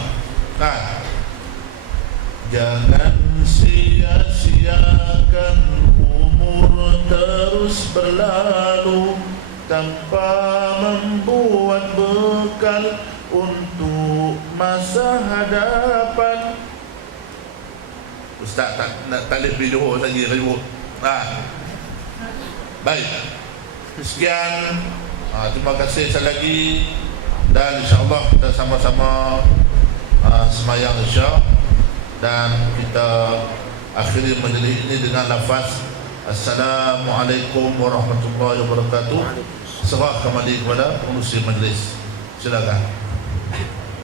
Jangan sia-siakan umur terus berlalu tanpa membuat bekal untuk masa hadapan. Ustaz tak nak talib video lagi ribut. Baik. Sekian. Terima kasih sekali lagi, dan insya-Allah kita sama-sama semayang Isya, dan kita akhiri majlis ini dengan lafaz Assalamualaikum warahmatullahi wabarakatuh. Serah kembali kepada pengurusi majlis. Silakan.